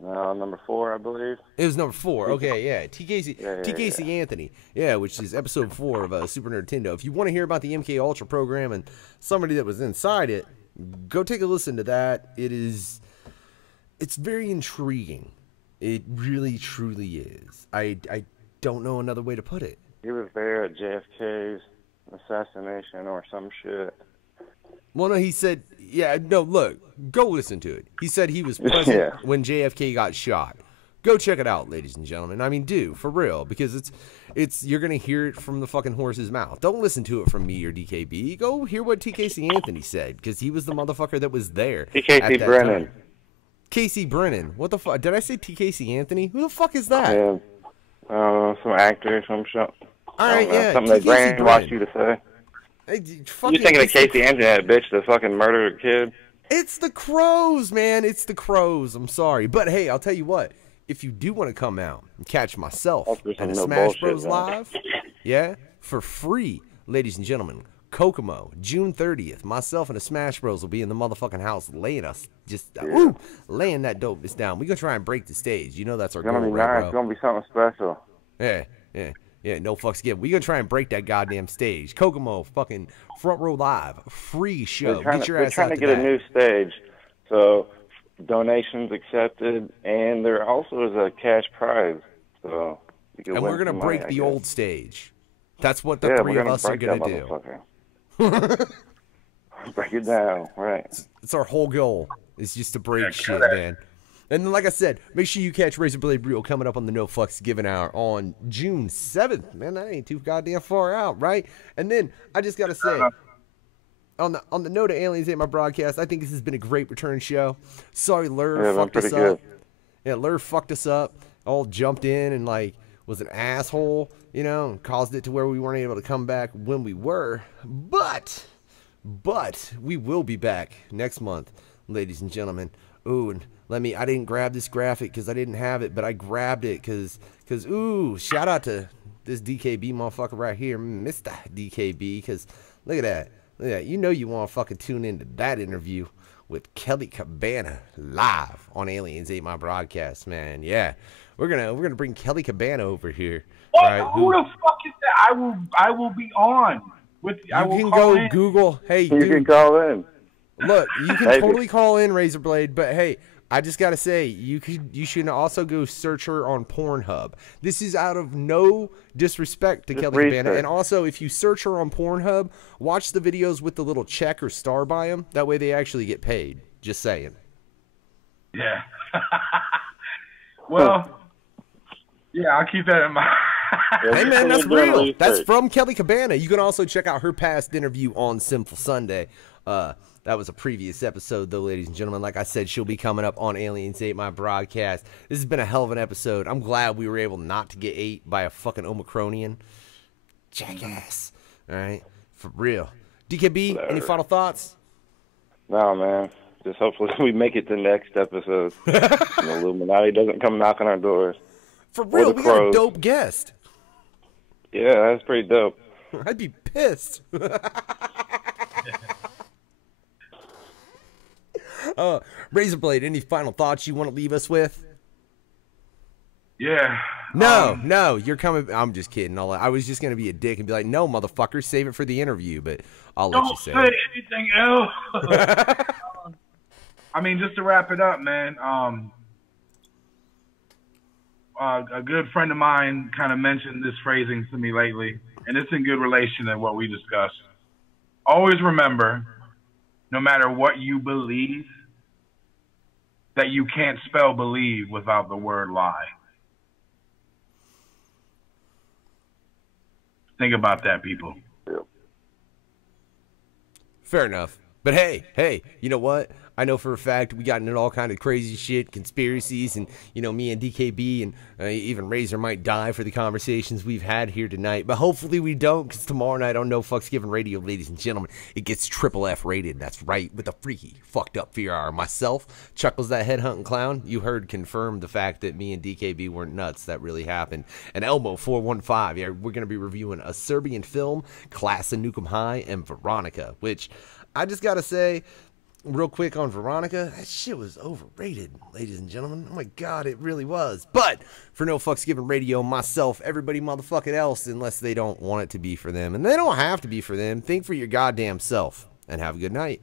Number 4, I believe. It was number 4. Okay, yeah. TKC Anthony. Yeah, which is episode 4 of Super Nintendo. If you want to hear about the MK Ultra program and somebody that was inside it, go take a listen to that. It's very intriguing. It really, truly is. I don't know another way to put it. He was there at JFK's assassination or some shit. Well, no, he said, look, go listen to it. He said he was present when JFK got shot. Go check it out, ladies and gentlemen. I mean, do, for real, because it's you're going to hear it from the fucking horse's mouth. Don't listen to it from me or DKB. Go hear what TKC Anthony said, because he was the motherfucker that was there. TKC Brennan. Casey Brennan. What the fuck? Did I say TKC Anthony? Who the fuck is that? Yeah. Some actor, some show. All right, yeah. Something that brainwashed you to say. Hey, You're thinking of Casey Anthony, that bitch that fucking murdered a kid? It's the Crows, man. It's the Crows. I'm sorry. But, hey, I'll tell you what. If you do want to come out and catch myself at a Smash Bros. Live, yeah, for free, ladies and gentlemen, Kokomo, June 30th, myself and the Smash Bros. Will be in the motherfucking house laying us, laying that dopeness down. We're going to try and break the stage. You know that's our goal, right, bro? It's going to be something special. Yeah, no fucks given. We're going to try and break that goddamn stage. Kokomo, fucking Front Row Live, free show. Get your ass out to that. They're trying to get a new stage, so donations accepted, and there also is a cash prize. So you can and we're going to break the old stage. That's what the three of us are going to do. Break it down, right. It's our whole goal. It's just to break shit, man. And then, like I said, make sure you catch Razorblade Real coming up on the No Fucks Given Hour on June 7th. Man, that ain't too goddamn far out, right? And then, I just got to say, on the note of Aliens Ain't My Broadcast, I think this has been a great return show. Sorry, Lur fucked us up. Yeah, Lur fucked us up. All jumped in and, like, was an asshole, you know, and caused it to where we weren't able to come back when we were. But we will be back next month, ladies and gentlemen. Ooh, and I didn't grab this graphic because I didn't have it, but I grabbed it because, ooh, shout out to this DKB motherfucker right here, Mistah DKB, because look at that. Look at that. You know you want to fucking tune into that interview with Kelly Cabana live on Aliens Ain't My Broadcast, man. Yeah, we're gonna bring Kelly Cabana over here. What? Right? Who the fuck is that? I will be on with. You can go Google. Hey, you can call in. Look, you can totally call in Razorblade, but hey, I just gotta say, you should also go search her on Pornhub. This is out of no disrespect to Kelly Cabana, and also if you search her on Pornhub, watch the videos with the little check or star by them. That way they actually get paid. Just saying. Yeah. Well, yeah, I'll keep that in mind. Hey man, that's real. That's from Kelly Cabana. You can also check out her past interview on Sinful Sunday. That was a previous episode, though, ladies and gentlemen. Like I said, she'll be coming up on Aliens 8, my broadcast. This has been a hell of an episode. I'm glad we were able not to get ate by a fucking Omicronian. Jackass. All right? For real. DKB, any final thoughts? No, man. Just hopefully we make it to next episode. The Illuminati doesn't come knocking our doors. For real, we got a dope guest. Yeah, that's pretty dope. I'd be pissed. Razorblade, any final thoughts you want to leave us with? Yeah. No, you're coming. I'm just kidding. I was just going to be a dick and be like, no, motherfucker, save it for the interview, but I'll let you say it. Don't say anything else. I mean, just to wrap it up, man, a good friend of mine kind of mentioned this phrasing to me lately, and it's in good relation to what we discussed. Always remember, no matter what you believe, that you can't spell believe without the word lie. Think about that, people. Fair enough. But hey, you know what? I know for a fact we got into all kind of crazy shit, conspiracies, and, you know, me and DKB and even Razor might die for the conversations we've had here tonight. But hopefully we don't, because tomorrow night on No Fucks Given Radio, ladies and gentlemen, it gets triple F rated. That's right, with a freaky, fucked up VR. Myself, Chuckles that headhunting clown, you heard confirmed the fact that me and DKB weren't nuts. That really happened. And Elmo 415, yeah, we're going to be reviewing a Serbian film, Class of Nukem High, and Veronica, which I just got to say, real quick on Veronica, that shit was overrated, ladies and gentlemen. Oh my God, it really was. But for No Fucks Given Radio, myself, everybody motherfucking else, unless they don't want it to be for them, and they don't have to be for them, think for your goddamn self, and have a good night.